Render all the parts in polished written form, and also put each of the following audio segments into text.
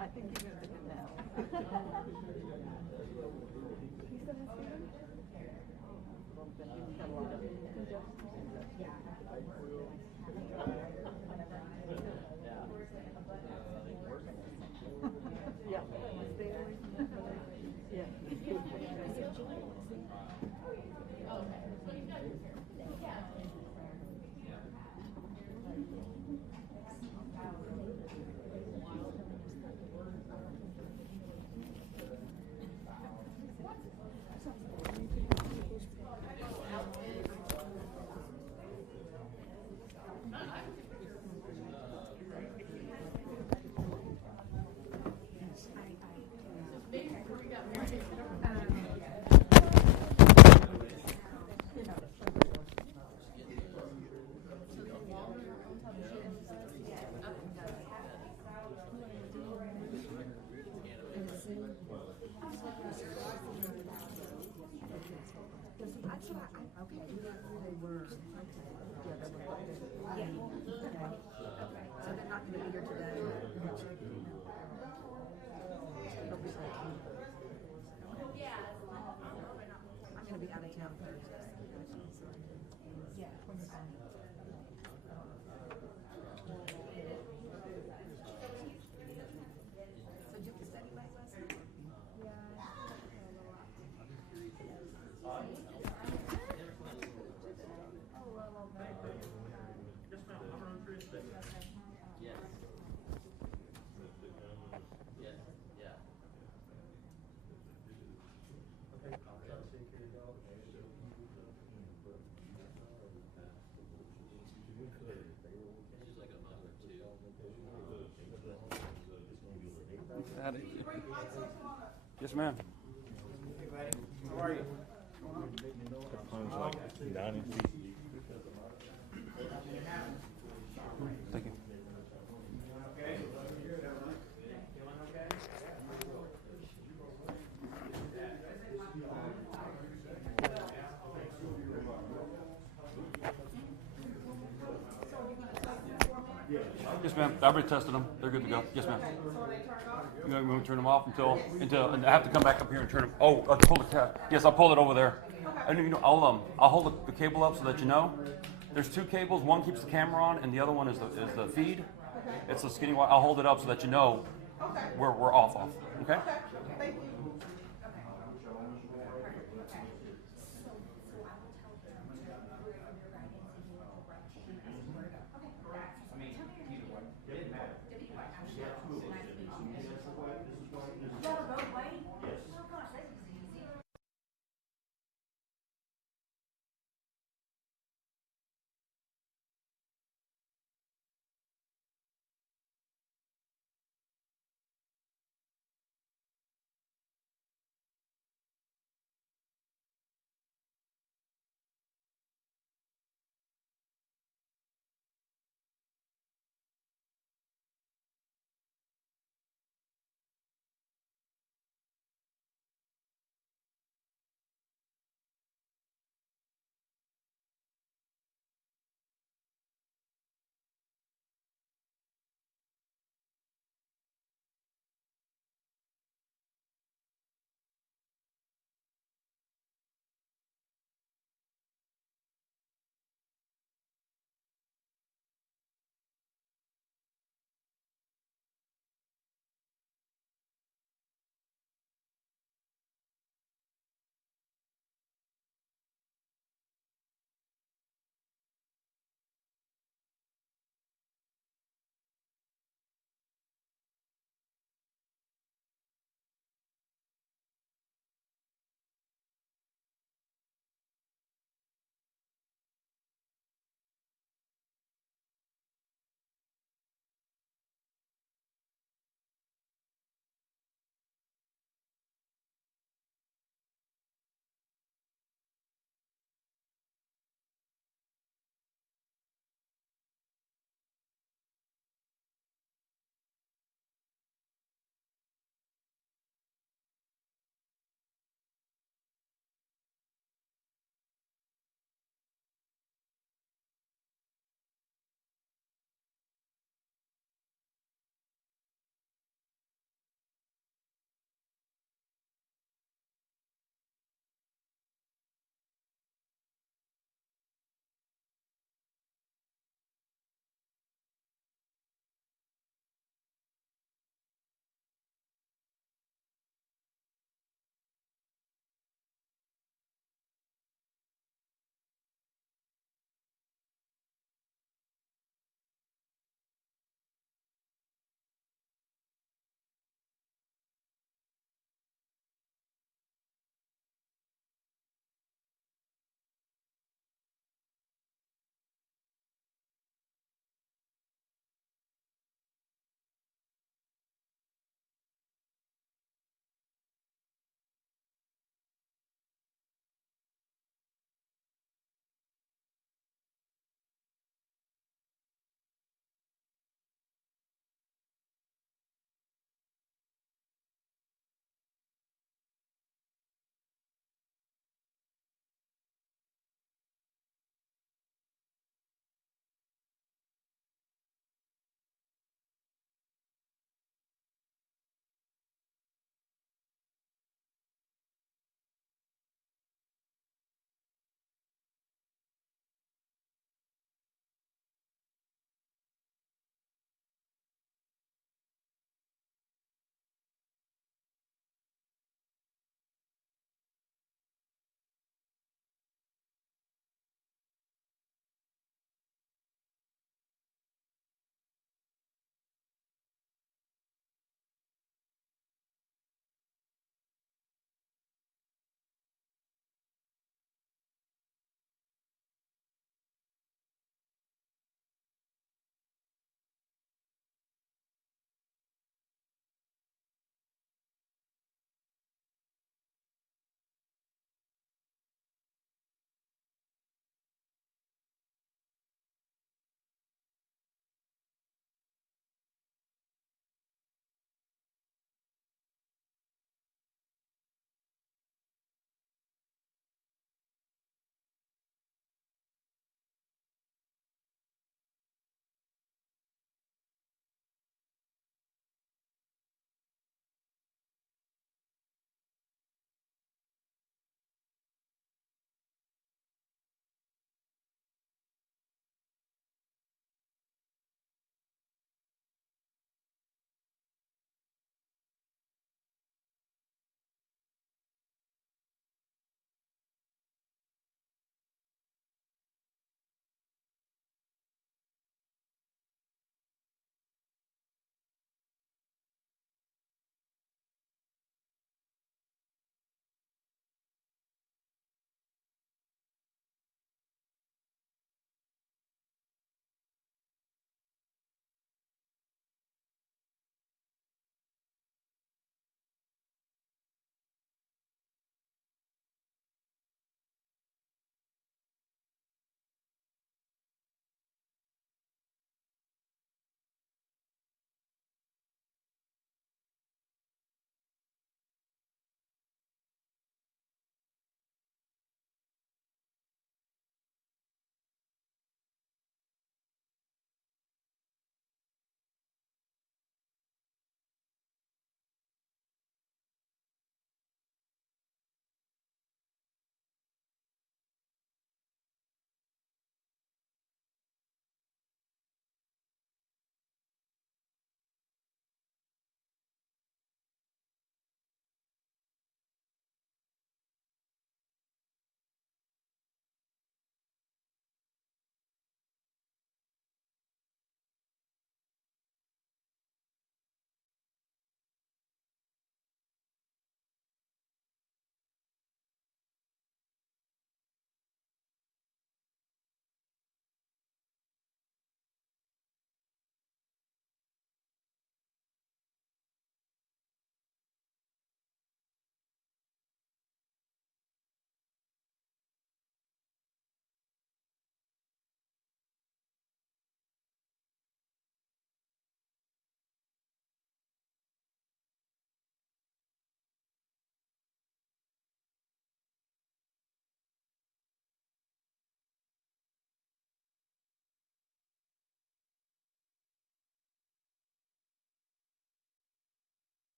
I think you're gonna do it now. He still has fever? Yeah. Stay away from the color. Yeah. Yes, ma'am. Hey, buddy. How are you? Like 90 feet. Thank you. Okay. Feeling okay? Yes, ma'am. I already tested them. They're good to go. Yes, ma'am. You want me to turn them off until and I have to come back up here and turn them. Oh, I'll pull the cap. Yes, I'll pull it over there. And you know, I'll hold the cable up so that you know. There's two cables. One keeps the camera on, and the other one is the feed. It's the skinny wire. I'll hold it up so that you know we're off. Okay. Thank you.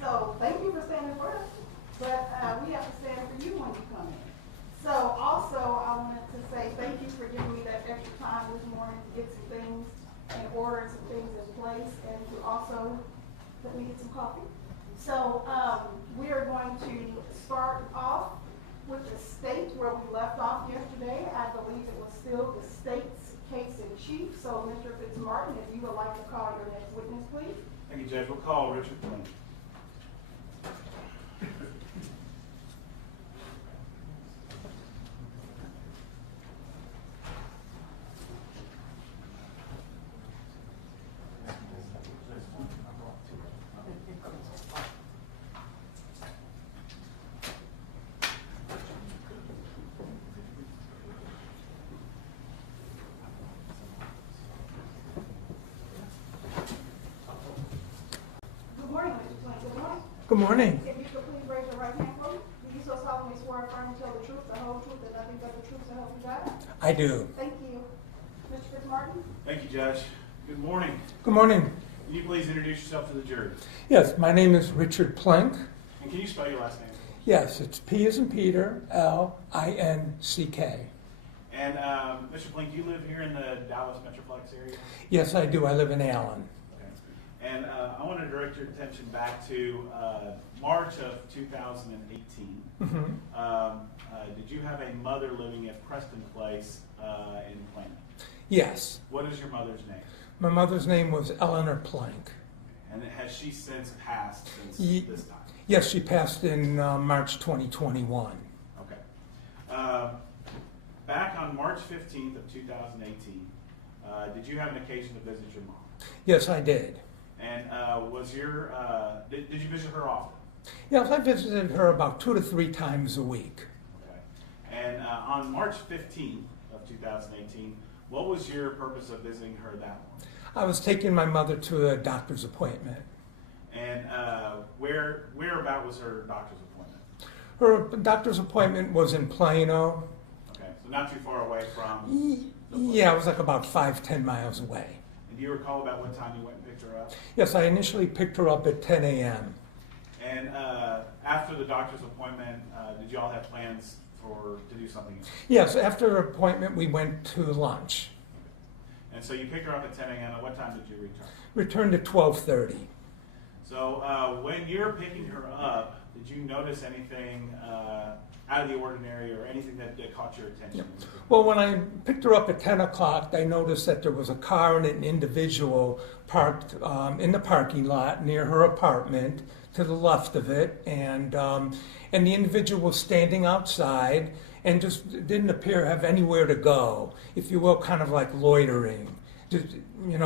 So thank you for standing for us, but we have to stand for you when you come in. So also, I wanted to say thank you for giving me that extra time this morning to get some things in order and some things in place, and to also let me get some coffee. So we are going to start off with the state where we left off yesterday. I believe it was still the state's case in chief. So Mr. Fitzmartin, if you would like to call your next witness, please. Thank you, Judge. We'll call Richard Flynn. Good morning. If you could please raise your right hand for me. Do you so solemnly swear affirm to tell the truth, the whole truth, and nothing but the truth, so help you God? I do. Thank you. Mr. Fitzmartin? Thank you, Judge. Good morning. Good morning. Can you please introduce yourself to the jury? Yes, my name is Richard Plank. And can you spell your last name? Yes, it's P as in Peter, L-I-N-C-K. And Mr. Flynn, you live here in the Dallas Metroplex area? Yes, I do. I live in Allen. Okay. And I want to direct your attention back to March of 2018. Did you have a mother living at Preston Place in Plank? Yes. What is your mother's name? My mother's name was Eleanor Plank. And has she since passed since this time? Yes, she passed in March 2021. Okay. Back on March 15th of 2018, did you have an occasion to visit your mom? Yes, I did. And did you visit her often? Yes, I visited her about 2 to 3 times a week. Okay. And on March 15th of 2018, what was your purpose of visiting her that morning? I was taking my mother to a doctor's appointment. And whereabout was her doctor's appointment? Her doctor's appointment was in Plano. Okay, so not too far away from the place. Yeah, it was like about 5-10 miles away. And do you recall about what time you went and picked her up? Yes, I initially picked her up at 10 a.m. And after the doctor's appointment, did you all have plans to do something else? Yes, after her appointment, we went to lunch. And so you picked her up at 10 a.m. At what time did you return? Returned at 12:30. So when you're picking her up, did you notice anything out of the ordinary or anything that caught your attention? Well, when I picked her up at 10 o'clock, I noticed that there was a car and an individual parked in the parking lot near her apartment to the left of it, and the individual was standing outside and just didn't appear to have anywhere to go, if you will, kind of like loitering. Just,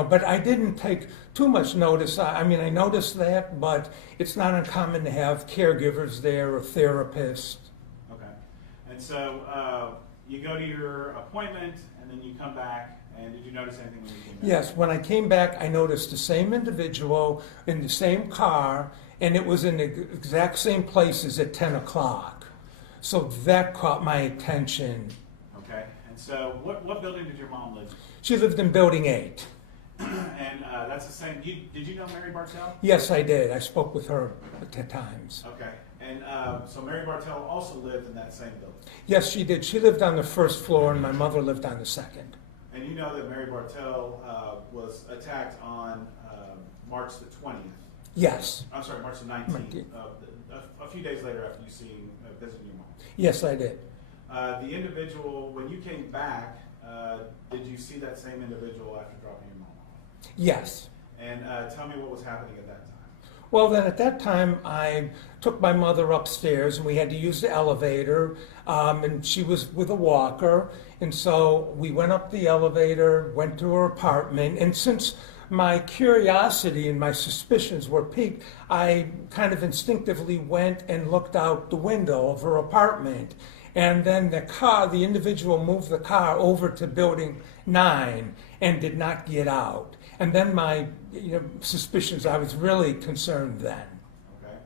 but I didn't take too much notice. I mean, I noticed that, but it's not uncommon to have caregivers there or therapists. Okay. And so you go to your appointment, and then you come back, and did you notice anything when you came back? Yes, when I came back, I noticed the same individual in the same car, and it was in the exact same places at 10 o'clock. So that caught my attention. Okay. And so what building did your mom live in? She lived in Building 8. And that's the same. Did you know Mary Bartell? Yes, I did. I spoke with her at times. Okay. And so Mary Bartell also lived in that same building? Yes, she did. She lived on the first floor, and my mother lived on the second. And you know that Mary Bartell was attacked on March the 20th? Yes. I'm sorry, March the 19th. A few days later after you visiting your mom. Yes, I did. The individual, when you came back, did you see that same individual after dropping your mom off? Yes. And tell me what was happening at that time. Well, then at that time, I took my mother upstairs, and we had to use the elevator, and she was with a walker. And so we went up the elevator, went to her apartment, and since my curiosity and my suspicions were piqued, I kind of instinctively went and looked out the window of her apartment. And then the individual moved the car over to Building 9 and did not get out. And then my suspicions, I was really concerned then. Okay.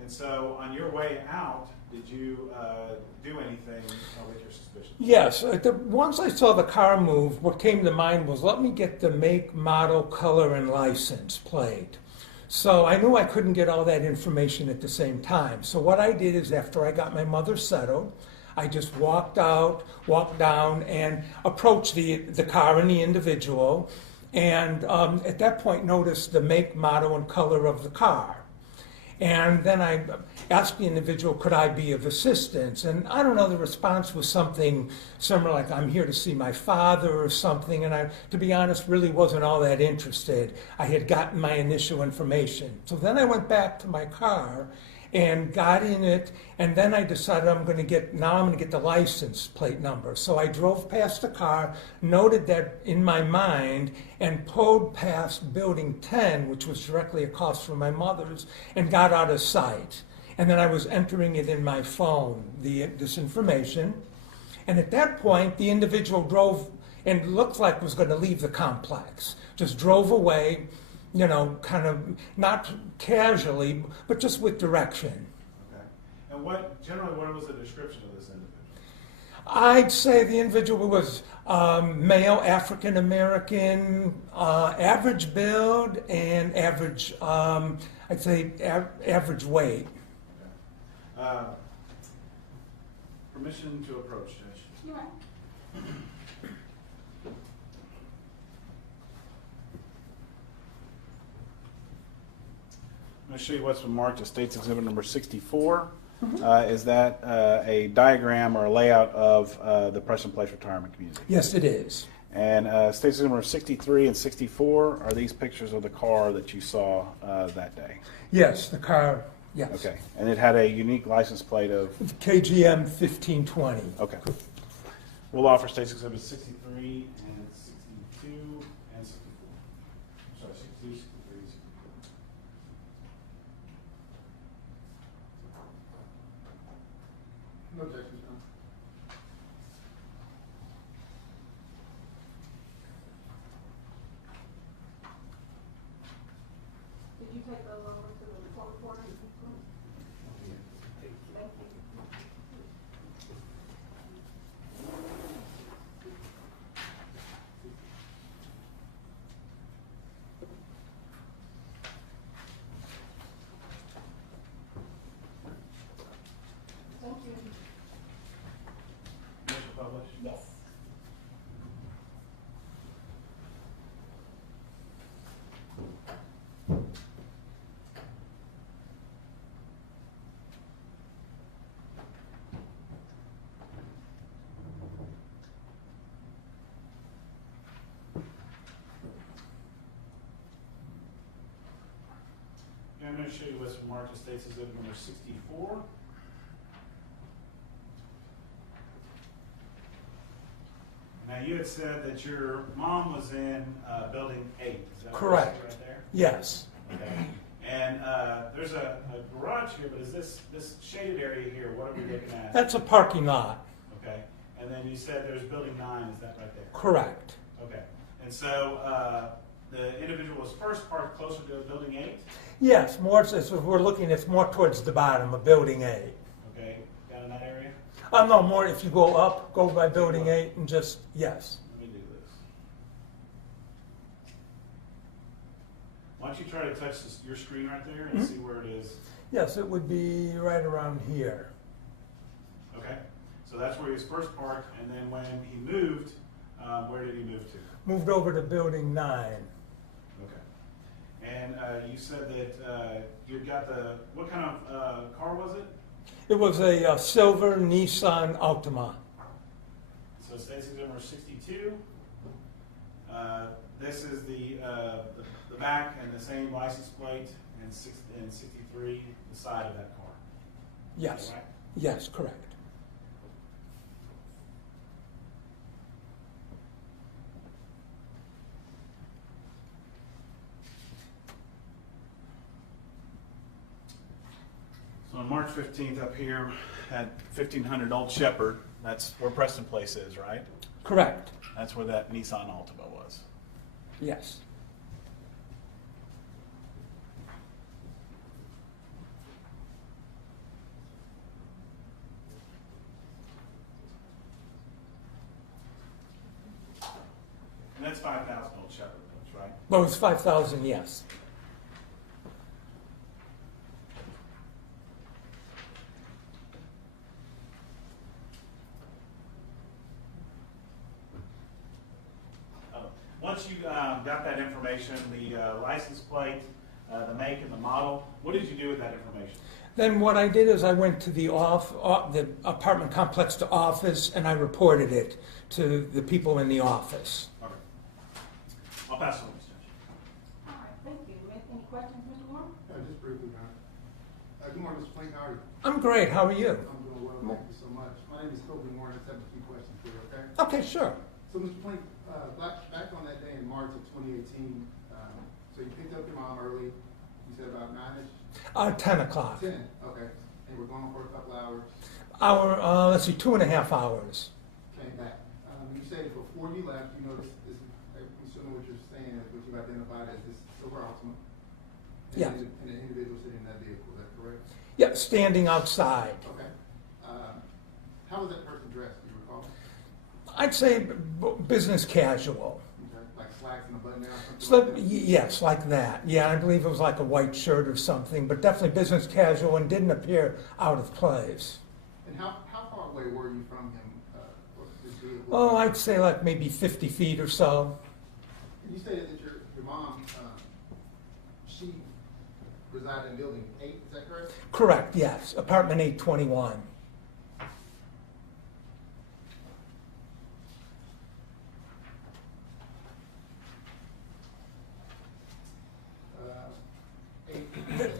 And so on your way out, did you do anything with your suspicions? Yes. Once I saw the car move, what came to mind was, let me get the make, model, color, and license plate. So I knew I couldn't get all that information at the same time. So what I did is after I got my mother settled, I just walked down, and approached the car and the individual, and at that point noticed the make, model, and color of the car. And then I asked the individual, could I be of assistance? And I don't know, the response was something similar, like, I'm here to see my father or something. And I, to be honest, really wasn't all that interested. I had gotten my initial information. So then I went back to my car and got in it, and then I decided I'm going to get the license plate number. So I drove past the car, noted that in my mind, and pulled past building 10, which was directly across from my mother's, and got out of sight. And then I was entering it in my phone, this information. And at that point, the individual drove and looked like was going to leave the complex, just drove away, you know, kind of not casually, but just with direction. Okay. And generally, what was the description of this individual? I'd say the individual was male, African American, average build, and average, I'd say average weight. Okay. Permission to approach, Judge. You right. I'm going to show you what's been marked as State's Exhibit number 64. Is that a diagram or a layout of the Preston Place Retirement Community? Yes, it is. And State's Exhibit number 63 and 64 are these pictures of the car that you saw that day? Yes, the car, yes. Okay. And it had a unique license plate of? KGM 1520. Okay. We'll offer State's Exhibit 63 and 62 and 64. Sorry, 62, 63, 64. No objections, no. Did you take those over to the court reporter? Thank you. Thank you. Permission to publish? Yes. Okay, I'm going to show you what's marked as State's Exhibit number 64. Now, you had said that your mom was in building 8. Is that Correct. Right there? Yes. Okay. And there's a garage here, but is this shaded area here, what are we looking at? That's a parking lot. Okay. And then you said there's building 9, is that right there? Correct. Okay. And so the individual was first parked closer to building 8? Yes, more, as we're looking, it's more towards the bottom of building 8. Okay. Down in that area? No, more if you go up, go by building 8 and just, yes. Let me do this. Why don't you try to touch your screen right there and see where it is? Yes, it would be right around here. Okay. So that's where he was first parked, and then when he moved, where did he move to? Moved over to building 9. Okay. And you said that you got what kind of car was it? It was a silver Nissan Altima. So State's Exhibit number 62. This is the back and the same license plate, and 63 the side of that car. Yes. Is that right? Yes, correct. So on March 15th up here at 1500 Old Shepherd, that's where Preston Place is, right? Correct. That's where that Nissan Altima was. Yes. And that's 5,000 Old Shepherd, right? Well, it was 5,000, yes. you got that information, the license plate, the make and the model, what did you do with that information? Then what I did is I went to the apartment complex to office, and I reported it to the people in the office. Okay. I'll pass it on, Mr. Judge. All right, thank you. Any questions, Mr. Warren? Just briefly, Mayor. Good morning, Mr. Plank. How are you? I'm great. How are you? I'm doing well. Thank you so much. My name is Kobe Moore. I just have a few questions for you, okay? Okay, sure. So, Mr. Plank, back on that day in March of 2018, so you picked up your mom early. You said about 9-ish? 10 o'clock. 10, okay. And we're gone for a couple hours. Let's see, 2.5 hours. Came back. You said before you left, you noticed this. I'm assuming what you're saying is what you identified as this silver Altima. Yeah. And an individual sitting in that vehicle. Is that correct? Yeah, standing outside. Okay. How was that person dressed? Do you recall? I'd say business casual. Okay. Like slacks and a button down. Yes, like that. Yeah, I believe it was like a white shirt or something, but definitely business casual and didn't appear out of place. And how far away were you from him? This vehicle? Oh, I'd say like maybe 50 feet or so. You stated that your mom, she resided in building 8, is that correct? Correct, yes. Apartment 821.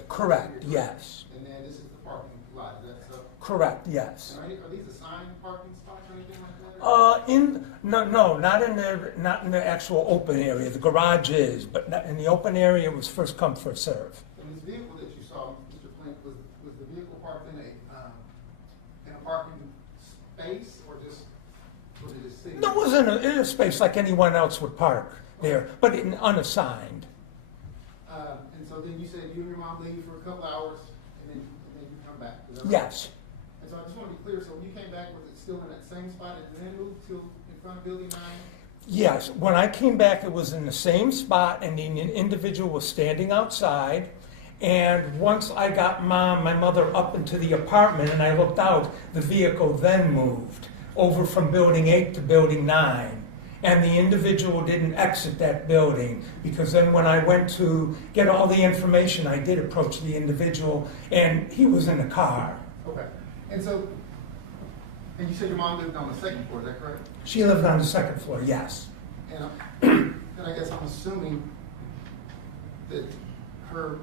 Correct, yes. And then this is the parking lot, is that so? Correct, yes. And are these assigned parking spots or anything like that? Not in the actual open area. The garage is, but not in the open area, it was first come, first serve. And this vehicle that you saw, Mr. Flint, was the vehicle parked in a parking space or just was it just sitting? No, it was in a space like anyone else would park there, but unassigned. And so then you said you and your mom leave for a couple hours and then you come back. Is that right? Yes. And so I just want to be clear, so when you came back, was it still in that same spot and then moved to in front of building 9? Yes, when I came back, it was in the same spot, and the individual was standing outside. And once I got my mother up into the apartment, and I looked out, the vehicle then moved over from building 8 to building 9. And the individual didn't exit that building, because then when I went to get all the information, I did approach the individual, and he was in the car. Okay. And so, and you said your mom lived on the second floor, is that correct? She lived on the second floor, yes. And, and I guess I'm assuming that her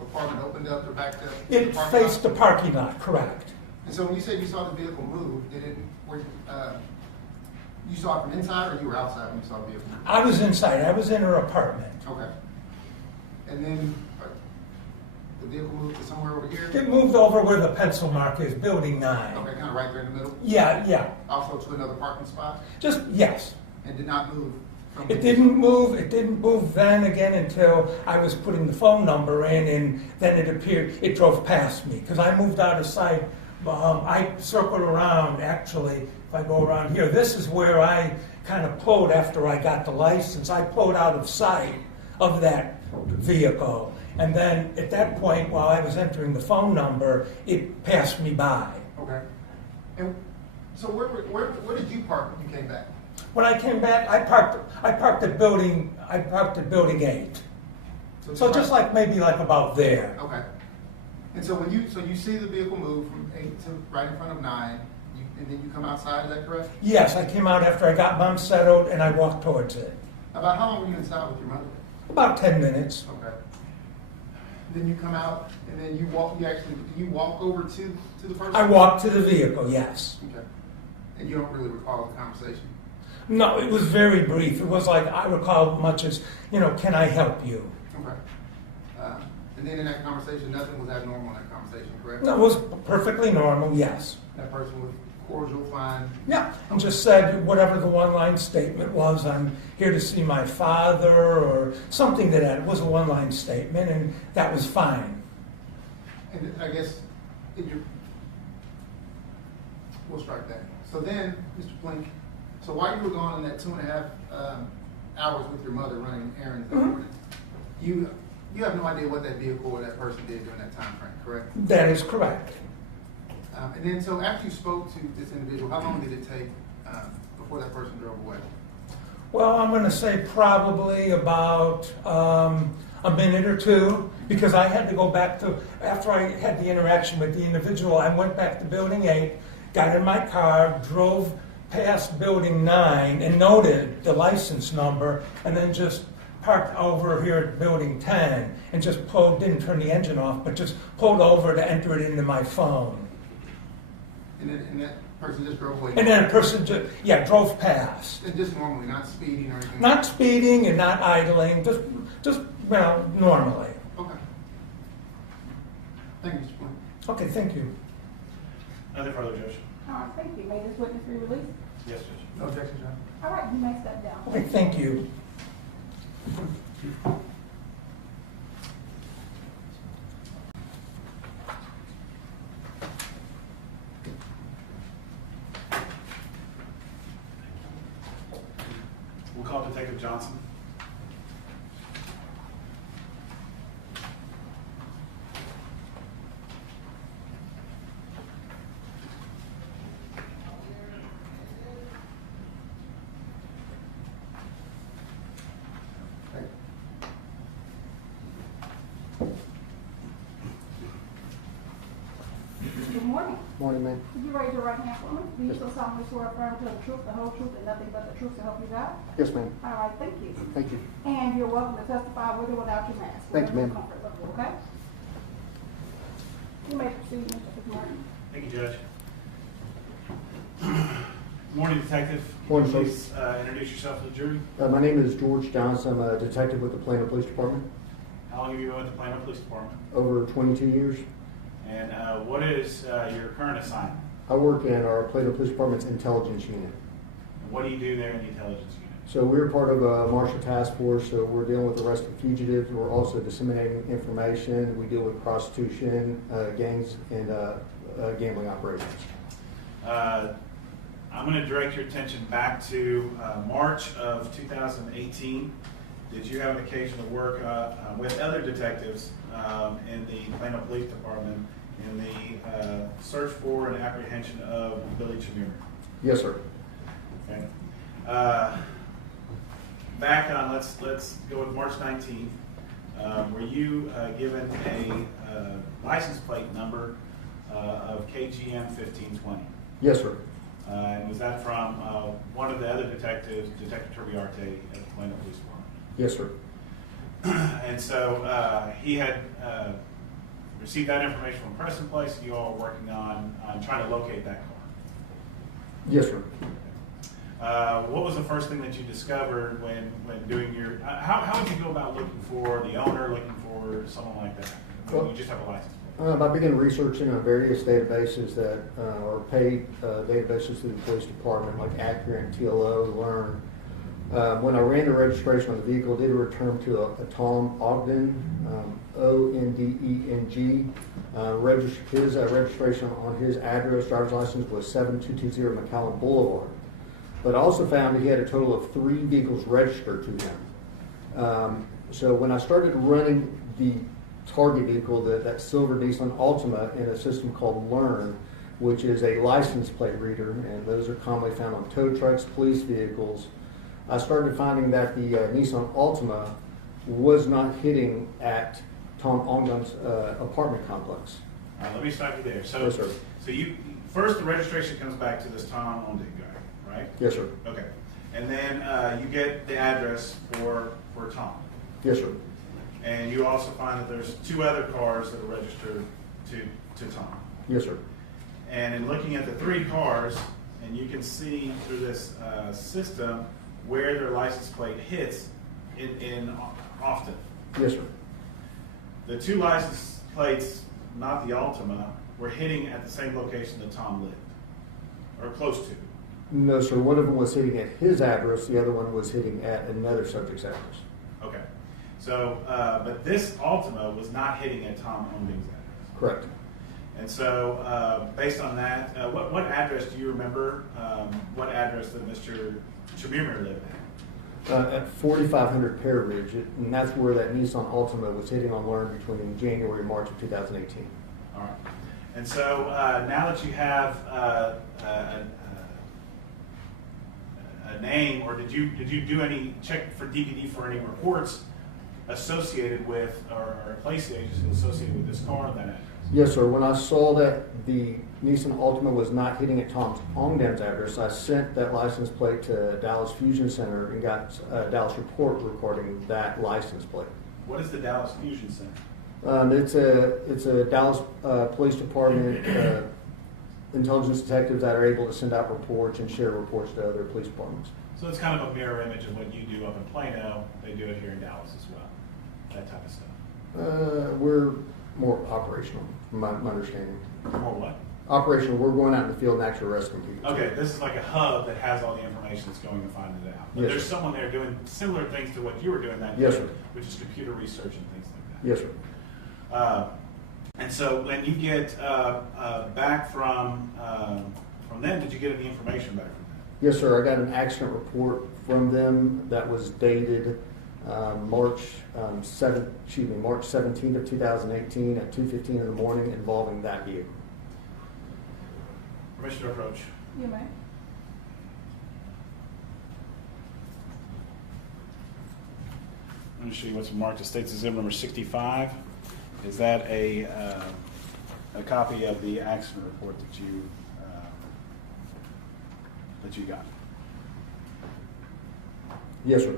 apartment opened up or backed up? It faced the parking lot, correct. And so when you said you saw the vehicle move, you saw it from inside or you were outside when you saw the vehicle move? I was inside. I was in her apartment. Okay. And then the vehicle moved to somewhere over here? It moved over where the pencil mark is, building 9. Okay, kind of right there in the middle? Yeah. Also to another parking spot? Just, yes. And did not move from It didn't move then again until I was putting the phone number in, and then it drove past me, because I moved out of sight. I circled around, actually, if I go around here, this is where I kind of pulled after I got the license. I pulled out of sight of that vehicle. And then at that point, while I was entering the phone number, it passed me by. Okay. And so where did you park when you came back? When I came back, I parked at building 8. So just like maybe like about there. Okay. And so when you see the vehicle move from 8 to right in front of 9, and then you come outside, is that correct? Yes, I came out after I got Mom settled, and I walked towards it. About how long were you inside with your mother? About 10 minutes. Okay. Then you come out, and then you walk over to the person? I walked to the vehicle, yes. Okay. And you don't really recall the conversation? No, it was very brief. It was like, I recall much as, can I help you? Okay. And then in that conversation, nothing was abnormal in that conversation, correct? No, it was perfectly normal, yes. That person was cordial, fine? Yeah, and just said whatever the one-line statement was, I'm here to see my father, or something to that. It was a one-line statement, and that was fine. And I guess, we'll strike that. So then, Mr. Blink, so while you were gone in that 2.5 hours with your mother running errands that morning, you have no idea what that vehicle or that person did during that time frame, correct? That is correct. And then, so after you spoke to this individual, how long did it take before that person drove away? Well, I'm going to say probably about a minute or two, because I had to go back to, after I had the interaction with the individual, I went back to Building 8, got in my car, drove past Building 9, and noted the license number, and then just parked over here at Building 10, and just didn't turn the engine off, but just pulled over to enter it into my phone. And that person just drove away? And then a person drove past. And just normally, not speeding or anything? Not speeding and not idling, just normally. Okay. Thank you, Mr. Flynn. Okay, thank you. Nothing further, Judge. All right, thank you. May this witness be released? Yes, Judge. No objection, John. All right, you may step down. Okay, thank you. We'll call Detective Johnson. Good morning. Morning, ma'am. Could you raise your right hand for me? Do you still solemnly swear affirm to tell the truth, the whole truth, and nothing but the truth to help you God? Yes, ma'am. All right, thank you. Thank you. And you're welcome to testify with or without your mask. Thank you, whatever ma'am. your comfort level, okay? You may proceed, Mr. Martin. Thank you, Judge. Morning, Detective. Morning, Can you sir. please introduce yourself to the jury? My name is George Johnson. I'm a detective with the Plano Police Department. How long have you been with the Plano Police Department? Over 22 years. And what is your current assignment? I work in our Plano Police Department's intelligence unit. And what do you do there in the intelligence unit? So we're part of a martial task force, so we're dealing with arrested fugitives. We're also disseminating information. We deal with prostitution, gangs, and gambling operations. I'm going to direct your attention back to March of 2018. Did you have an occasion to work with other detectives in the Plano Police Department in the search for and apprehension of Billy Chemirmir? Yes, sir. Okay. Back on, let's go with March 19th. Were you given a license plate number of KGM 1520? Yes, sir. And was that from one of the other detectives, Detective Turbiarte at the Plano Police Department? Yes, sir. And so he had received that information from Preston Place, and you all were working on trying to locate that car. Yes, sir. What was the first thing that you discovered when doing your, how would you go about looking for the owner, looking for someone like that? When you just have a license plate? I began researching on various databases that are paid databases through the police department, like Accurate, TLO, Learn. When I ran the registration on the vehicle, it did return to a Tom Ogden, O-N-D-E-N-G. His registration on his address, driver's license, was 7220 McAllen Boulevard. But I also found that he had a total of 3 vehicles registered to him. So when I started running the target vehicle, that silver Nissan Altima, in a system called Learn, which is a license plate reader, and those are commonly found on tow trucks, police vehicles, I started finding that the Nissan Altima was not hitting at Tom Ogden's apartment complex. Let me stop you there. So, Yes, sir. So you first the registration comes back to this Tom Ogden guy, right? Yes, sir. Okay. And then you get the address for Tom. Yes, sir. And you also find that there's 2 other cars that are registered to Tom. Yes, sir. And in looking at the 3 cars, and you can see through this system where their license plate hits in often. Yes, sir. The 2 license plates, not the Altima, were hitting at the same location that Tom lived, or close to. No, sir. One of them was hitting at his address. The other one was hitting at another subject's address. Okay. So, but this Altima was not hitting at Tom Ogden's address. Correct. And so, based on that, what address do you remember? What address that Mr. Chemirmir lived at? At 4500 Pear Ridge, and that's where that Nissan Altima was hitting on Learn between January and March of 2018. All right. And so now that you have a name, or did you do any check for DVD for any reports associated with, or place agency associated with this car, that address? Yes, sir. When I saw that the Nissan Altima was not hitting at Tom's Ongdam's address, I sent that license plate to Dallas Fusion Center and got a Dallas report recording that license plate. What is the Dallas Fusion Center? It's a Dallas Police Department intelligence detectives that are able to send out reports and share reports to other police departments. So it's kind of a mirror image of what you do up in Plano. They do it here in Dallas as well. That type of stuff. We're more operational, from my understanding. More what? Operational. We're going out in the field and actually rescuing people. Okay, this is like a hub that has all the information that's going to find it out. But Yes, there's sir. someone there doing similar things to what you were doing that Yes, day, sir. which is computer research and things like that. Yes, sir. And so when you get back from them, did you get any information back from them? Yes, sir. I got an accident report from them that was dated March 17th of 2018 at 2:15 in the morning involving that vehicle. Permission to approach. You may. I'm going to show you what's marked as State's Exhibit number 65. Is that a copy of the accident report that you got? Yes, sir.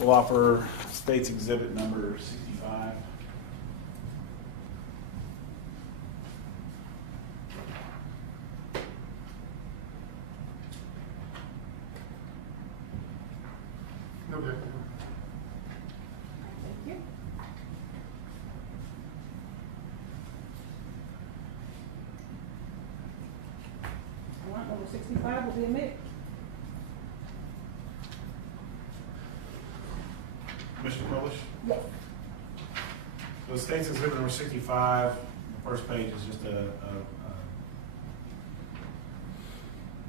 We'll offer State's Exhibit number 65. No objection. Thank you. Warrant number 65 will be admitted. Commissioner Polish? Yes. So State's Exhibit number 65, the first page is just a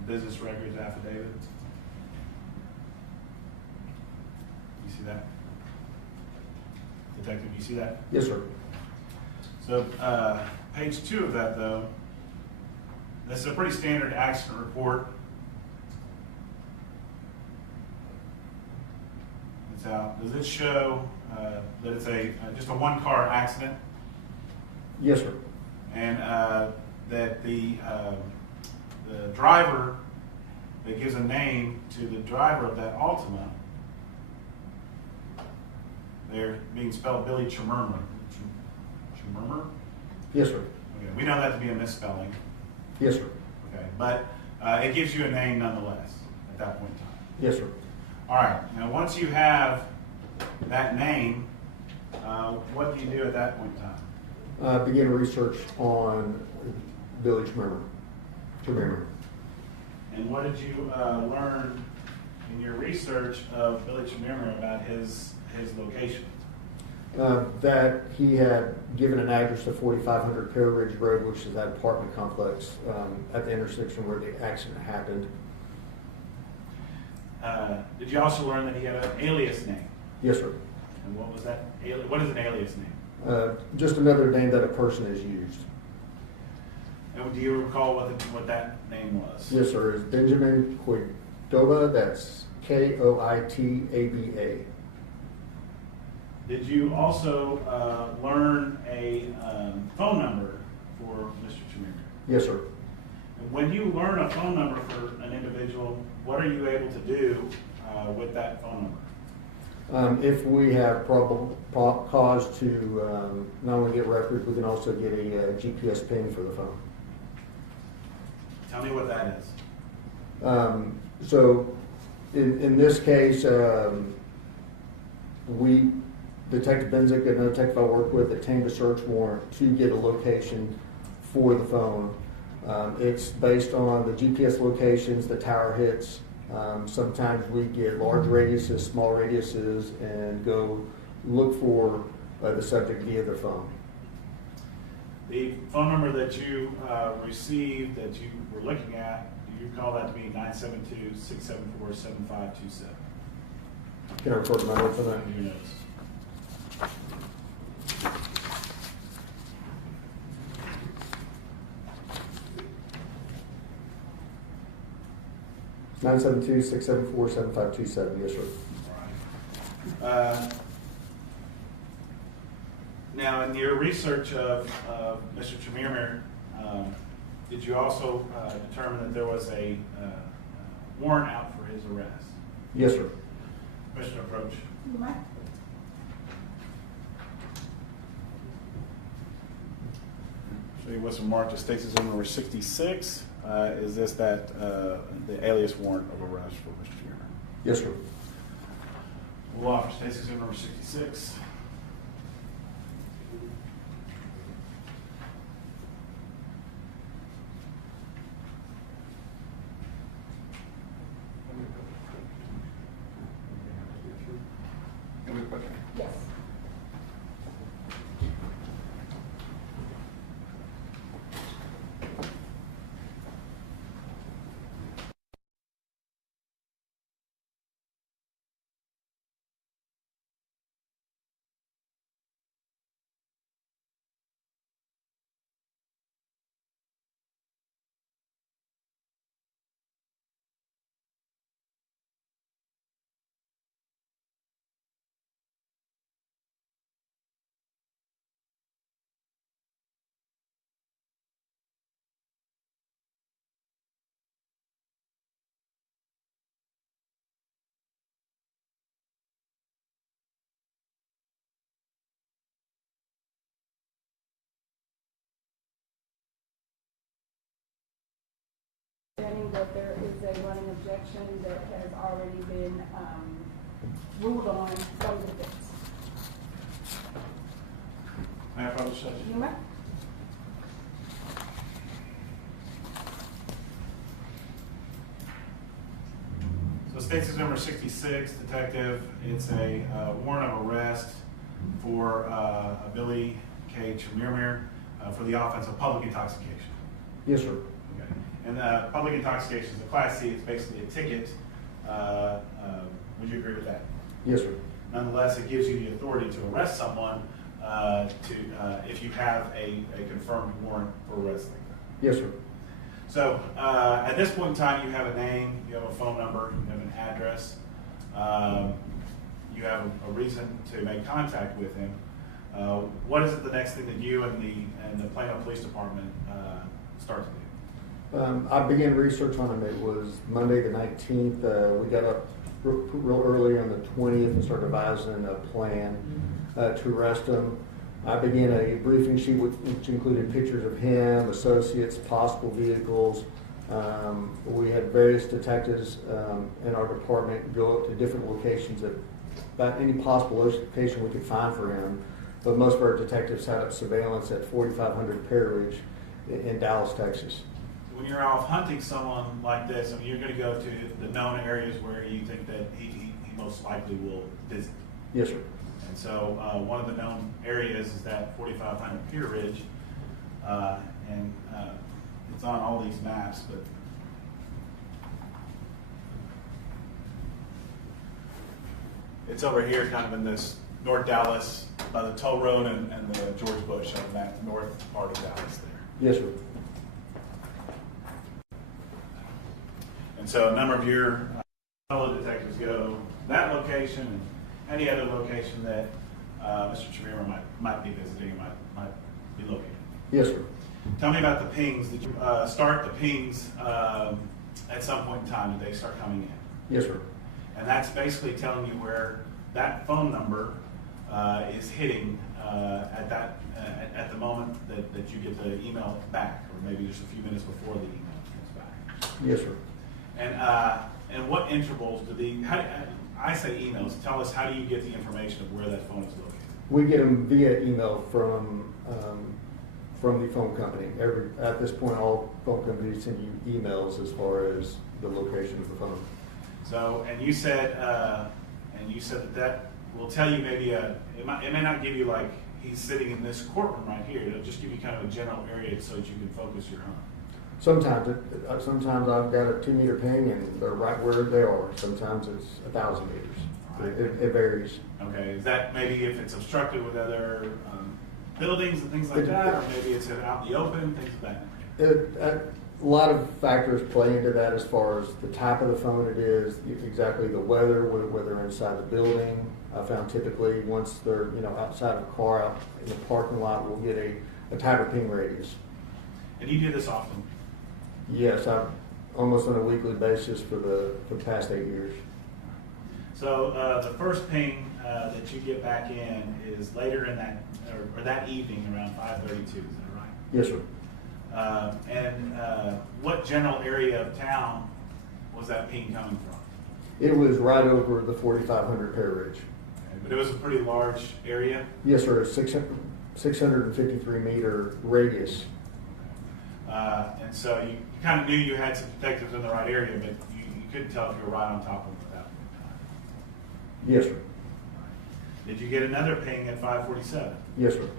business records affidavit. You see that? Detective, you see that? Yes, sir. So page 2 of that, though, this is a pretty standard accident report. It's out. Does it show that it's just a one-car accident? Yes, sir. And that the driver that gives a name to the driver of that Altima, they're being spelled Billy Chemirmir. Chemirmir? Yes, sir. Okay, we know that to be a misspelling. Yes, sir. Okay, but it gives you a name nonetheless at that point in time. Yes, sir. All right. Now, once you have that name, what do you do at that point in time? Begin research on Billy Chemirmir. And what did you learn in your research of Billy Chemirmir about his location? That he had given an address to 4500 Pear Ridge Road, which is that apartment complex at the intersection where the accident happened. Did you also learn that he had an alias name? Yes, sir. And what was that? What is an alias name? Just another name that a person has used. And do you recall what that name was? Yes, sir. It's Benjamin Koitaba. That's Koitaba. Did you also learn a phone number for Mr. Chemirmir? Yes, sir. When you learn a phone number for an individual, what are you able to do with that phone number? If we have probable cause to not only get records, we can also get a GPS ping for the phone. Tell me what that is. So in this case, Detective Benzik, another detective I work with, obtained a search warrant to get a location for the phone. It's based on the GPS locations, the tower hits. Sometimes we get large radiuses, small radiuses, and go look for the subject via the phone. The phone number that you received that you were looking at, do you call that to be 972-674-7527? Can I record my notes on that? Your notes. 972-674-7527, yes, sir. Now, in your research of Mr. Chemirmir, did you also determine that there was a warrant out for his arrest? Yes, sir. Commissioner, approach. You might. Show you what's marked as State's Exhibit number 66. Is this that the alias warrant of arrest for Mr. Chemirmir? Yes, sir. We'll offer State's Exhibit number 66. Yes. Understanding that there is a running objection that has already been ruled on from the defense. May I approach, Judge? You might. So State's Exhibit number 66, Detective, it's a warrant of arrest for Billy Chemirmir for the offense of public intoxication. Yes, sir. Okay. And public intoxication is a Class C. It's basically a ticket. Would you agree with that? Yes, sir. Nonetheless, it gives you the authority to arrest someone if you have a confirmed warrant for arrest like that. Yes, sir. So at this point in time, you have a name, you have a phone number, you have an address, you have a reason to make contact with him. What is it the next thing that you and the Plano Police Department start to do? I began research on him. It was Monday the 19th. We got up real early on the 20th and started devising a plan to arrest him. I began a briefing sheet which included pictures of him, associates, possible vehicles. We had various detectives in our department go up to different locations about any possible location we could find for him. But most of our detectives had up surveillance at 4500 Pear Ridge in Dallas, Texas. When you're off hunting someone like this, I mean, you're going to go to the known areas where you think that he most likely will visit. Yes, sir. And so one of the known areas is that 4500 Pier Ridge, and it's on all these maps, but it's over here kind of in this North Dallas by the toll road and the George Bush on that north part of Dallas there. Yes, sir. And so a number of your fellow detectives go to that location and any other location that Mr. Chemirmir might be visiting, might be located. Yes, sir. Tell me about the pings. Did you start the pings at some point in time? Did they start coming in? Yes, sir. And that's basically telling you where that phone number is hitting at the moment that you get the email back, or maybe just a few minutes before the email comes back. Yes, sir. And what intervals do I say emails. Tell us, how do you get the information of where that phone is located? We get them via email from the phone company. At this point, all phone companies send you emails as far as the location of the phone. So, and you said that will tell you maybe it may not give you like he's sitting in this courtroom right here. It'll just give you kind of a general area so that you can focus your hunt. Sometimes I've got a 2-meter ping and they're right where they are. Sometimes it's 1,000 meters. Right. It varies. Okay, is that maybe if it's obstructed with other buildings and things like that, or maybe it's out in the open, things of that nature? A lot of factors play into that as far as the type of the phone it is, exactly the weather, whether they're inside the building. I found typically once they're outside of a car, out in the parking lot, we'll get a tighter ping radius. And you do this often? Yes, I've almost on a weekly basis for the past 8 years. So the first ping that you get back in is later in that, or that evening around 5:32, is that right? Yes, sir. And what general area of town was that ping coming from? It was right over the 4,500 Pear Ridge. Okay, but it was a pretty large area? Yes, sir. A 653 meter radius. And so you kind of knew you had some detectives in the right area, but you couldn't tell if you were right on top of them at that point in time. Yes, sir. Did you get another ping at 5:47? Yes, sir.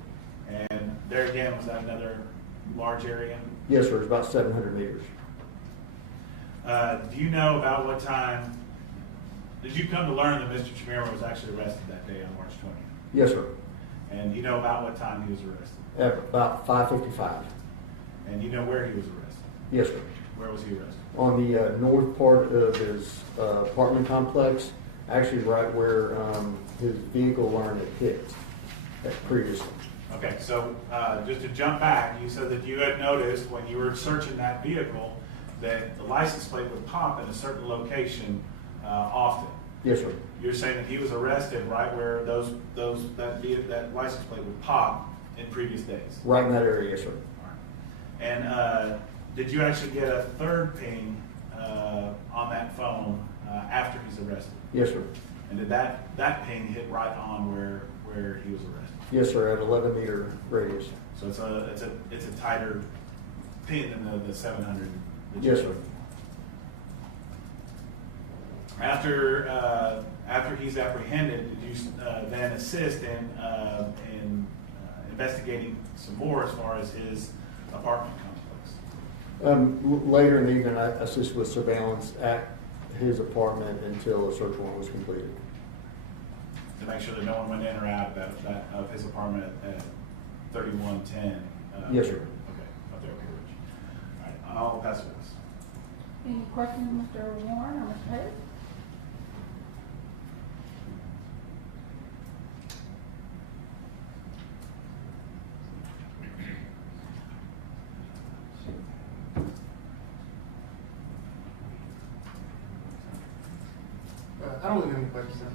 And there again, was that another large area? Yes, sir. It's about 700 meters. Do you know about what time, did you come to learn that Mr. Chemirmir was actually arrested that day on March 20th? Yes, sir. And you know about what time he was arrested? At about 5:55. And you know where he was arrested? Yes, sir. Where was he arrested? On the north part of his apartment complex, actually right where his vehicle learned it hit previously. Okay, so just to jump back, you said that you had noticed when you were searching that vehicle that the license plate would pop in a certain location often. Yes, sir. You're saying that he was arrested right where that license plate would pop in previous days. Right in that area, yes, sir. And did you actually get a third ping on that phone after he's arrested? Yes, sir. And did that ping hit right on where he was arrested? Yes, sir. At 11 meter radius. So it's a tighter pin than the 700. Yes, sir. After he's apprehended, did you then assist in investigating some more as far as his apartment complex? Later in the evening, I assisted with surveillance at his apartment until a search warrant was completed. To make sure that no one went in or out of his apartment at 3110. Yes, sir. Okay, up there, okay, Rich. All right, I'll pass it this. Any questions, Mr. Warren or Mr. Hayes? I don't really have any questions, sir.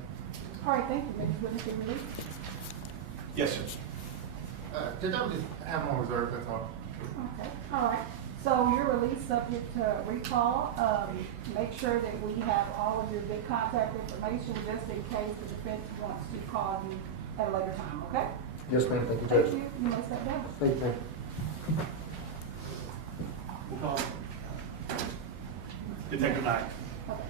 All right, thank you. Ms. Witness, you released? Yes, sir. Judge, I would just have them on reserve, that's all. Okay, all right. So your release subject to recall. Make sure that we have all of your good contact information just in case the defense wants to call you at a later time, okay? Yes, ma'am. Thank you, Thank Judge. you. You may step down. Thank you, ma'am. We'll call Detective Knight. Okay.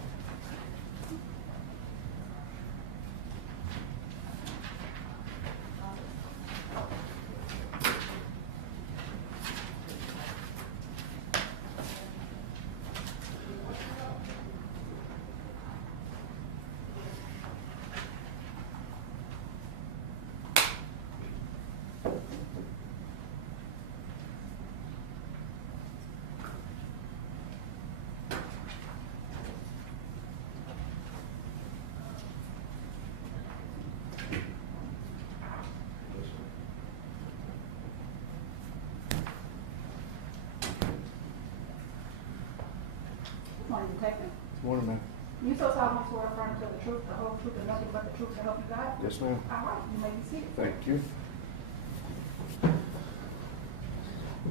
Morning, Detective. Morning, ma'am. You so solemnly swear affirm to tell the truth, the whole truth, and nothing but the truth to help you God? Yes, ma'am. All right, you may be seated. Thank you.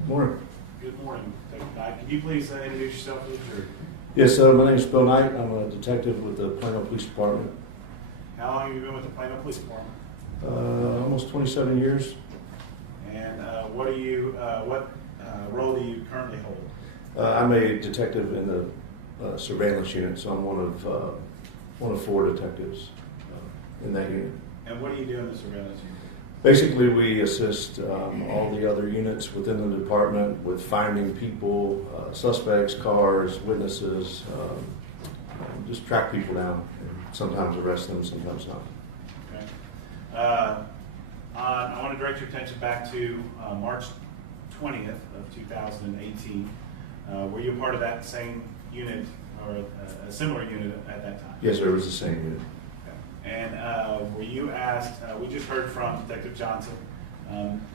Morning. Good morning, Detective Knight. Could you please introduce yourself to the jury? Yes, my name is Bill Knight. I'm a detective with the Plano Police Department. How long have you been with the Plano Police Department? Almost 27 years. And what role do you currently hold? I'm a detective in the surveillance unit, so I'm one of 4 detectives in that unit. And what do you do in the surveillance unit? Basically, we assist all the other units within the department with finding people, suspects, cars, witnesses, just track people down, and sometimes arrest them, sometimes not. Okay. I want to direct your attention back to March 20th of 2018. Were you a part of that same unit or a similar unit at that time? Yes, sir, it was the same unit. And were you asked, we just heard from Detective Johnson,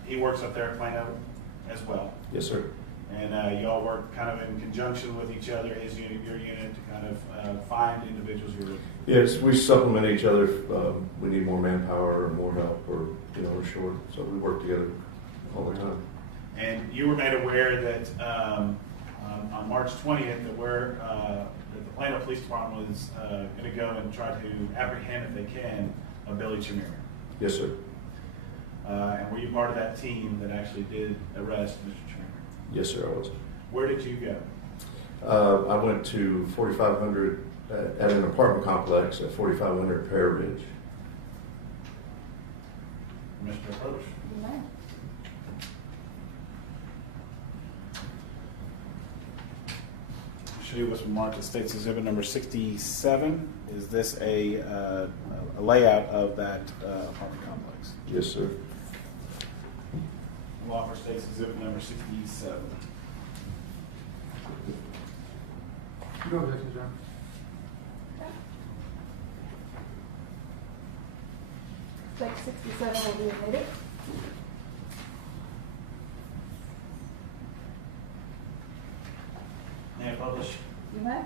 he works up there at Plano as well. Yes, sir. And y'all work kind of in conjunction with each other, his unit, your unit, to kind of find individuals who are. Yes, we supplement each other. If, we need more manpower or more help, or we're short, so we work together all the time. And you were made aware that on March 20th, that the Plano Police Department was going to go and try to apprehend, if they can, a Billy Chemirmir. Yes, sir. And were you part of that team that actually did arrest Mr. Chemirmir? Yes, sir, I was. Where did you go? I went to 4500 at an apartment complex at 4500 Pear Ridge. Mr. Approach. Amen. I'll show you what's marked as State's Exhibit number 67. Is this a layout of that apartment complex? Yes, sir. We'll offer State's Exhibit number 67. No objection, John. Stake 67 will be admitted. May I publish? You may.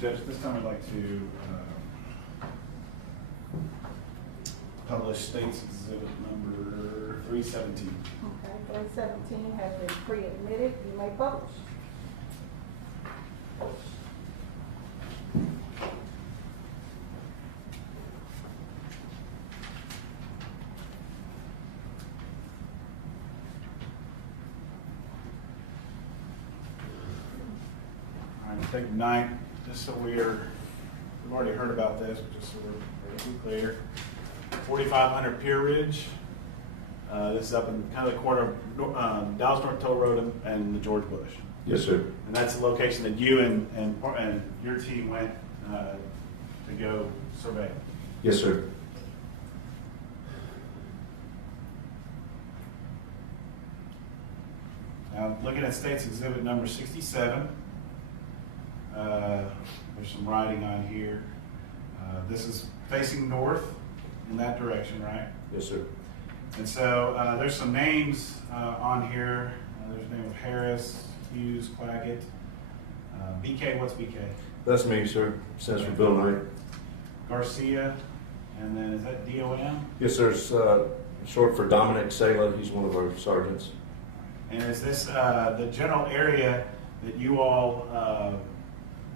Judge, this time I'd like to publish State's Exhibit number 317. Okay, 317 has been pre-admitted. You may publish. All right, take 9, just so we've already heard about this, but just so we're clear. 4500 Pier Ridge. This is up in kind of the corner of Dallas North Toll Road and the George Bush. Yes, sir. And that's the location that you and your team went to go survey. Yes, sir. Now, looking at State's Exhibit number 67, there's some writing on here. This is facing north in that direction, right? Yes, sir. And so there's some names on here. There's the name of Harris, Hughes, Claggett. BK, what's BK? That's me, sir. Stands for Bill Knight. Garcia, and then is that DOM? Yes, sir. It's short for Dominic Sala. He's one of our sergeants. And is this the general area that you all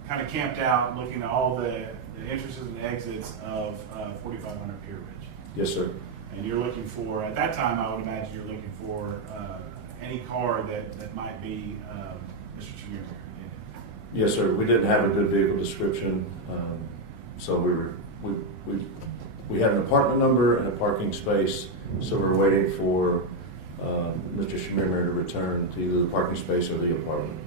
kind of camped out looking at all the entrances and exits of 4500 Pier Ridge? Yes, sir. And you're looking for, at that time, I would imagine you're looking for any car that might be Mr. Chemirmir in it. Yes, sir. We didn't have a good vehicle description, so we had an apartment number and a parking space, so we were waiting for Mr. Chemirmir to return to either the parking space or the apartment.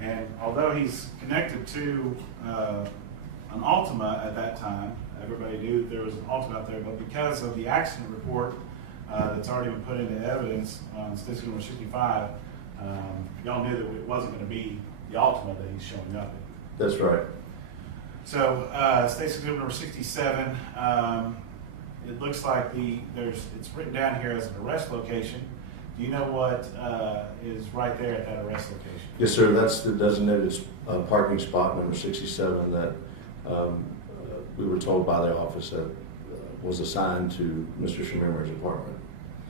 And although he's connected to an Altima at that time, everybody knew that there was an Altima out there, but because of the accident report that's already been put into evidence on State's Exhibit number 65, y'all knew that it wasn't going to be the Altima that he's showing up in. That's right. So State's Exhibit number 67, it looks like it's written down here as an arrest location. Do you know what is right there at that arrest location? Yes, sir. That's the designated parking spot number 67 that we were told by the office that was assigned to Mr. Chemirmir's apartment.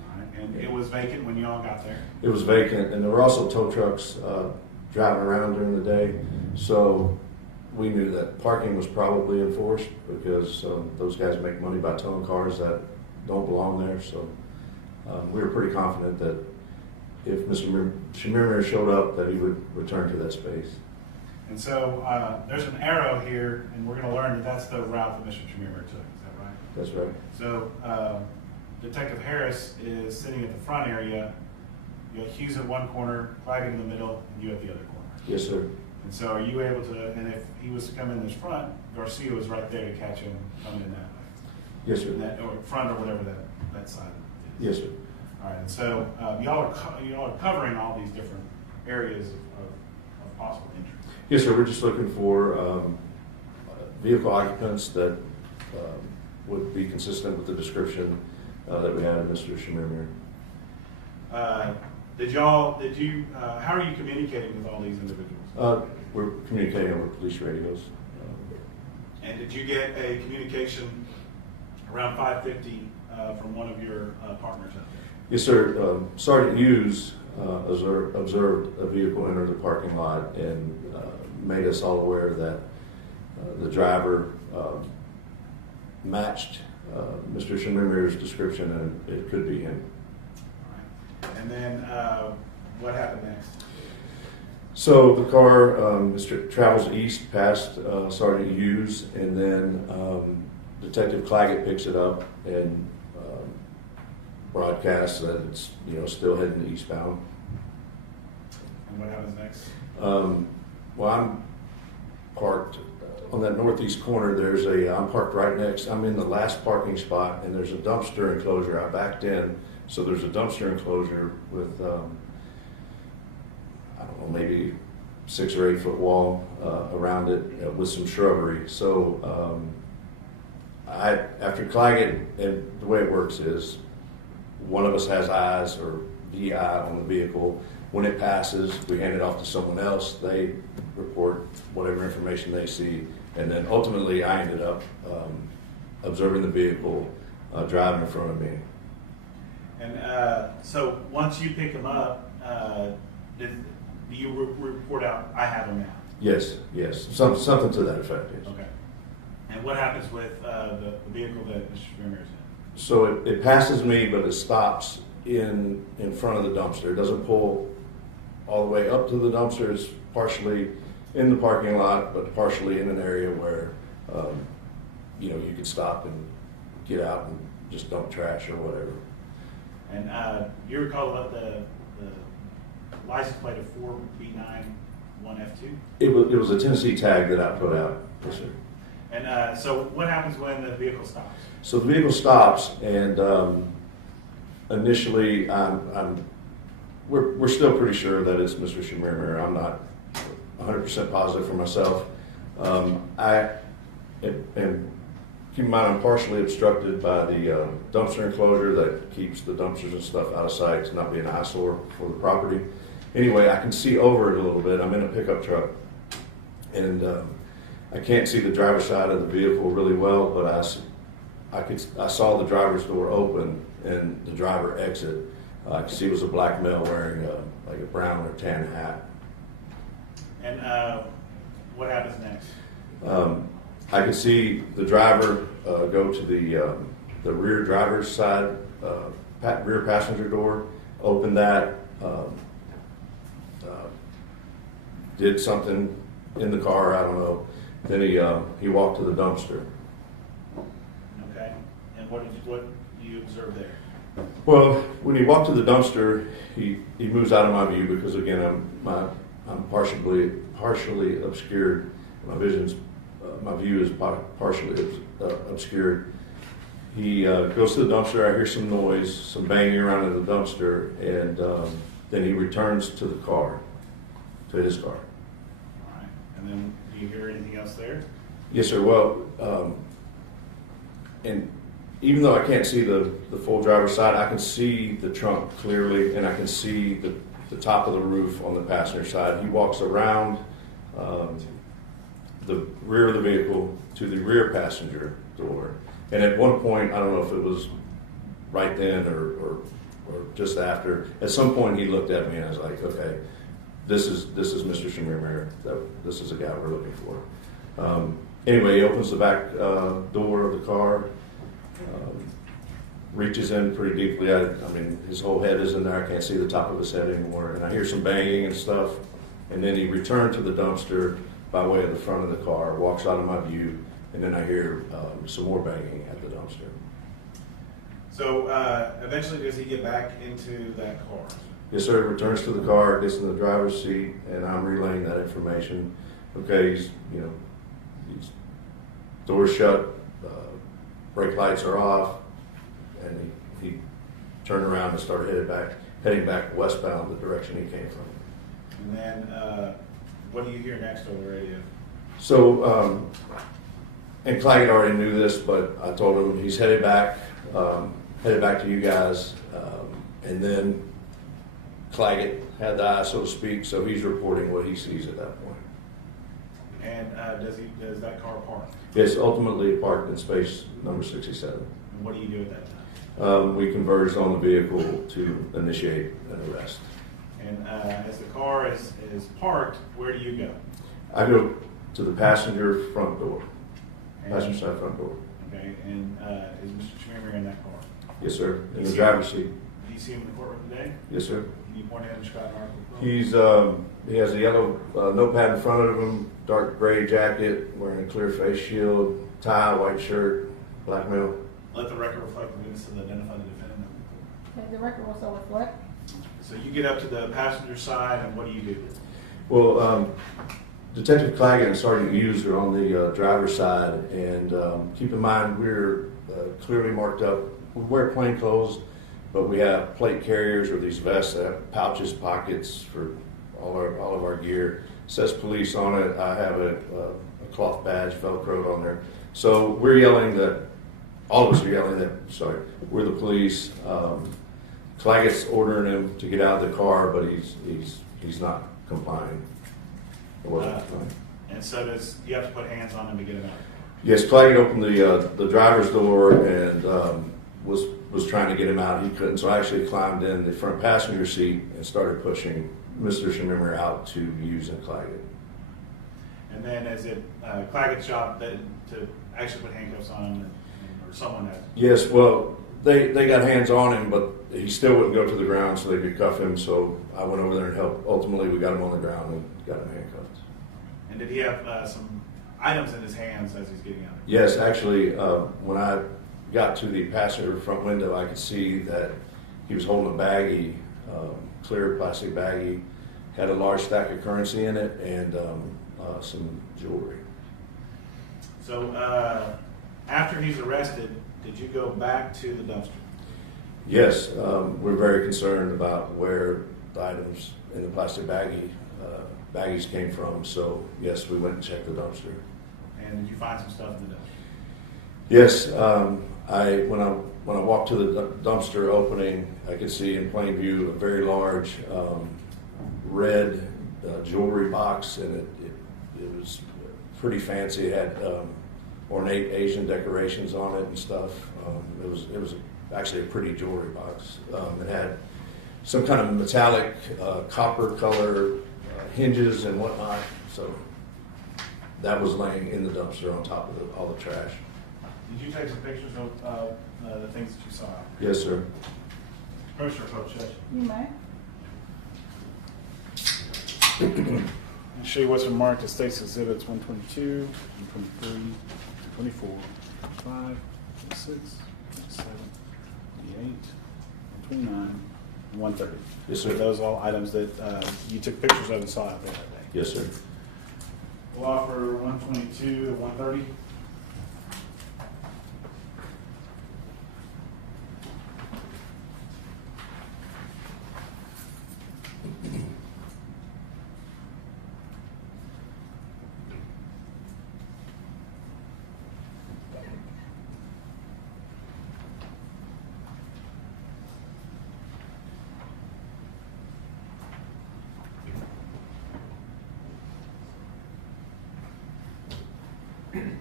All right. And it was vacant when you all got there? It was vacant, and there were also tow trucks driving around during the day, so we knew that parking was probably enforced because those guys make money by towing cars that don't belong there. So we were pretty confident that if Mr. Chemirmir showed up, that he would return to that space. And so there's an arrow here, and we're going to learn that that's the route that Mr. Chemirmir took. Is that right? That's right. So Detective Harris is sitting at the front area. You got Hughes at one corner, Claggett in the middle, and you at the other corner. Yes, sir. And so are you able to, and if he was to come in this front, Garcia was right there to catch him coming in that way? Yes, sir. In that, or front or whatever that side is. Yes, sir. All right, and so y'all are covering all these different areas of possible entry. Yes, sir. We're just looking for vehicle occupants that would be consistent with the description that we had of Mr. Chemirmir. How are you communicating with all these individuals? We're communicating over police radios. And did you get a communication around 5:50 from one of your partners out there? Yes, sir. Sergeant Hughes observed a vehicle enter the parking lot and made us all aware that the driver matched Mr. Chemirmir's description, and it could be him. All right. And then what happened next? So the car travels east past Sergeant Hughes, and then Detective Claggett picks it up and broadcasts that it's still heading eastbound. And what happens next? Well, I'm parked on that northeast corner. I'm parked right next. I'm in the last parking spot, and there's a dumpster enclosure. I backed in, so there's a dumpster enclosure with I don't know, maybe 6 or 8 foot wall around it with some shrubbery. So after Claggett, and the way it works is one of us has eyes or the eye on the vehicle. When it passes, we hand it off to someone else. They report whatever information they see, and then ultimately I ended up observing the vehicle driving in front of me. And so once you pick him up, do you report out, I have him now? Yes, something to that effect. Yes. Okay. And what happens with the vehicle that Mr. Chemirmir is in? So it passes me, but it stops in front of the dumpster. It doesn't pull all the way up to the dumpster. It's partially in the parking lot, but partially in an area where you could stop and get out and just dump trash or whatever. And you recall about the license plate of 4B91F2? It was a Tennessee tag that I put out. Yes, sir. And so what happens when the vehicle stops? So the vehicle stops, and initially we're still pretty sure that it's Mr. Chemirmir. I'm not 100% positive for myself. And keep in mind, I'm partially obstructed by the dumpster enclosure that keeps the dumpsters and stuff out of sight to not be an eyesore for the property. Anyway, I can see over it a little bit. I'm in a pickup truck, and I can't see the driver's side of the vehicle really well, but I saw the driver's door open and the driver exit. I could see it was a black male wearing like a brown or tan hat. And what happens next? I could see the driver go to the rear driver's side, rear passenger door, open that, did something in the car, I don't know. Then he walked to the dumpster. Okay. And what do you observe there? Well, when he walked to the dumpster, he moves out of my view because again I'm partially obscured. My view is partially obscured. He goes to the dumpster. I hear some noise, some banging around in the dumpster, and then he returns to the car, to his car. All right. And then do you hear anything else there? Yes, sir. Well, and even though I can't see the full driver's side, I can see the trunk clearly, and I can see the top of the roof on the passenger side. He walks around the rear of the vehicle to the rear passenger door. And at one point, I don't know if it was right then or just after, at some point he looked at me and I was like, okay, this is Mr. Chemirmir. This is the guy we're looking for. Anyway, he opens the back door of the car, reaches in pretty deeply. I mean, his whole head is in there. I can't see the top of his head anymore. And I hear some banging and stuff. And then he returned to the dumpster by way of the front of the car, walks out of my view, and then I hear some more banging at the dumpster. So eventually does he get back into that car? Yes, sir. Returns to the car, gets in the driver's seat, and I'm relaying that information. Okay, he's doors shut, brake lights are off, and he turned around and started heading back westbound, the direction he came from. And then, what do you hear next over the radio? So, and Claggett already knew this, but I told him he's headed back to you guys, and then Claggett had the eye, so to speak, so he's reporting what he sees at that point. And does that car park? Yes, ultimately parked in space number 67. And what do you do at that time? We converged on the vehicle to initiate an arrest. And as the car is parked, where do you go? I go to the passenger front door, And- passenger side front door. Okay, and is Mr. Chemirmir in that car? Yes, sir. In the Yes, driver's seat. Do you see him in the courtroom today? Yes, sir. Can you point at him, describe an article? He has a yellow notepad in front of him, dark gray jacket, wearing a clear face shield, tie, white shirt, black male. Let the record reflect the witness to identify the defendant. Okay, the record will so reflect. So you get up to the passenger side, and what do you do? Well, Detective Claggett and Sergeant Hughes are on the driver's side, and keep in mind we're clearly marked up. We wear plain clothes, but we have plate carriers or these vests that have pouches, pockets for all of our gear. It says police on it. I have a cloth badge velcroed on there. So we're yelling that, all of us are yelling that, sorry, we're the police. Claggett's ordering him to get out of the car, but he's not complying. It wasn't complying. And so you have to put hands on him to get him out? Yes, Claggett opened the driver's door and was trying to get him out. He couldn't, so I actually climbed in the front passenger seat and started pushing Mr. Chemirmir out to Hughes and Claggett. And then is it Claggett's job to actually put handcuffs on him, or someone has? Yes, well, they got hands on him, but he still wouldn't go to the ground, so they could cuff him. So I went over there and helped. Ultimately, we got him on the ground and got him handcuffed. And did he have some items in his hands as he's getting out? Yes, actually, when I got to the passenger front window, I could see that he was holding a baggie, clear plastic baggie, had a large stack of currency in it, and some jewelry. So after he's arrested, did you go back to the dumpster? Yes, we're very concerned about where the items in the plastic baggies came from. So yes, we went and checked the dumpster. And did you find some stuff in the dumpster? Yes, when I walked to the dumpster opening, I could see in plain view a very large red jewelry box, and it was pretty fancy. It had ornate Asian decorations on it and stuff. It was actually a pretty jewelry box. It had some kind of metallic copper color hinges and whatnot. So that was laying in the dumpster on top of all the trash. Did you take some pictures of the things that you saw? Yes, sir. Commissioner Pope Judge. You may. I'll show you what's been marked as State's Exhibits 122, 123, 124, 125, 126, 127, 128, 129, and 130. Yes, sir. Are those all items that you took pictures of and saw out there that day? Yes, sir. We'll offer 122 to 130.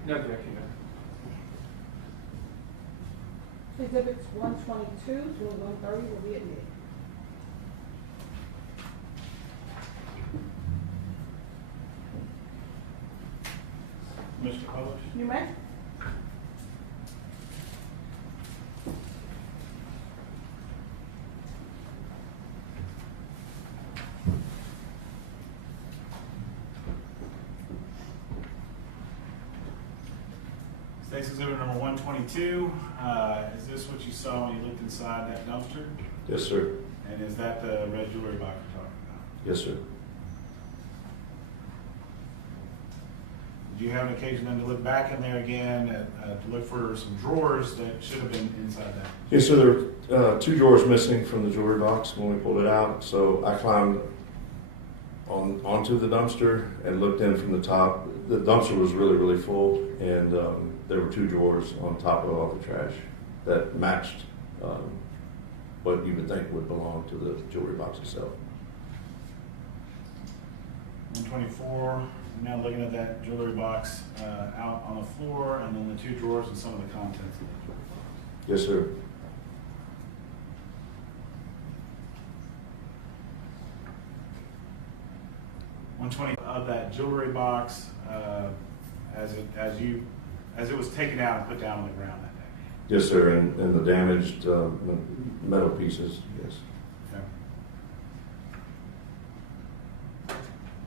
No objection, no. Exhibits 122 through 130 will be admitted. Mr. Polish? You may. State's Exhibit number 122. Is this what you saw when you looked inside that dumpster? Yes, sir. And is that the red jewelry box you're talking about? Yes, sir. Did you have an occasion then to look back in there again to look for some drawers that should have been inside that? Yes, sir. There were 2 drawers missing from the jewelry box when we pulled it out. So I climbed onto the dumpster and looked in from the top. The dumpster was really, really full, and there were 2 drawers on top of all the trash that matched what you would think would belong to the jewelry box itself. 124. Now looking at that jewelry box out on the floor, and then the 2 drawers and some of the contents of the jewelry box. Yes, sir. Of that jewelry box as it was taken out and put down on the ground that day. Yes, sir. And the damaged metal pieces. Yes. Okay.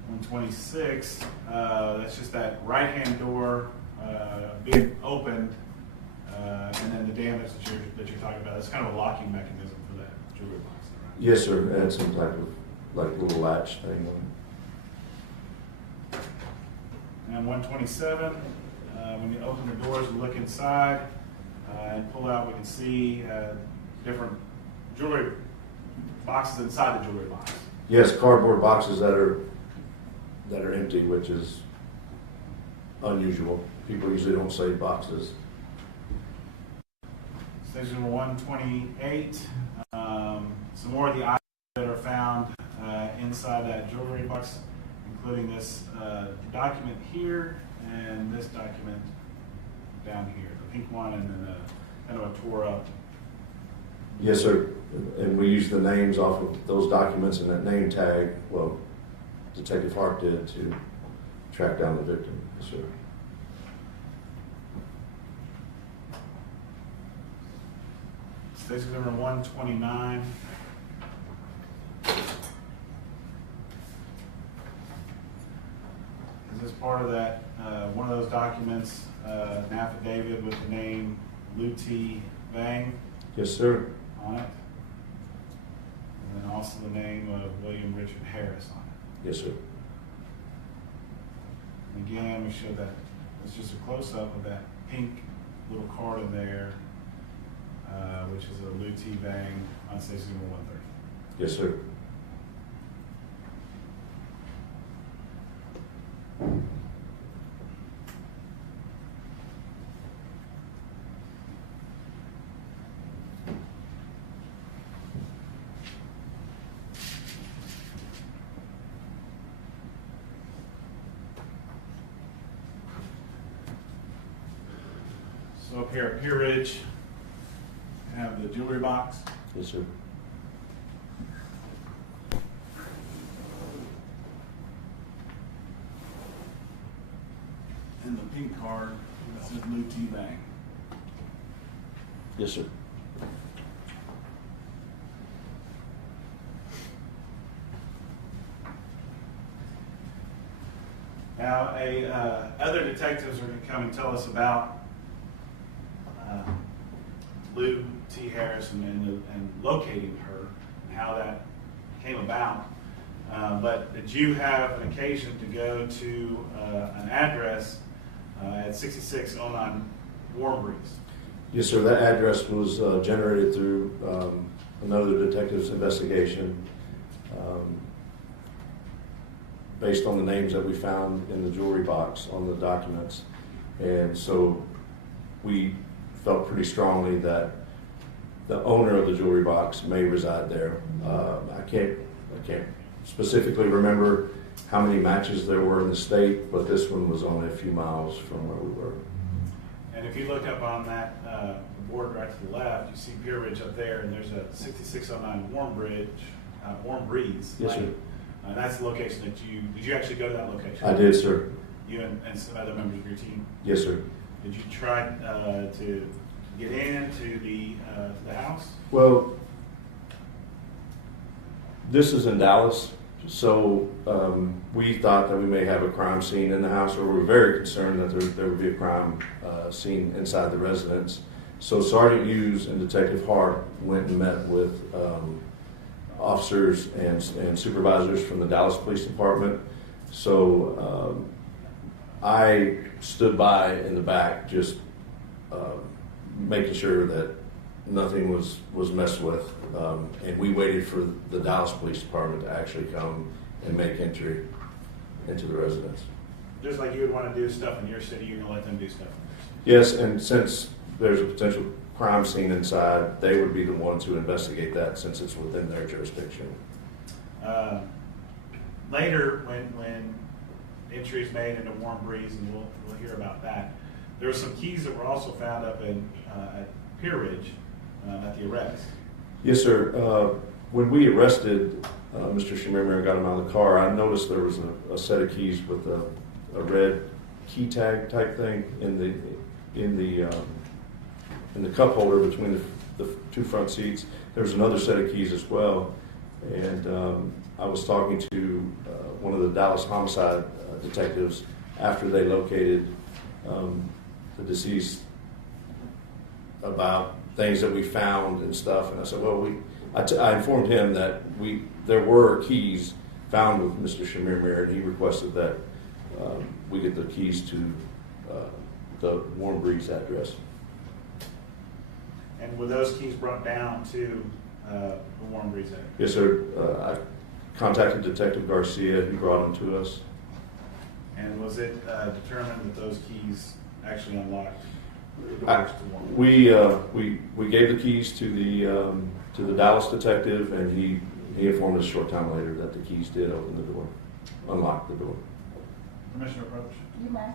126. That's just that right-hand door being opened, and then the damage that you're talking about. That's kind of a locking mechanism for that jewelry box, right? Yes, sir. It had some type of little latch thing on it. And 127, when you open the doors and look inside and pull out, we can see different jewelry boxes inside the jewelry box. Yes, cardboard boxes that are empty, which is unusual. People usually don't save boxes. Station 128, some more of the items that are found inside that jewelry box, including this document here and this document down here, the pink one, and then kind of a tore up. Yes, sir. And we use the names off of those documents and that name tag. Well, Detective Harp did to track down the victim. Yes, sir. Station number 129. Is this part of that, one of those documents, an affidavit with the name Lou T. Bang Yes, sir. on it? And then also the name of William Richard Harris on it. Yes, sir. And again, we show that, it's just a close-up of that pink little card in there, which is a Lou T. Bang on station number 130. Yes, sir. So up here at Pier Ridge, we have the jewelry box. Yes, sir. And the pink card that says Lou T. Bang. Yes, sir. Now, other detectives are going to come and tell us about Lou T. Harris and locating her and how that came about. But did you have an occasion to go to an address at 6609 Warm Breeze? Yes, sir. That address was generated through another detective's investigation based on the names that we found in the jewelry box on the documents. And so we felt pretty strongly that the owner of the jewelry box may reside there. I can't specifically remember how many matches there were in the state, but this one was only a few miles from where we were. And if you look up on that board right to the left, you see Pier Ridge up there, and there's a 6609 Warm Breeze. Yes, sir. And that's the location that did you actually go to that location? I did, sir. You and some other members of your team? Yes, sir. Did you try to get into the house? Well, this is in Dallas, so we thought that we may have a crime scene in the house, or we were very concerned that there would be a crime scene inside the residence. So Sergeant Hughes and Detective Harp went and met with officers and supervisors from the Dallas Police Department. So I stood by in the back, just making sure that nothing was messed with. And we waited for the Dallas Police Department to actually come and make entry into the residence. Just like you would want to do stuff in your city, you're going to let them do stuff in Yes, and since there's a potential crime scene inside, they would be the ones who investigate that since it's within their jurisdiction. Later, when entry is made into Warm Breeze, and we'll hear about that, there were some keys that were also found up in at Pier Ridge at the arrest. Yes, sir. When we arrested Mr. Chemirmir and got him out of the car, I noticed there was a set of keys with a red key tag type thing in the cup holder between the two front seats. There was another set of keys as well, and I was talking to one of the Dallas homicide detectives after they located the deceased about things that we found and stuff, and I said, well, I informed him that there were keys found with Mr. Chemirmir, and he requested that we get the keys to the Warm Breeze address. And were those keys brought down to the Warm Breeze address? Yes, sir. I contacted Detective Garcia. He brought them to us. And was it determined that those keys actually unlocked the doors to Warm Breeze? We gave the keys to the Dallas detective, and he informed us a short time later that the keys did open the door, unlock the door. Commissioner Approach. You may.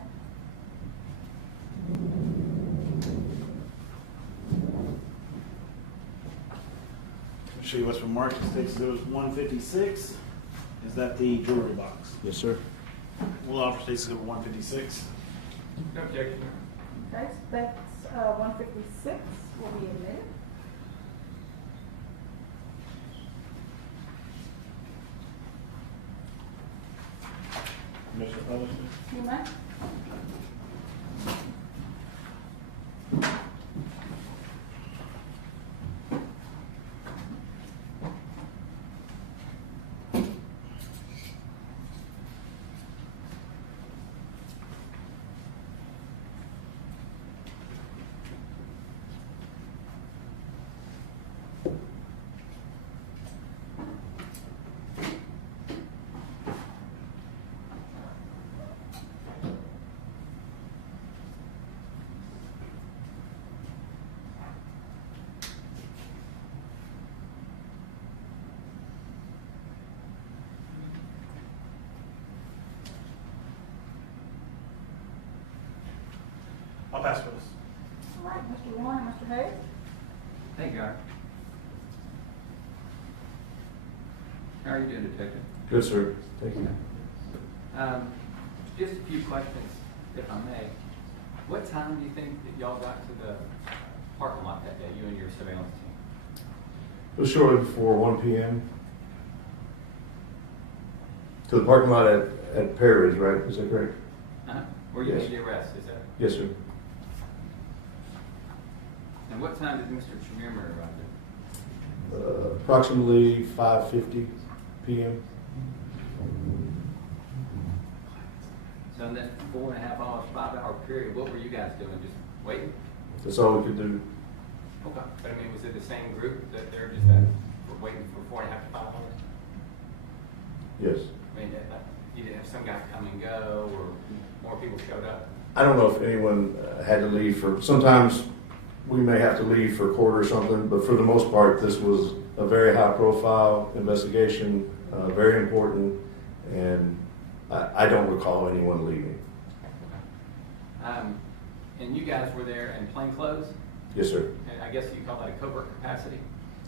I'll show you what's been marked. It states there was 156. Is that the jewelry box? Yes, sir. Will offer states number 156. No objection. Okay, so that's 156 will be admitted. Commissioner Publishman. You may. I'll pass with us. All right, Mr. Warren, Mr. Hayes. Thank you, Art. How are you doing, Detective? Good, sir. Thank you. Just a few questions, if I may. What time do you think that y'all got to the parking lot that day, you and your surveillance team? It was shortly before 1 p.m. To the parking lot at Perry's, right? Is that correct? Where you Yes. made the arrest, is that? Yes, sir. And what time did Mr. Chemirmir arrive there? Approximately 5:50 p.m. So in that 4.5 hours, 5-hour period, what were you guys doing? Just waiting? That's all we could do. Okay. But I mean, was it the same group that they're just waiting for 4.5 to 5 hours? Yes. I mean, you didn't have some guy come and go, or more people showed up? I don't know if anyone had to leave for, sometimes we may have to leave for court or something, but for the most part, this was a very high profile investigation, very important, and I don't recall anyone leaving. And you guys were there in plain clothes? Yes, sir. And I guess you call that a covert capacity?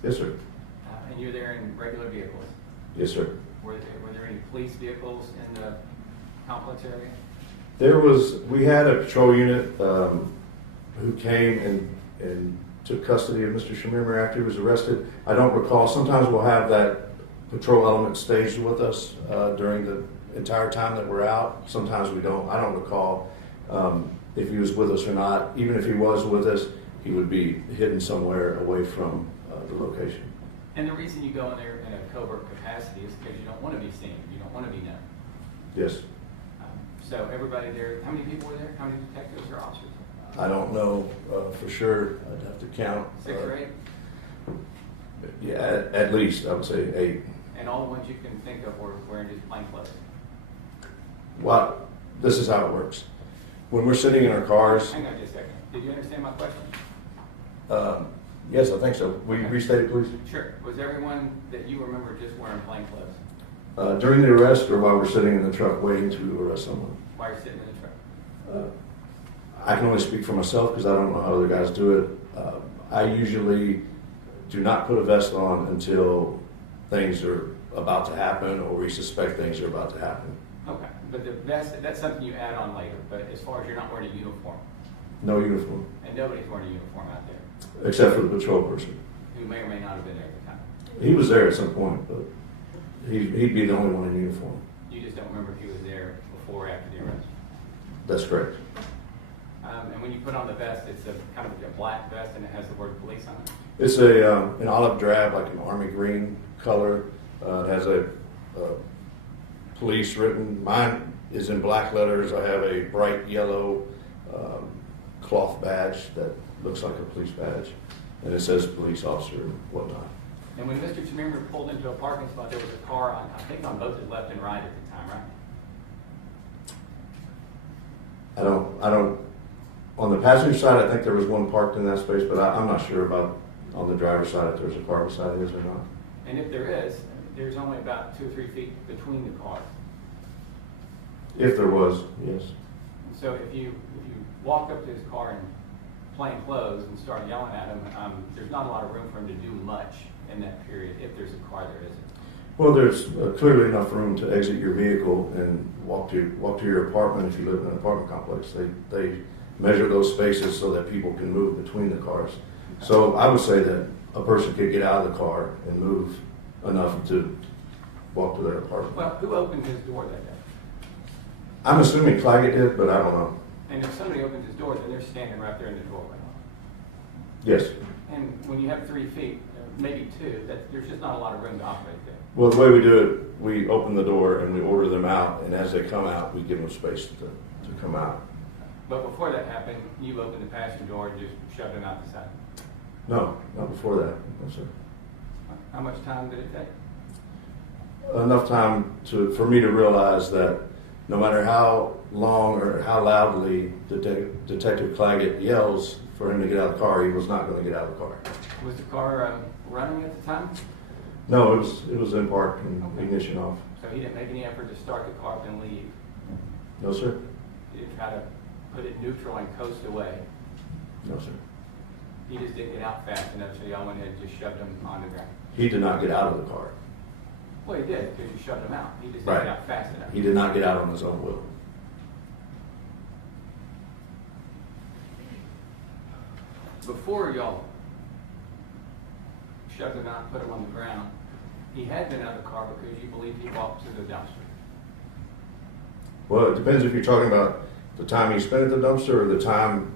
Yes, sir. And you're there in regular vehicles? Yes, sir. Were there any police vehicles in the complex area? We had a patrol unit who came and took custody of Mr. Chemirmir after he was arrested. I don't recall. Sometimes we'll have that patrol element staged with us during the entire time that we're out. Sometimes we don't. I don't recall if he was with us or not. Even if he was with us, he would be hidden somewhere away from the location. And the reason you go in there in a covert capacity is because you don't want to be seen, you don't want to be known. Yes. So everybody there, how many people were there? How many detectives or officers? I don't know for sure. I'd have to count. 6 or 8? Yeah, at least I would say 8. And all the ones you can think of were wearing just plain clothes? Well, this is how it works. When we're sitting in our cars, Hang on just a second. Did you understand my question? yes, I think so. Will you restate it, please? Sure. Was everyone that you remember just wearing plain clothes? During the arrest or while we're sitting in the truck waiting to arrest someone? While you're sitting in the truck? I can only speak for myself because I don't know how other guys do it. I usually do not put a vest on until things are about to happen or we suspect things are about to happen. Okay. But the vest, that's something you add on later. But as far as you're not wearing a uniform, No uniform, and nobody's wearing a uniform out there, except for the patrol person. who may or may not have been there at the time. He was there at some point, but he'd be the only one in uniform. You just don't remember if he was there before or after the arrest. That's correct. And when you put on the vest, it's a kind of a black vest and it has the word police on it. It's an olive drab, like an army green color. It has a police written. Mine is in black letters. I have a bright yellow cloth badge that looks like a police badge, and it says police officer and whatnot. And when Mr. Chemirmir pulled into a parking spot, there was a car on, I think on both the left and right at the time, right? I don't. On the passenger side, I think there was one parked in that space, but I'm not sure about on the driver's side if there's a car beside his or not. And if there is, there's only about 2 or 3 feet between the cars. If there was, yes. So if you walk up to his car in plain clothes and start yelling at him, there's not a lot of room for him to do much in that period if there's a car there isn't. Well, there's clearly enough room to exit your vehicle and walk to your apartment if you live in an apartment complex. They measure those spaces so that people can move between the cars. So I would say that a person could get out of the car and move enough to walk to their apartment. Well, who opened his door that day? I'm assuming Claggett did, but I don't know. And if somebody opens his door, then they're standing right there in the doorway. Yes. And when you have 3 feet, maybe 2, there's just not a lot of room to operate there. Well, the way we do it, we open the door and we order them out, and as they come out, we give them space to come out. But before that happened, you opened the passenger door and just shoved him out the side. No, not before that. No, sir. How much time did it take? Enough time for me to realize that no matter how long or how loudly Detective Claggett yells for him to get out of the car, he was not going to get out of the car. Was the car running at the time? No, it was in park and ignition off. So he didn't make any effort to start the car up and leave? No, sir. He didn't try to put it neutral and coast away? No, sir. He just didn't get out fast enough, so y'all went ahead and just shoved him on the ground? He did not get out of the car. Well, he did, because you shoved him out. He just didn't Right. get out fast enough. He did not get out on his own will. Before y'all shoved him out and put him on the ground, he had been out of the car because you believe he walked to the dumpster. Well, it depends if you're talking about the time he spent at the dumpster or the time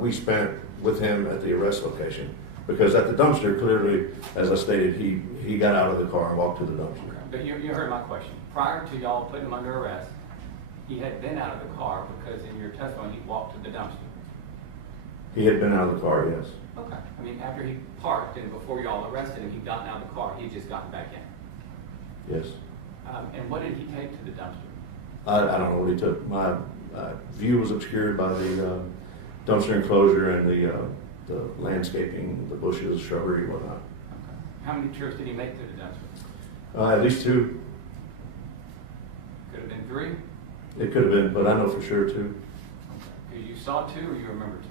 we spent with him at the arrest location. Because at the dumpster, clearly, as I stated, he got out of the car and walked to the dumpster. But you heard my question. Prior to y'all putting him under arrest, he had been out of the car because in your testimony, he walked to the dumpster. He had been out of the car, yes. Okay. I mean, after he parked and before y'all arrested him, he'd gotten out of the car. He'd just gotten back in. Yes. And what did he take to the dumpster? I don't know what he took. My view was obscured by the dumpster enclosure and the landscaping, the bushes, shrubbery, whatnot. Okay. How many trips did he make to the dumpster? At least 2. Could have been 3? It could have been, but I know for sure 2. Okay. Because you saw 2 or you remember 2?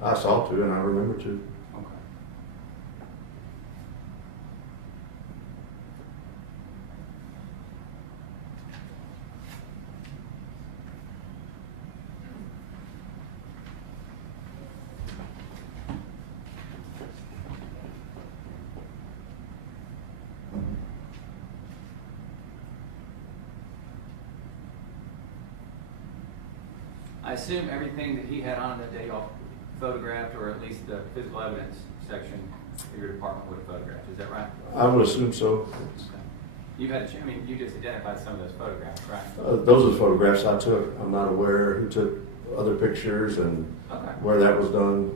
I saw 2 and I remember 2. Okay. I assume everything that he had on that day y'all photographed, or at least the physical evidence section of your department would have photographed. Is that right? I would assume so. Okay. You had, I mean, you just identified some of those photographs, right? Those are the photographs I took. I'm not aware who took other pictures and Okay. where that was done.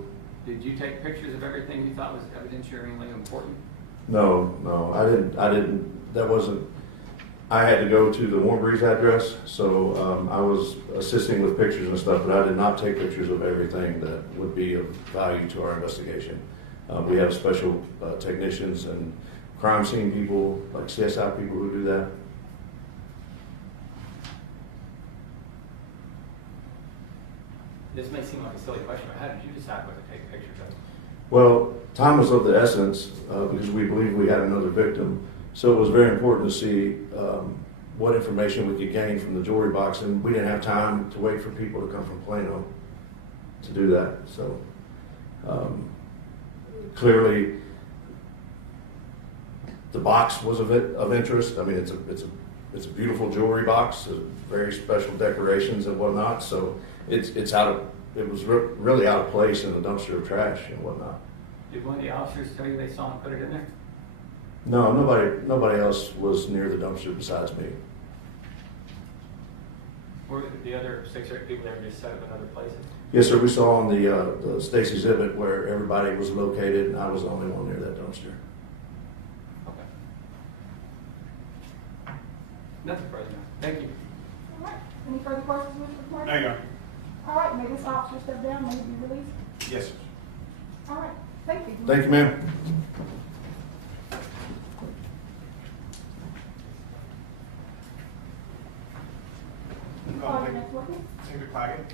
Did you take pictures of everything you thought was evidentially important? No, I didn't, that wasn't, I had to go to the Warm Breeze address, so I was assisting with pictures and stuff, but I did not take pictures of everything that would be of value to our investigation. We have special technicians and crime scene people, like CSI people who do that. This may seem like a silly question, but how did you decide what to take pictures of? Well, time was of the essence because we believed we had another victim. So it was very important to see what information we could gain from the jewelry box, and we didn't have time to wait for people to come from Plano to do that. So clearly, the box was of interest. I mean, it's a beautiful jewelry box, very special decorations and whatnot. So it was really out of place in the dumpster of trash and whatnot. Did one of the officers tell you they saw him put it in there? No, nobody else was near the dumpster besides me. Were the other 6 or 8 people there just set up in other places? Yes, sir. We saw on the Stacy exhibit where everybody was located, and I was the only one near that dumpster. Okay. Nothing further now. Thank you. All right. Any further questions, Mr. Clark? There you go. All right, may this officer step down, may he be released? Yes, sir. All right, thank you. Thank you, ma'am. Call your next witness. Secretary Claggett.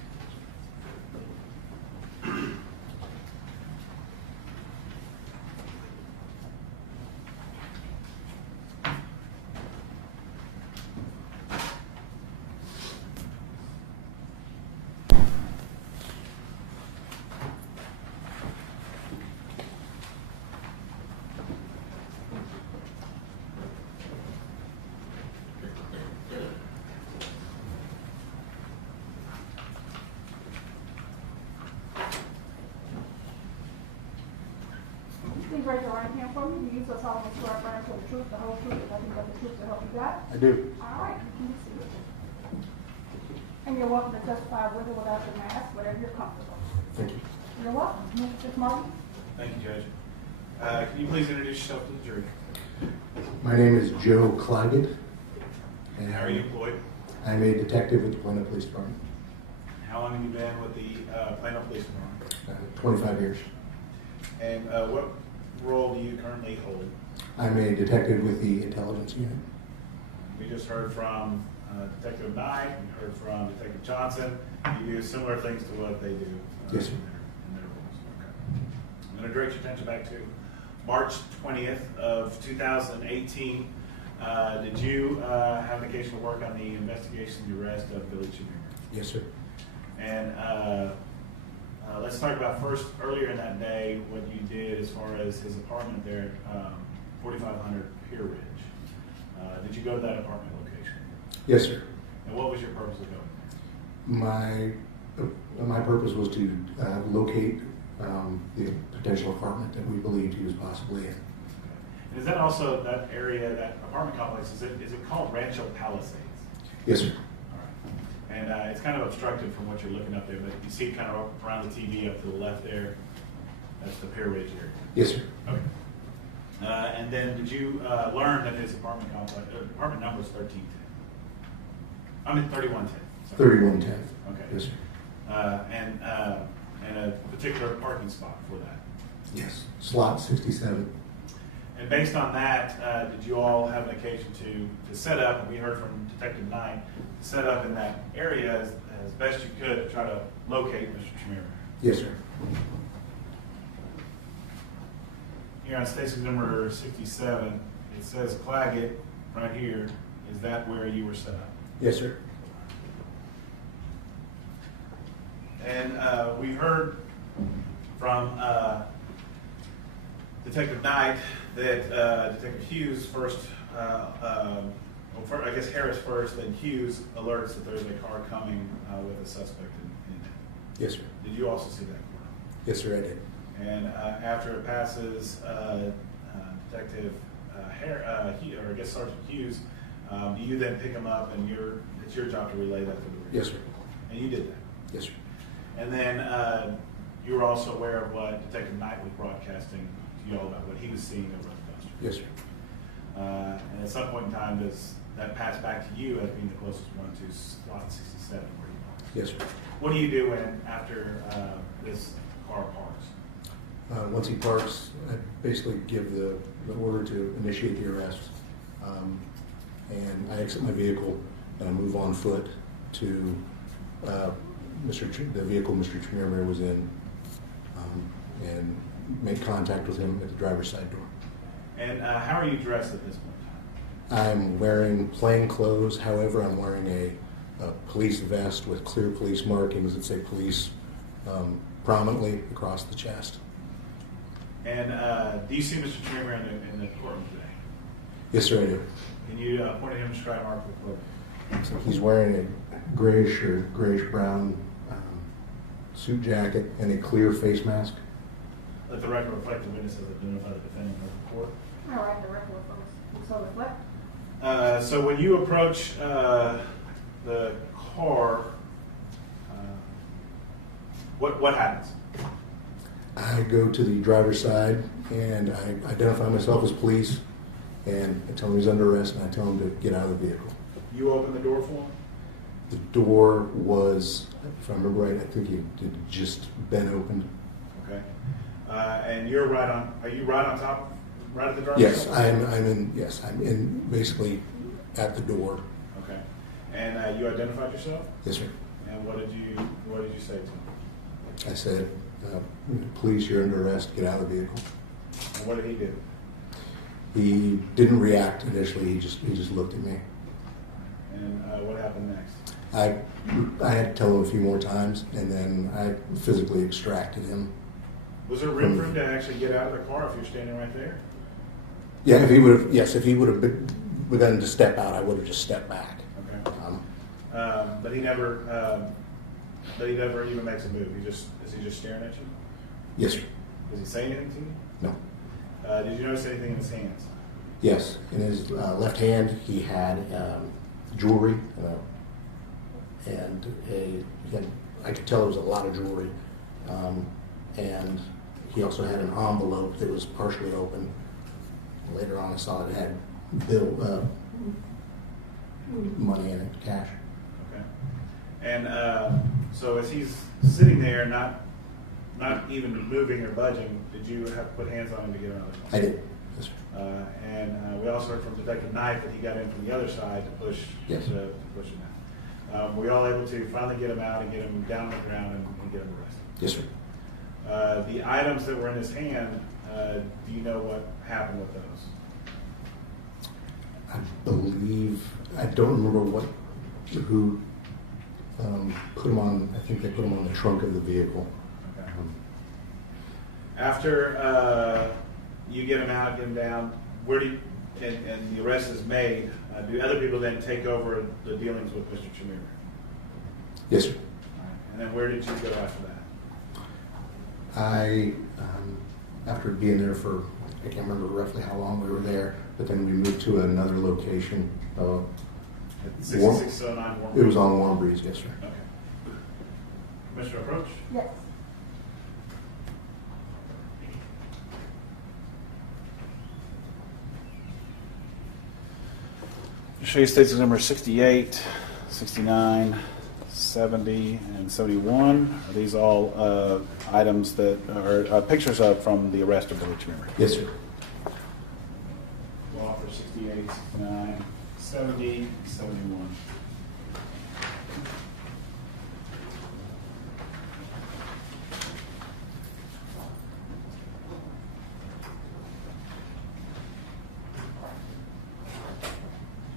Please raise your right hand for me. Do you so solemnly swear affirm to the truth, the whole truth, and nothing but the truth to help you God? I do. All right, you can be seated. And you're welcome to testify with or without the mask, whatever you're comfortable. Thank you. You're welcome. Mr. Martin? Thank you, Judge. Can you please introduce yourself to the jury? My name is Joe Claggett. And how are you employed? I'm a detective with the Plano Police Department. How long have you been with the Plano Police Department? 25 years. And what role do you currently hold? I'm a detective with the intelligence unit. We just heard from Detective Knight, we heard from Detective Johnson. You do similar things to what they do Yes, sir. in their roles. Okay. I'm going to direct your attention back to March 20th of 2018. Did you have an occasion to work on the investigation and arrest of Billy Chemirmir? Yes, sir. And let's talk about first, earlier in that day, what you did as far as his apartment there at 4500 Pier Ridge. Did you go to that apartment location? Yes, sir. And what was your purpose of going? My purpose was to locate the potential apartment that we believed he was possibly in. And is that also that area, that apartment complex, is it called Rancho Palisades? Yes, sir. All right. And it's kind of obstructed from what you're looking up there, but you see kind of around the TV up to the left there, that's the Pier Ridge area. Yes, sir. Okay. And then did you learn that his apartment complex, apartment number is 1310? I mean 3110. Sorry. 3110. Okay. Yes, sir. And a particular parking spot for that. Yes. Slot 67. And based on that, did you all have an occasion to set up, and we heard from Detective Knight, to set up in that area as best you could to try to locate Mr. Chemirmir? Yes, sir. Here on station number 67, it says Claggett right here. Is that where you were set up? Yes, sir. And we heard from Detective Knight that Detective Hughes first, I guess Harris first, then Hughes alerts that there's a car coming with a suspect in it. Yes, sir. Did you also see that car? Yes, sir, I did. And after it passes Detective or I guess Sergeant Hughes, you then pick him up and it's your job to relay that to the radio. Yes, sir. And you did that. Yes, sir. And then you were also aware of what Detective Knight was broadcasting to you all about what he was seeing over the dumpster. Yes, sir. And at some point in time, does that pass back to you as being the closest one to slot 67 where you are? Yes, sir. What do you do after this car parks? Once he parks, I basically give the order to initiate the arrest. And I exit my vehicle and I move on foot to the vehicle Mr. Chemirmir was in, and make contact with him at the driver's side door. And how are you dressed at this point in time? I'm wearing plain clothes, however, I'm wearing a police vest with clear police markings that say police prominently across the chest. And do you see Mr. Chemirmir in the courtroom today? Yes, sir, I do. Can you point at him and describe our clothing? So he's wearing a grayish or grayish-brown suit jacket and a clear face mask. Let the record reflect the witnesses identify the defendant of the court. All right, the record will so reflect. So when you approach the car, what happens? I go to the driver's side and I identify myself as police, and I tell him he's under arrest, and I tell him to get out of the vehicle. You open the door for him? The door was, if I remember right, I think it had just been opened. Okay. And are you right on top, right at the driver's Yes, side? I'm in basically at the door. Okay. And you identified yourself? Yes, sir. And what did you say to him? I said, police, you're under arrest, get out of the vehicle. And what did he do? He didn't react initially, he just looked at me. And what happened next? I had to tell him a few more times, and then I physically extracted him. Was there room for him to actually get out of the car if you're standing right there? Yeah, if he would have begun to step out, I would have just stepped back. Okay. But he never even makes a move. Is he just staring at you? Yes, sir. Does he say anything to you? No. Did you notice anything in his hands? Yes, in his left hand he had jewelry, and I could tell it was a lot of jewelry, and he also had an envelope that was partially open. Later on I saw it had money in it, cash. Okay. And so as he's sitting there, not even moving or budging, did you have to put hands on him to get him out of the car? I did. Yes, sir. And we also heard from Detective Knight that he got in from the other side to push Yes. to push him out. Were you all able to finally get him out and get him down on the ground and get him arrested? Yes, sir. The items that were in his hand, do you know what happened with those? I don't remember who put them on. I think they put them on the trunk of the vehicle. Okay. After you get him out, get him down, and the arrest is made, do other people then take over the dealings with Mr. Chemirmir? Yes, sir. All right. And then where did you go after that? I, after being there for, I can't remember roughly how long we were there, but then we moved to another location. 6609 Warm It was on Warm Breeze, yes, sir. Okay. Commissioner Approach? Yes. Show you states number 68, 69, 70, and 71. Are these all items that are pictures of from the arrest of Billy Chemirmir? Yes, sir. Law for 68, 69, 70, 71.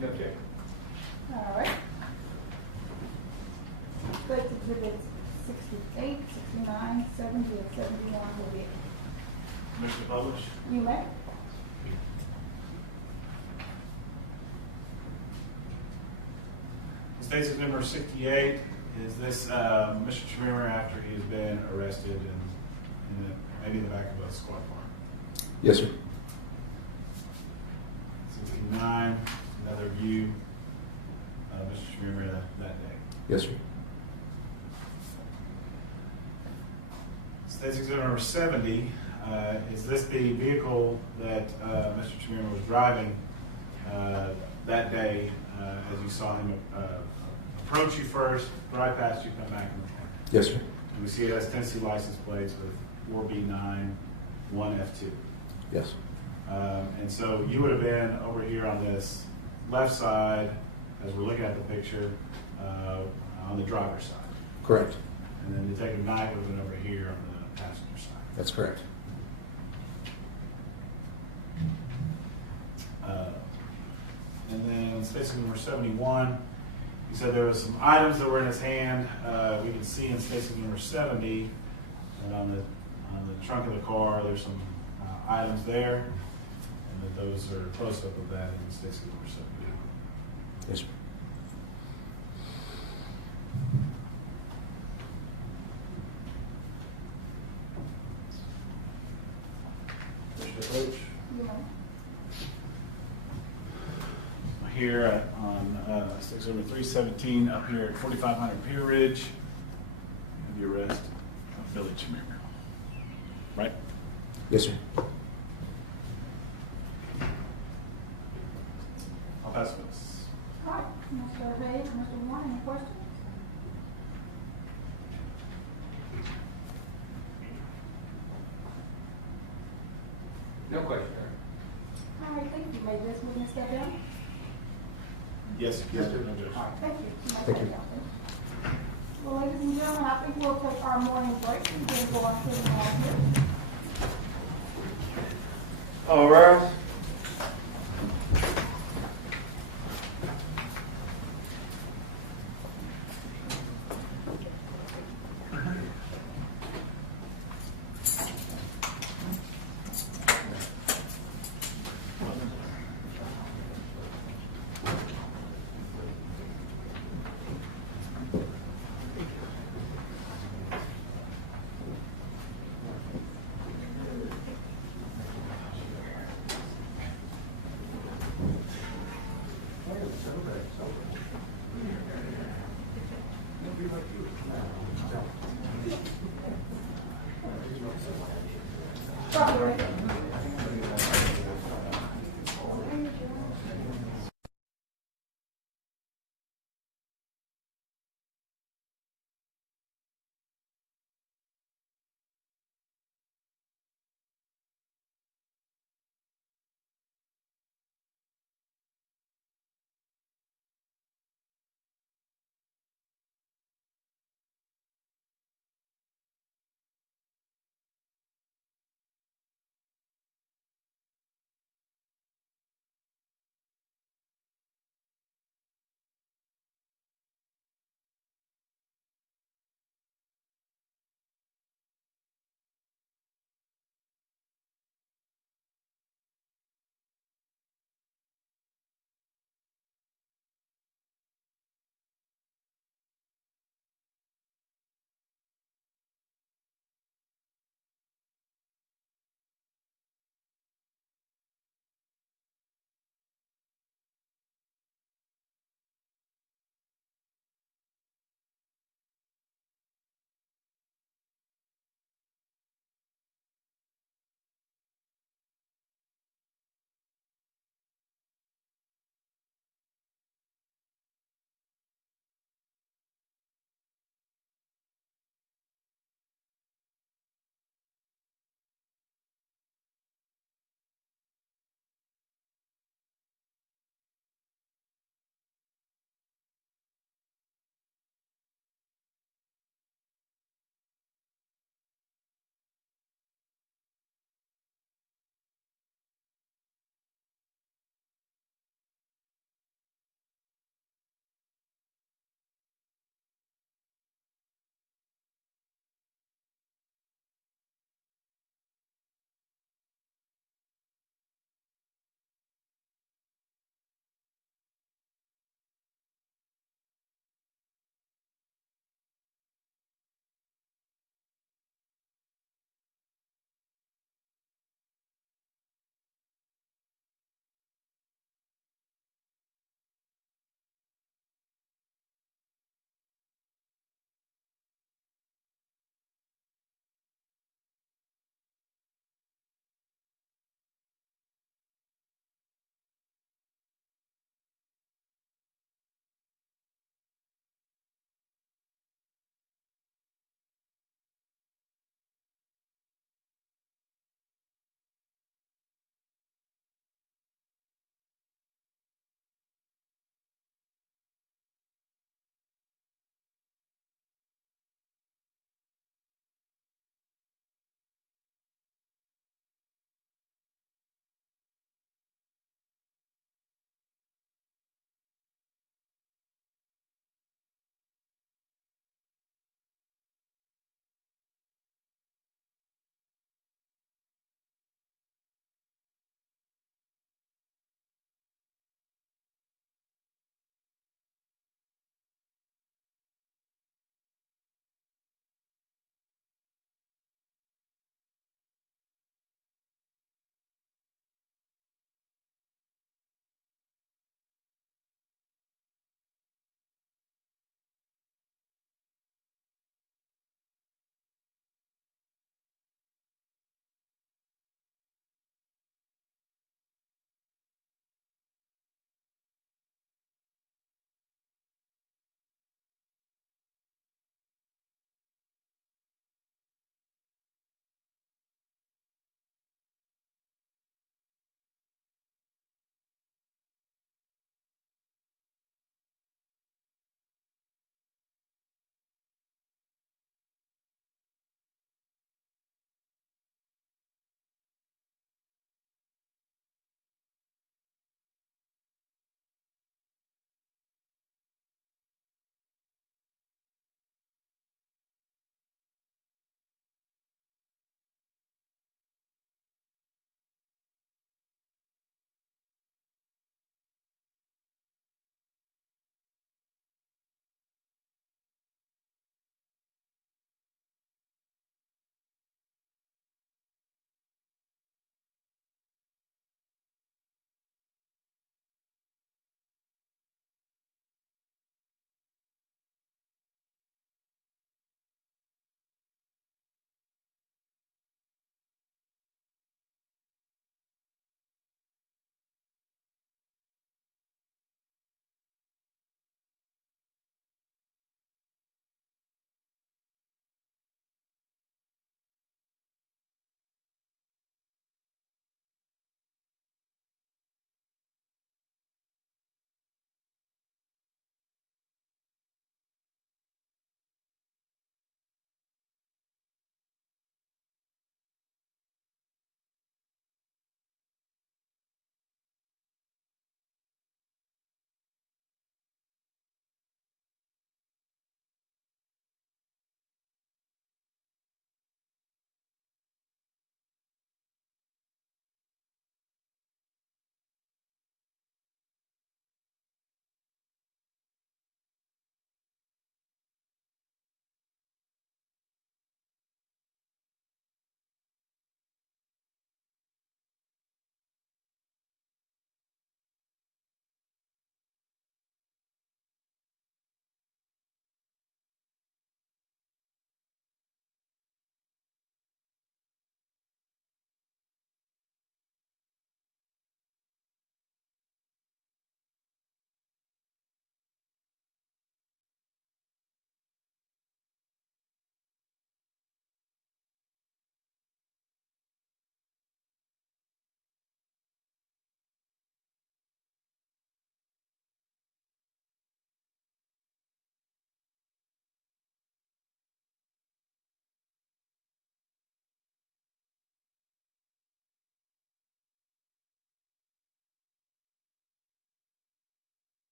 You object? All right. States exhibits 68, 69, 70, and 71 will be. Commissioner Publish? You may. States number 68, is this Mr. Chemirmir after he's been arrested and maybe in the back of a squad car? Yes, sir. 79, another view of Mr. Chemirmir that day. Yes, sir. State's Exhibit number 70, is this the vehicle that Mr. Chemirmir was driving that day as you saw him approach you first, drive past you, come back in the car? Yes, sir. And we see it has Tennessee license plates with 4B9, 1F2. Yes. And so you would have been over here on this left side, as we're looking at the picture, on the driver's side. Correct. And then Detective Knight would have been over here on the passenger side. That's correct. And then statement number 71, he said there was some items that were in his hand. We can see in statement number 70 that on the trunk of the car, there's some items there, and that those are a close-up of that in statement number 70. Yes, sir. Commissioner Coach? Yeah. Here on state number 317, up here at 4500 Pier Ridge, of the arrest of Billy Chemirmir. Right? Yes, sir. I'll pass this. All right, Mr. Hayes, Mr. Warren, any questions? No question. All right, thank you. May this witness step down? Yes, Yes, sir. no, Judge. All right, thank you. may Thank step you. down. Well, ladies and gentlemen, I think we'll take our morning break and then go on to the here. All right.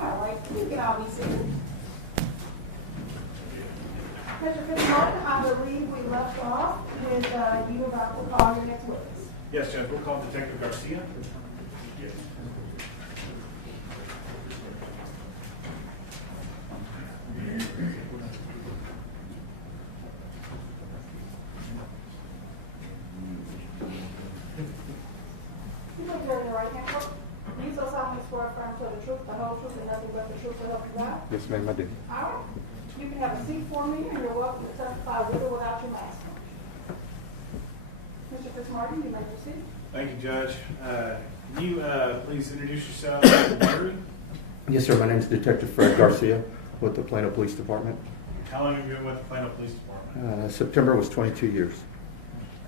All right, you can all be seated. Mr. Fitzmartin, I believe we left off with you about to call your next witness. Yes, Judge, we'll call Detective Garcia. You put your right hand up. Do you so solemnly swear affirm to the truth, the whole truth, and nothing but the truth to help you God? Yes, ma'am, I do. All right. You can have a seat for me, and you're welcome to testify with or without your mask on. Mr. Fitzmartin, you may proceed. Thank you, Judge. Can you please introduce yourself to the jury? Yes, sir. My name is Detective Fred Garcia with the Plano Police Department. How long have you been with the Plano Police Department? September was 22 years.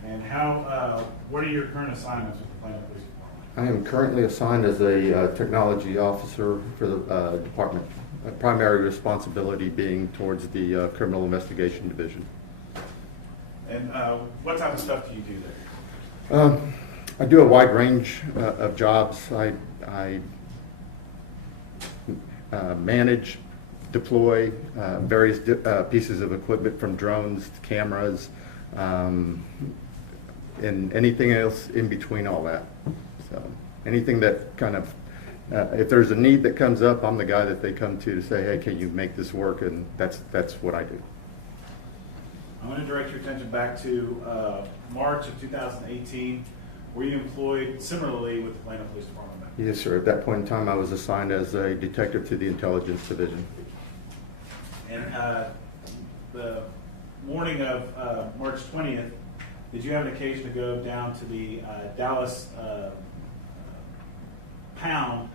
And what are your current assignments with the Plano Police Department? I am currently assigned as a technology officer for the department. My primary responsibility being towards the criminal investigation division. And what type of stuff do you do there? I do a wide range of jobs. I manage, deploy various pieces of equipment from drones to cameras, and anything else in between all that. So anything that kind of, if there's a need that comes up, I'm the guy that they come to say, hey, can you make this work? And that's what I do. I'm going to direct your attention back to March of 2018. Were you employed similarly with the Plano Police Department? Yes, sir. At that point in time, I was assigned as a detective to the intelligence division. And the morning of March 20th, did you have an occasion to go down to the Dallas pound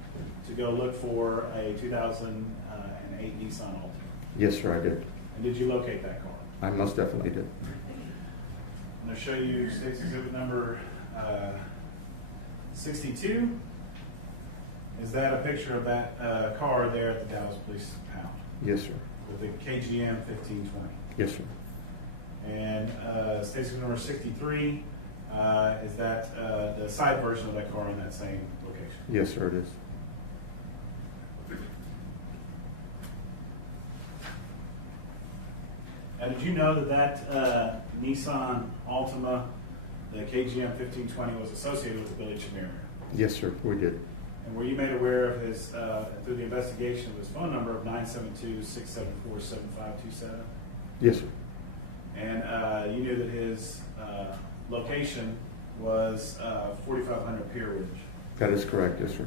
to go look for a 2008 Nissan Altima? Yes, sir, I did. And did you locate that car? I most definitely did. I'm going to show you State's Exhibit number 62. Is that a picture of that car there at the Dallas Police Pound? Yes, sir. With the KGM 1520. Yes, sir. And State's Exhibit number 63, is that the side version of that car in that same location? Yes, sir, it is. Now, did you know that Nissan Altima, the KGM 1520, was associated with Billy Chemirmir? Yes, sir, we did. And were you made aware of his, through the investigation, of his phone number of 972-674-7527? Yes, sir. And you knew that his location was 4500 Pier Ridge? That is correct, yes, sir.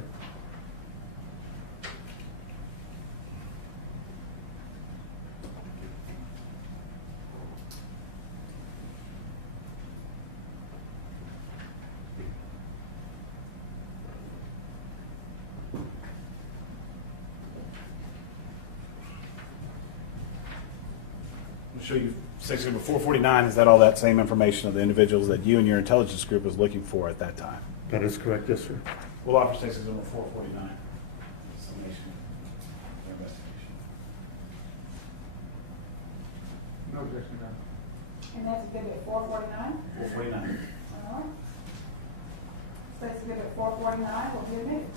I'll show you section number 449. Is that all that same information of the individuals that you and your intelligence group was looking for at that time? That is correct, yes, sir. We'll offer section number 449. Summation of investigation. No objection, Your Honor. And that's exhibit 449? 449. All right. State's exhibit 449 will be admitted.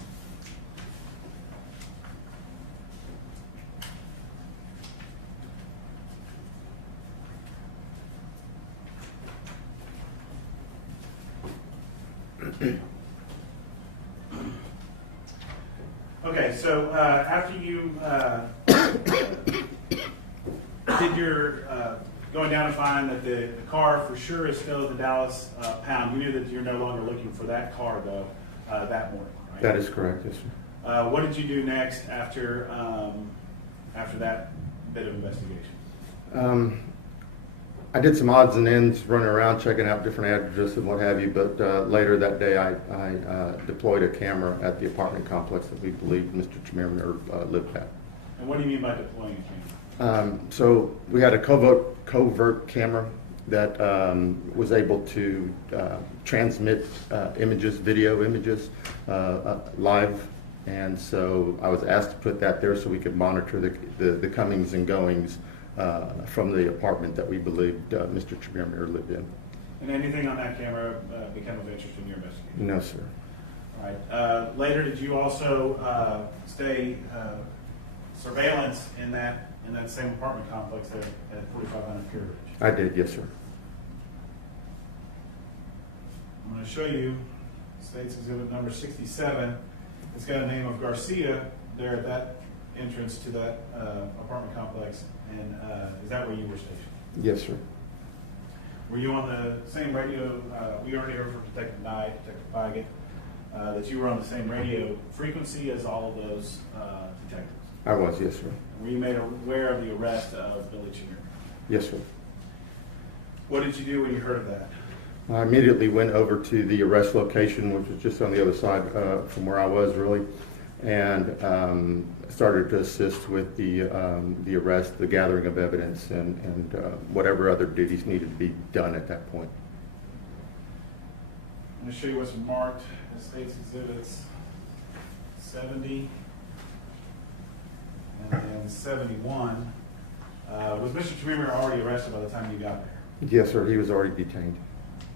Okay, so after you did your going down to find that the car for sure is still at the Dallas pound, you knew that you're no longer looking for that car though that morning, right? That is correct, yes, sir. What did you do next after after that bit of investigation? I did some odds and ends running around checking out different addresses and what have you, but later that day I deployed a camera at the apartment complex that we believe Mr. Chemirmir lived at. And what do you mean by deploying a camera? So we had a covert camera that was able to transmit images, video images, live. And so I was asked to put that there so we could monitor the comings and goings from the apartment that we believed Mr. Chemirmir lived in. And anything on that camera become of interest in your investigation? No, sir. All right. Later, did you also stay surveillance in that same apartment complex at 4500 Pure Ridge? I did, yes, sir. I'm going to show you State's Exhibit number 67. It's got a name of Garcia there at that entrance to that apartment complex. And is that where you were stationed? Yes, sir. Were you on the same radio? We already heard from Detective Knight, Detective Pygott, that you were on the same radio frequency as all of those detectives. I was, yes, sir. Were you made aware of the arrest of Billy Chemirmir? Yes, sir. What did you do when you heard of that? I immediately went over to the arrest location, which was just on the other side from where I was, really, and started to assist with the arrest, the gathering of evidence, and whatever other duties needed to be done at that point. I'm going to show you what's marked as State's Exhibits 70 and then 71. Was Mr. Chemirmir already arrested by the time you got there? Yes, sir. He was already detained.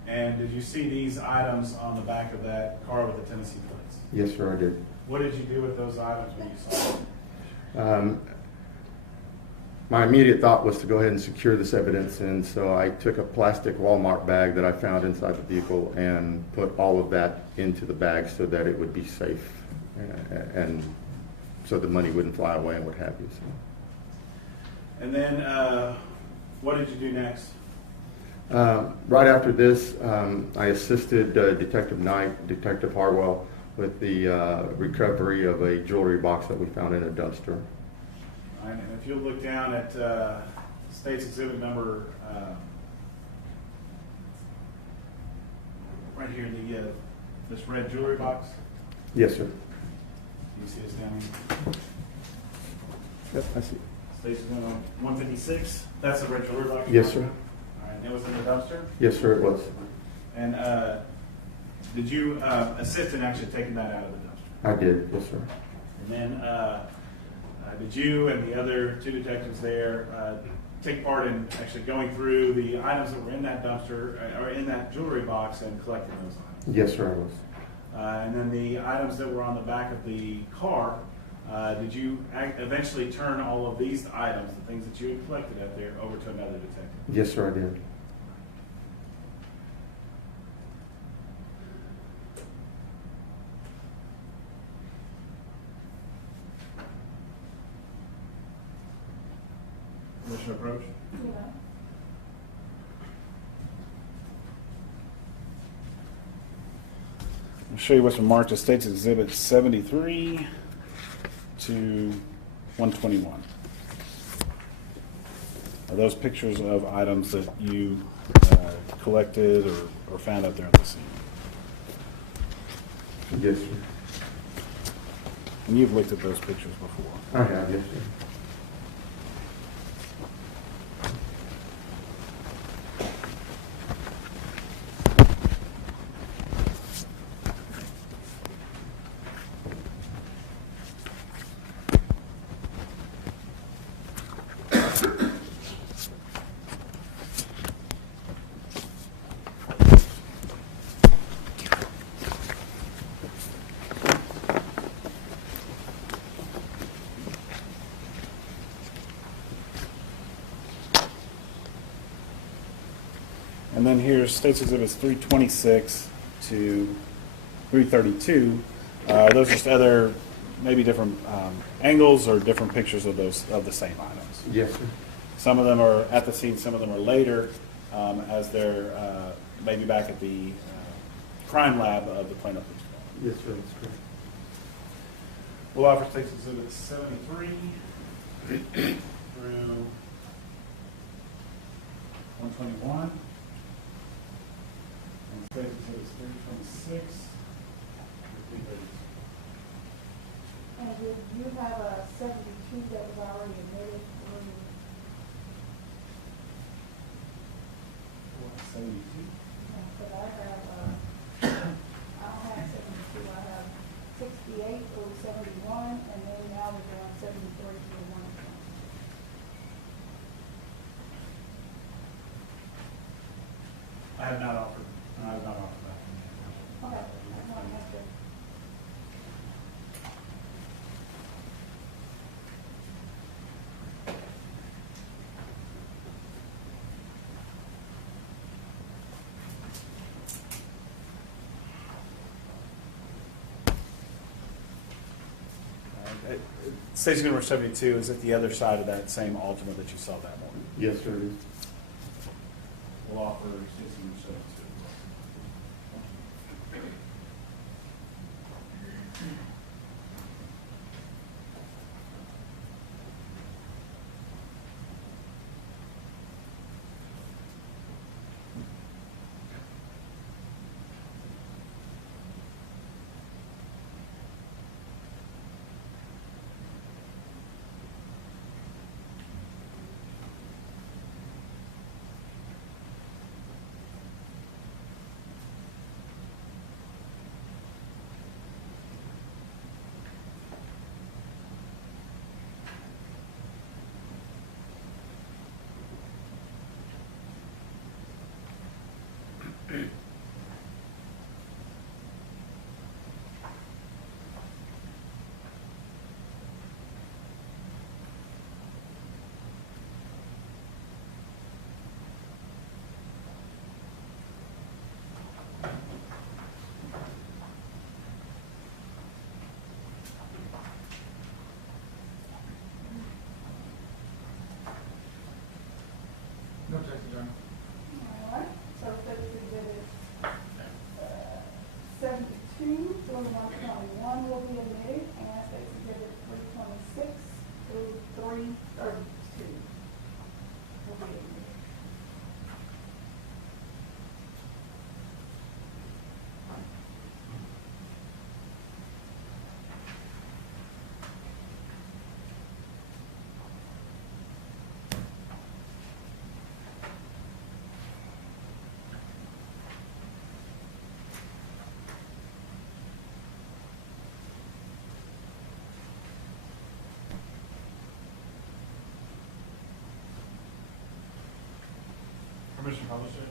And did you see these items on the back of that car with the Tennessee plates? Yes, sir, I did. What did you do with those items when you saw them? My immediate thought was to go ahead and secure this evidence, and so I took a plastic Walmart bag that I found inside the vehicle and put all of that into the bag so that it would be safe and so the money wouldn't fly away and what have you. So. And then what did you do next? Right after this, I assisted Detective Knight, Detective Harwell with the recovery of a jewelry box that we found in a dumpster. All right, and if you'll look down at State's Exhibit number right here, this red jewelry box. Yes, sir. Do you see this down here? Yep, I see. State's Exhibit 156. That's the red jewelry box. Yes, sir. All right, and it was in the dumpster. Yes, sir, it was. And did you assist in actually taking that out of the dumpster? I did, yes, sir. And then did you and the other two detectives there take part in actually going through the items that were in that dumpster or in that jewelry box and collecting those items? Yes, sir, I was. And then the items that were on the back of the car, did you eventually turn all of these items, the things that you had collected out there, over to another detective? Yes, sir, I did. Commissioner Approach? Yeah. I'll show you what's been marked as State's Exhibit 73 to 121. Are those pictures of items that you collected or found out there at the scene? Yes, sir. And you've looked at those pictures before. I have, yes, sir. And then here's State's Exhibits 326 to 332. Those are just other, maybe different angles or different pictures of those of the same items. Yes, sir. Some of them are at the scene, some of them are later, as they're maybe back at the crime lab of the Plano Police Department. Yes, sir, that's correct. We'll offer State's Exhibit 73 through 121. And state exhibits 326. And did you have a 72 that was already admitted? 72. But I have, I don't have 72, I have 68 through 71, and then now we're doing 73 through 120. I have not offered that. Okay, that's what I have to. Station number 72 is at the other side of that same Altima that you saw that morning. Yes, sir, it is. We'll offer station number 72. No objection, Your Honor. All right, so state exhibit 72 through 121 will be admitted, and state exhibit 326 through 332 will be admitted. Permission to publish it?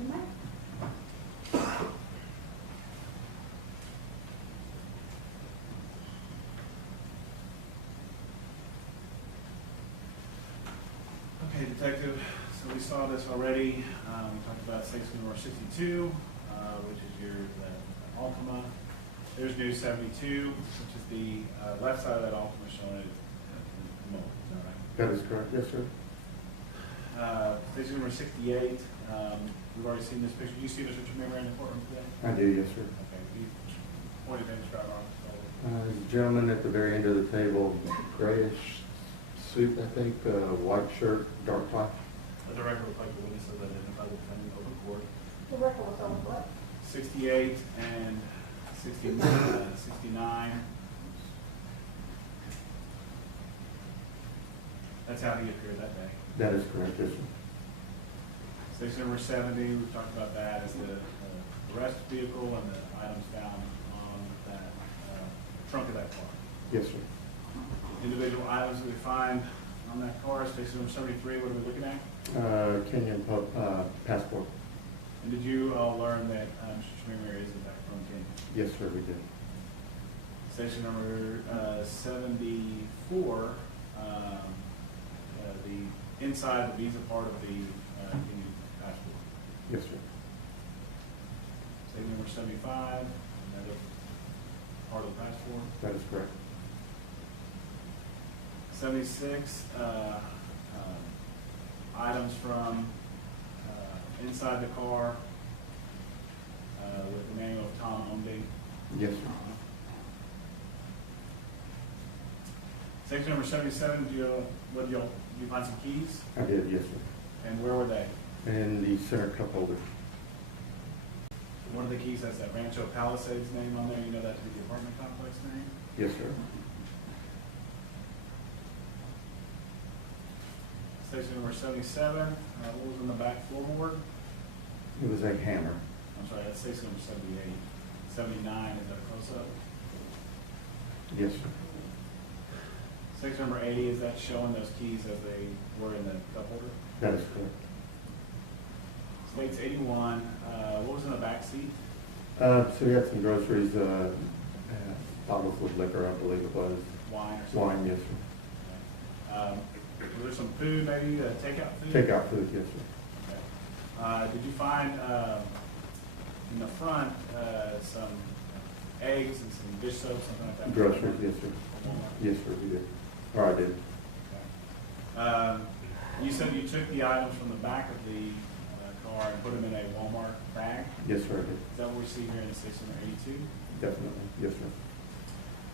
You may. Okay, Detective, so we saw this already. We talked about station number 62, which is your Altima. There's new 72, which is the left side of that Altima shown at the moment. Is that right? That is correct, yes, sir. Station number 68, we've already seen this picture. Do you see Mr. Chemirmir in the courtroom today? I do, yes, sir. Okay, can you point and describe our There's a gentleman at the very end of the table, grayish suit, I think, white shirt, dark tie. Let the record reflect the witnesses identify the defendant in open court. The record was on what? 68 and 69. That's how he appeared that day. That is correct, yes, sir. Station number 70, we've talked about that as the arrest vehicle and the items found on that trunk of that car. Yes, sir. Individual items that we find on that car, station number 73, what are we looking at? Kenyan passport. And did you all learn that Mr. Chemirmir is in fact from Kenya? Yes, sir, we did. Station number 74, the inside the visa part of the Kenyan passport. Yes, sir. Station number 75, another part of the passport. That is correct. 76 items from inside the car with the manual of Tom Omdi. Yes, sir. Section number 77, did you find some keys? I did, yes, sir. And where were they? And the center cup holder. One of the keys has that Rancho Palisades name on there. You know that to be the apartment complex name? Yes, sir. Station number 77. What was in the back floorboard? It was a hammer. I'm sorry, that's station number 78. 79, is that a close-up? Yes, sir. Station number 80, is that showing those keys as they were in the cup holder? That is correct. States 81, what was in the back seat? So we had some groceries, bottles of liquor, I believe it was. Wine or something? Wine, yes, sir. Was there some food, maybe takeout food? Takeout food, yes, sir. Okay. Did you find in the front some eggs and some dish soap, something like that? Groceries, yes, sir. Yes, sir, we did. Or I did. Okay. You said you took the items from the back of the car and put them in a Walmart bag? Yes, sir, I did. Is that what we see here in station number 82? Definitely, yes, sir.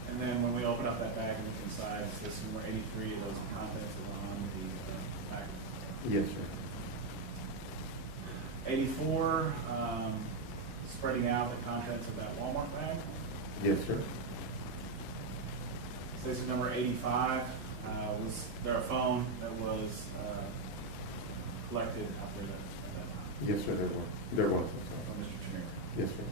And then when we open up that bag and look inside, it's station number 83, those contents are on the back. Yes, sir. 84, spreading out the contents of that Walmart bag. Yes, sir. Station number 85, was there a phone that was collected out there at that time? Yes, sir, there was. There was, I'm sorry. From Mr. Chemirmir. Yes, sir.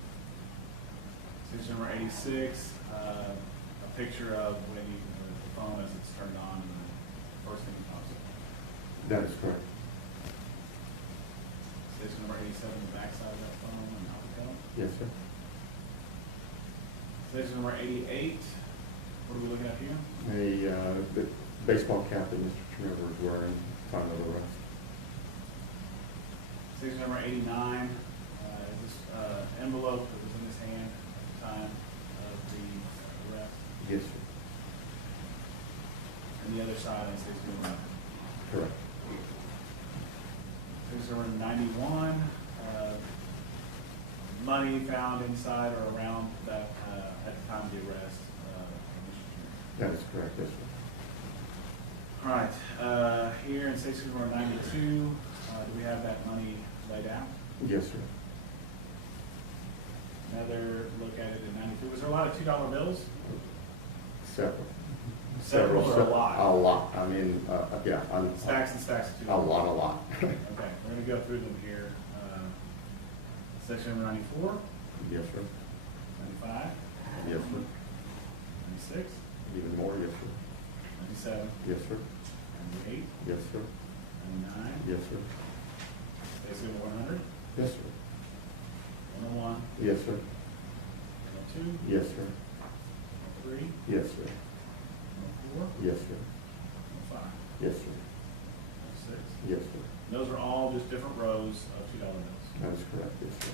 Station number 86, a picture of when you, the phone as it's turned on and the first thing that pops up. That is correct. Station number 87, the backside of that phone and how it fell. Yes, sir. Station number 88, what are we looking at here? The baseball cap that Mr. Chemirmir was wearing, time of arrest. Station number 89, is this envelope that was in his hand at the time of the arrest? Yes, sir. And the other side on station number Correct. Station number 91, money found inside or around that at the time of the arrest. That is correct, yes, sir. All right, here in station number 92, do we have that money laid out? Yes, sir. Another look at it in 92. Was there a lot of $2 bills? Several. Several or a lot? A lot. I mean, yeah. Stacks and stacks of $2. A lot. Okay, we're going to go through them here. Section number 94, Yes, sir. 95, Yes, sir. 96, Even more, yes, sir. 97, Yes, sir. 98, Yes, sir. 99, Yes, sir. Station number 100, Yes, sir. 101, Yes, sir. 102, Yes, sir. 103, Yes, sir. 104, Yes, sir. 105, Yes, sir. 106. Yes, sir. Those are all just different rows of $2 bills. That is correct, yes, sir.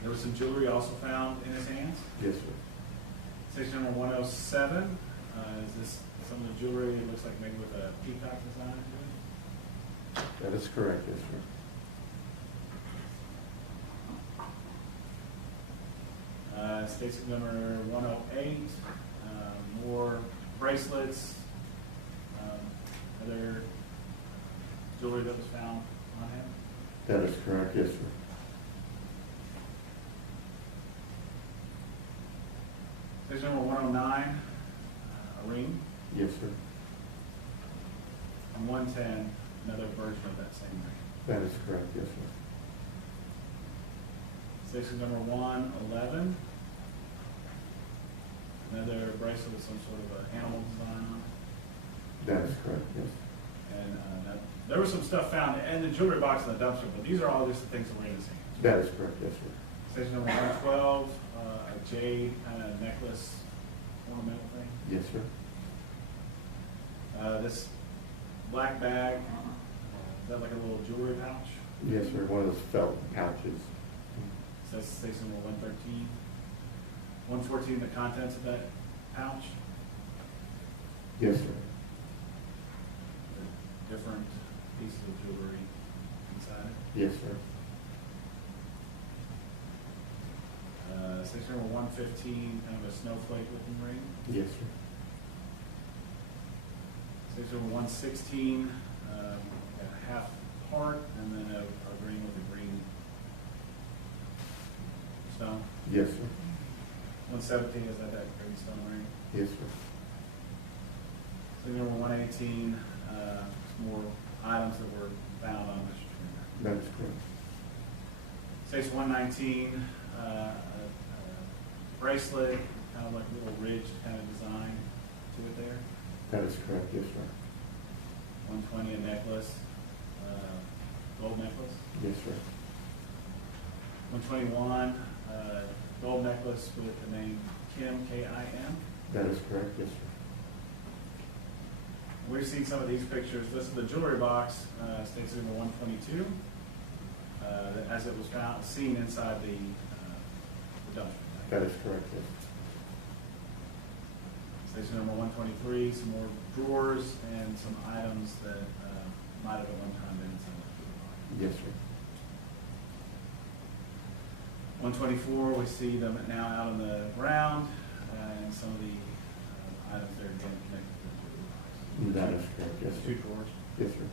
There was some jewelry also found in his hands. Yes, sir. Section number 107, is this some of the jewelry, it looks like maybe with a peacock design to it? That is correct, yes, sir. Station number 108, more bracelets, other jewelry that was found on him. That is correct, yes, sir. Station number 109, a ring. Yes, sir. And 110, another version of that same ring. That is correct, yes, sir. Station number 111, another bracelet with some sort of an animal design on it. That is correct, yes. And there was some stuff found in the jewelry box in the dumpster, but these are all just the things that were in his hands. That is correct, yes, sir. Station number 112, a jade kind of necklace ornamental thing. Yes, sir. This black bag, is that like a little jewelry pouch? Yes, sir. One of those felt pouches. Says station number 113. 114, the contents of that pouch, Yes, sir. different pieces of jewelry inside it. Yes, sir. Station number 115, kind of a snowflake looking ring. Yes, sir. Station number 116, a half heart, and then a green with a green stone. Yes, sir. 117, is that green stone ring? Yes, sir. So number 118, more items that were found on Mr. Chemirmir. That is correct. Station 119, bracelet, kind of like a little ridged kind of design to it there. That is correct. Yes, sir. 120, a necklace, gold necklace. Yes, sir. 121, gold necklace with the name Kim, K-I-M. That is correct. Yes, sir. We've seen some of these pictures. This is the jewelry box, station number 122, as it was seen inside the dumpster. That is correct. Yes. Station number 123, some more drawers and some items that might have at one time been inside the jewelry box. Yes, sir. 124, we see them now out on the ground, and some of the items that are again connected to the jewelry box. That is correct. Yes, Two sir. drawers. Yes, sir.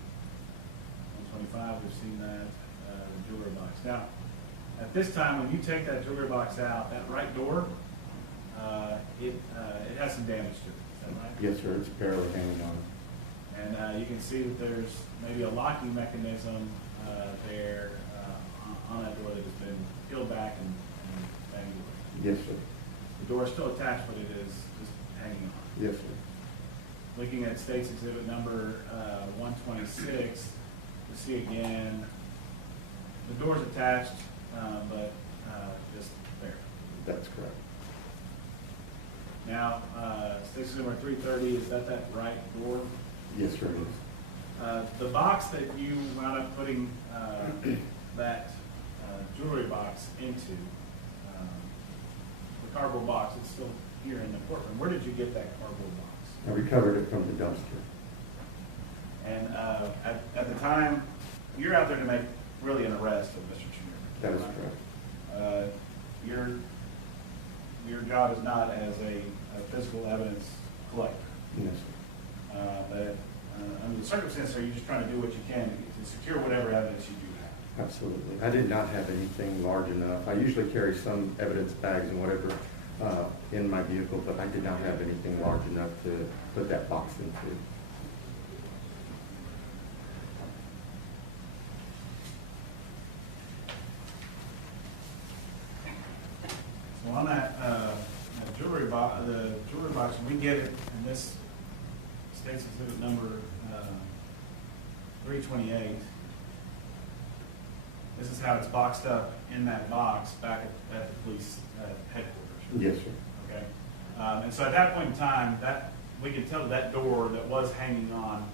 125, we've seen that, the jewelry box. Now, at this time, when you take that jewelry box out, that right door, it has some damage to it. Is that right? Yes, sir. It's barely hanging on. And you can see that there's maybe a locking mechanism there on that door that has been peeled back and banged away. Yes, sir. The door is still attached, but it is just hanging on. Yes, sir. Looking at State's Exhibit number 126, you see again, the door's attached, but just there. That's correct. Now, State's Exhibit number 330, is that right door? Yes, sir. It is. The box that you wound up putting that jewelry box into, the cardboard box, it's still here in the courtroom. Where did you get that cardboard box? I recovered it from the dumpster. And at the time, you're out there to make really an arrest of Mr. Chemirmir. That is correct. Your job is not as a physical evidence collector. Yes, sir. But under the circumstances, you're just trying to do what you can to secure whatever evidence you do have. Absolutely. I did not have anything large enough. I usually carry some evidence bags and whatever in my vehicle, but I did not have anything large enough to put that box into. So on that jewelry box, the jewelry box, we get it in this State's Exhibit number 328. This is how it's boxed up in that box back at the police headquarters. Yes, sir. Okay, and so at that point in time, that we can tell that door that was hanging on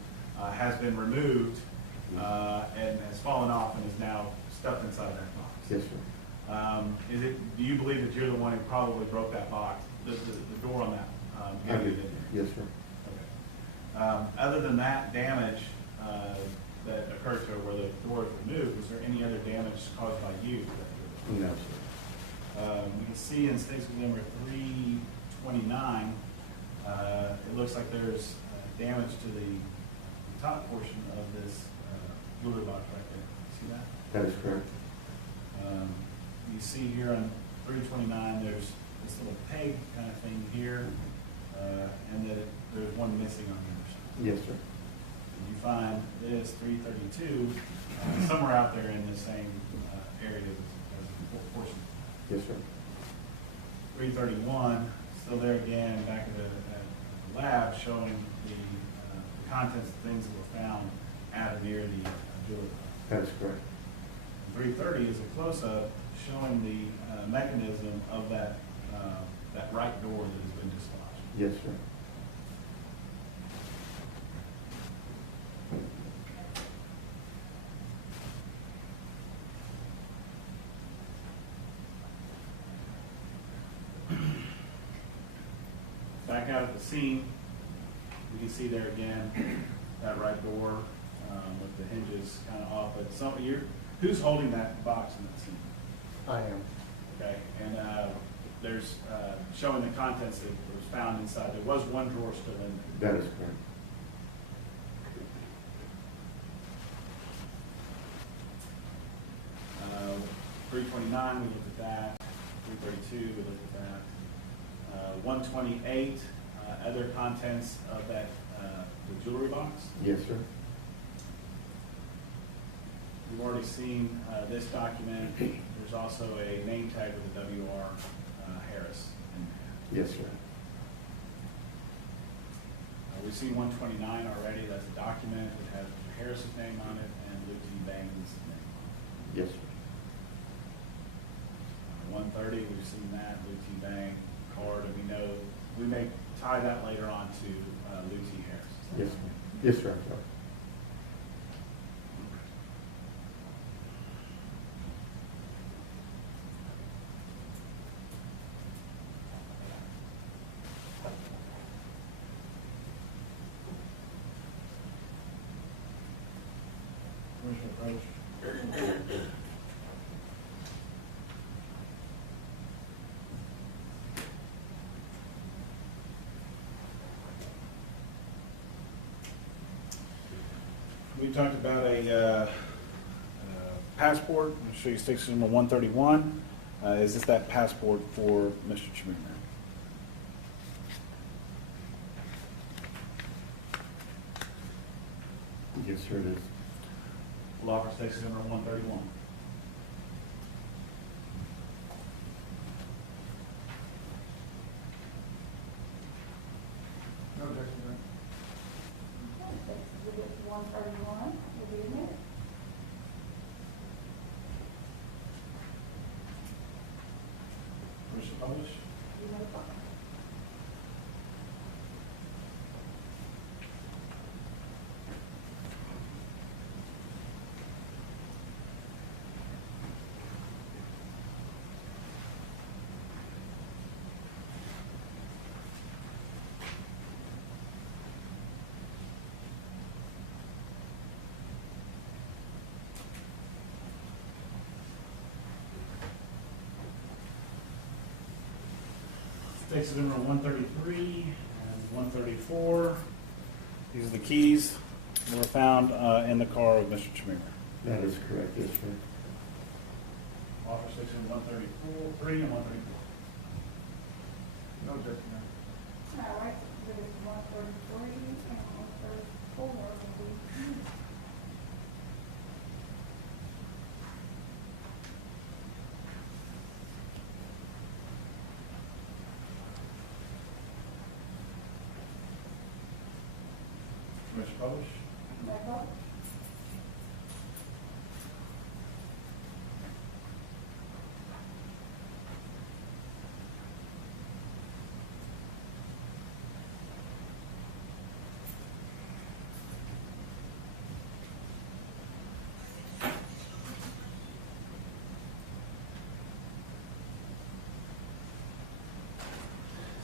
has been removed and has fallen off and is now stuffed inside that box. Yes, sir. Do you believe that you're the one who probably broke that box, the door on that? I do. Yes, sir. Okay. Other than that damage that occurred to it where the door is removed, was there any other damage caused by you? No, sir. We can see in State's Exhibit number 329, it looks like there's damage to the top portion of this jewelry box right there. See that? That is correct. You see here on 329, there's this little peg kind of thing here, and then there's one missing on the other side. Yes, sir. You find this 332 somewhere out there in the same area as the portion. Yes, sir. 331, still there again, back in the lab, showing the contents of things that were found at or near the jewelry box. That is correct. 330 is a close-up showing the mechanism of that right door that has been dislodged. Yes, sir. Back out at the scene, you can see there again that right door with the hinges kind of off. But who's holding that box in that scene? I am. Okay, and there's showing the contents that was found inside. There was one drawer still in there. That is correct. 129, we looked at that. 332, we looked at that. 128, other contents of that, the jewelry box. Yes, sir. You've already seen this document. There's also a name tag with the W.R. Harris in there. Yes, sir. We've seen 129 already. That's a document that has Mr. Harris's name on it and Luke T. Bangs' name on it. Yes, sir. 130, we've seen that, Luke T. Bang card, and we may tie that later on to Luke T. Harris. Yes, sir. Yes, sir. I'm sorry. We talked about a passport. I'll show you station number 131. Is this that passport for Mr. Chemirmir? Yes, sir, it is. Law for station number 131. No objection, Your Honor. We'll get to 131, we'll be in there. Wish to publish? You know, fine. Station number 133 and 134. These are the keys that were found in the car of Mr. Chemirmir. That is correct, yes, sir. Law for station 133 and 134. No objection, Your Honor. All right, we'll get to 133 and 134 will be. Wish to publish? Back up.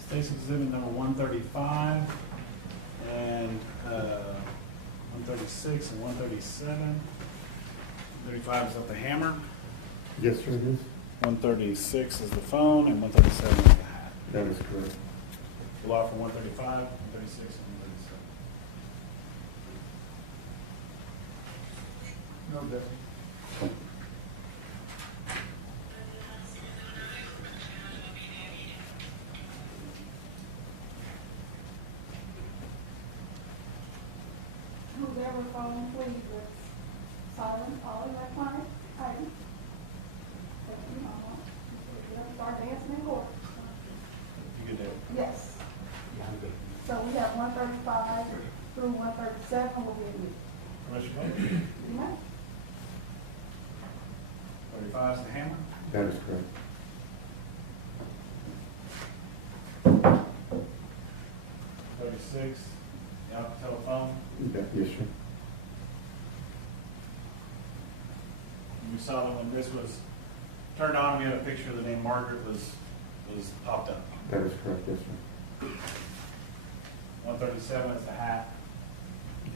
Station exhibit number 135 and 136 and 137. 135 is up the hammer. Yes, sir, it is. 136 is the phone, and 137 is the hat. That is correct. The law for 135, 136, and 137. No objection. Whoever phone, please, with silent, all electronic items. But, you know, start dancing in court. You good there? Yes. So we have 135 through 137 will be in you. Commissioner Bowles? You know? 35 is the hammer. That is correct. 36, the Alcatel phone. Yes, sir. We saw that when this was turned on, we had a picture of the name Margaret was popped up. That is correct, yes, sir. 137 is the hat.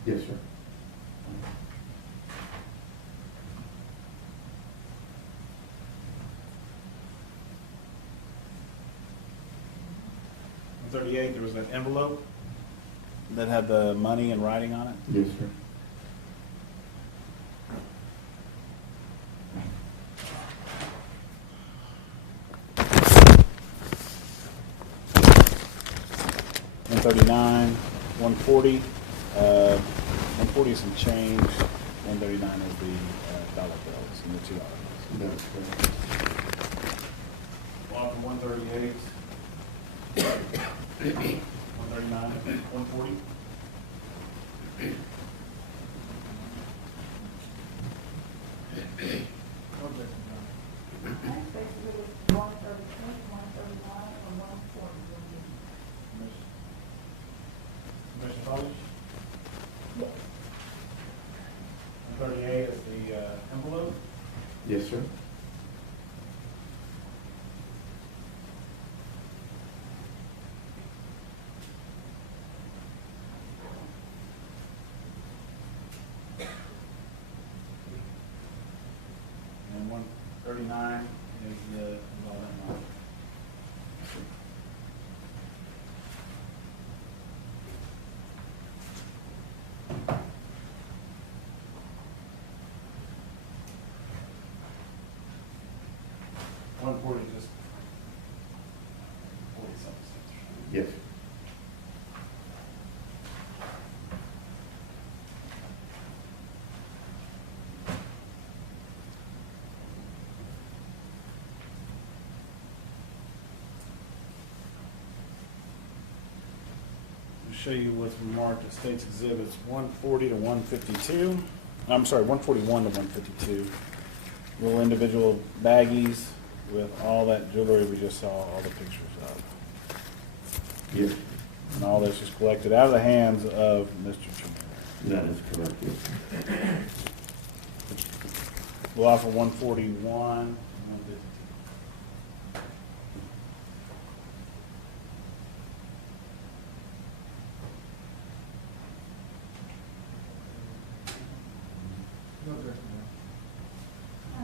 Yes, sir. On 38, there was an envelope that had the money and writing on it. Yes, sir. 139, 140, 140 is some change, 139 is the dollar bills and the $2 bills. That's correct. Law for 138. 139, 140. Basically, it's 132, 139, and 140. Commissioner Polish? Yes. 138 is the envelope. Yes, sir. And 139 is the involvement amount. One forty, just 40 something. Yes. I'll show you what's marked as States Exhibits 140 to 152. I'm sorry, 141 to 152. Little individual baggies with all that jewelry we just saw all the pictures of. Yes. And all this is collected out of the hands of Mr. Chemirmir. That is correct, yes. We'll offer 141 and 152. No objection, Mayor.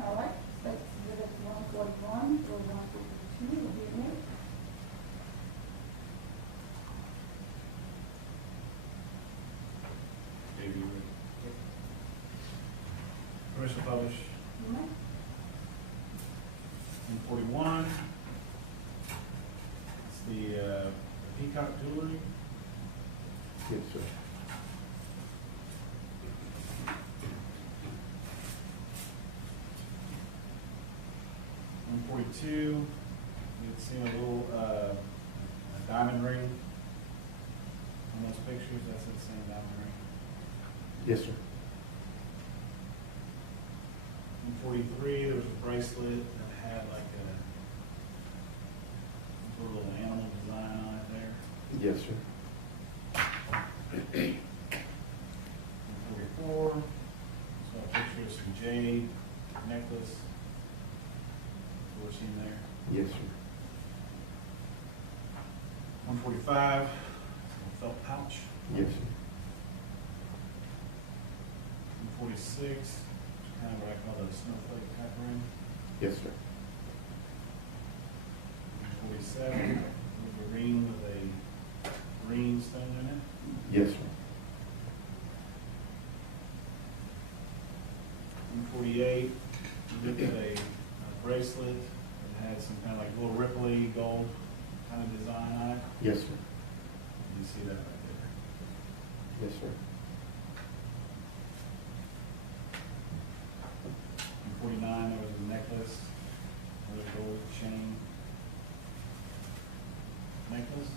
All right, States Exhibit 141 through 152 will be admitted. Commissioner Polish? You may. 141. It's the peacock jewelry. Yes, sir. One 142. You can see a little a diamond ring on those pictures. That's the same diamond ring. Yes, sir. 143. There was a bracelet that had like a little animal design on it there. Yes, sir. 144. So a picture of some jade necklace. We're seeing there. Yes, sir. 145. Felt pouch. Yes, sir. 146. Kind of what I call the snowflake type ring. Yes, sir. 147. With a ring with a green stone in it. Yes, sir. 148. We looked at a bracelet that had some kind of like little ripply gold kind of design on it. Yes, sir. You see that right there. Yes, sir. 149. There was a necklace with a gold chain necklace.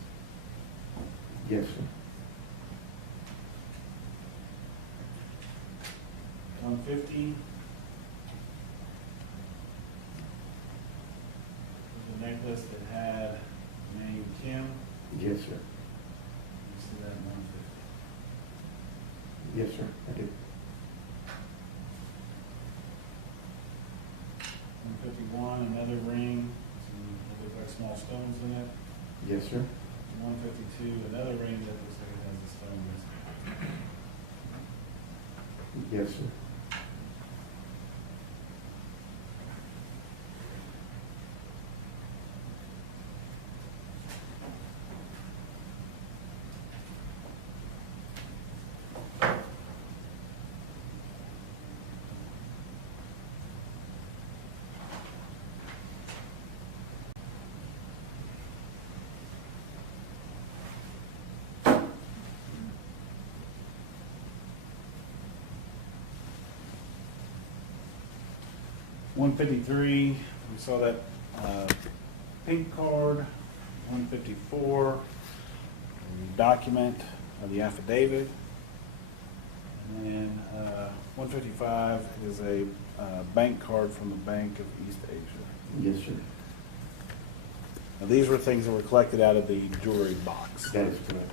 Yes, sir. 150. There's a necklace that had the name Kim. Yes, sir. You see that in 150. Yes, sir. I do. 151, another ring, some that look like small stones in it. Yes, sir. 152, another ring that looks like it has a stone missing. Yes, sir. 153, we saw that pink card. 154, document of the affidavit. And then 155 is a bank card from the Bank of East Asia. Yes, sir. Now, these were things that were collected out of the jewelry box. That is correct.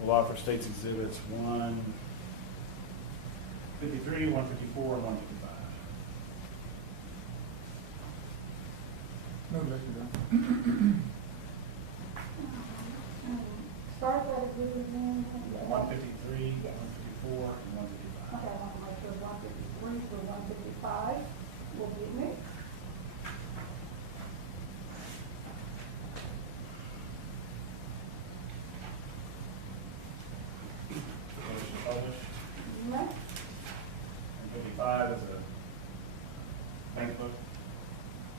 We'll offer states exhibits 153, 154, and 155. No objection. Start that exhibit again. 153, 154, and 155. Okay, I want to make sure 153 through 155 will be mixed. Motion published. Next. 155 is a bank book.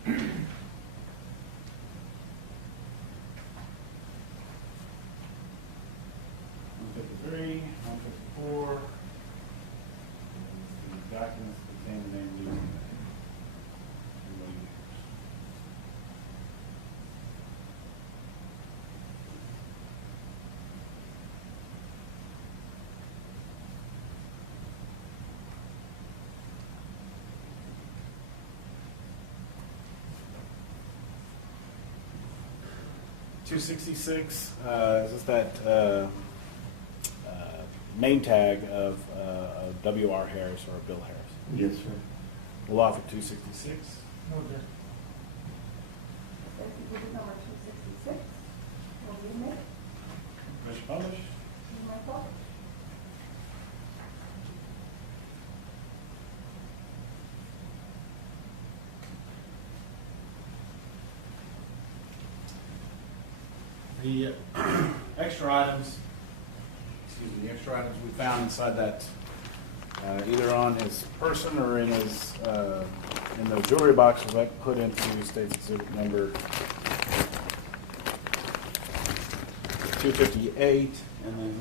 153, 154. The documents contain the name of the $266 is this that name tag of W.R. Harris or Bill Harris? Yes, sir. We'll offer $266. No objection. That's exhibit number 266 will be mixed. Motion published. You may publish. The extra items, the extra items we found inside that, either on his person or in his in the jewelry box, was put into State's Exhibit number 258, and then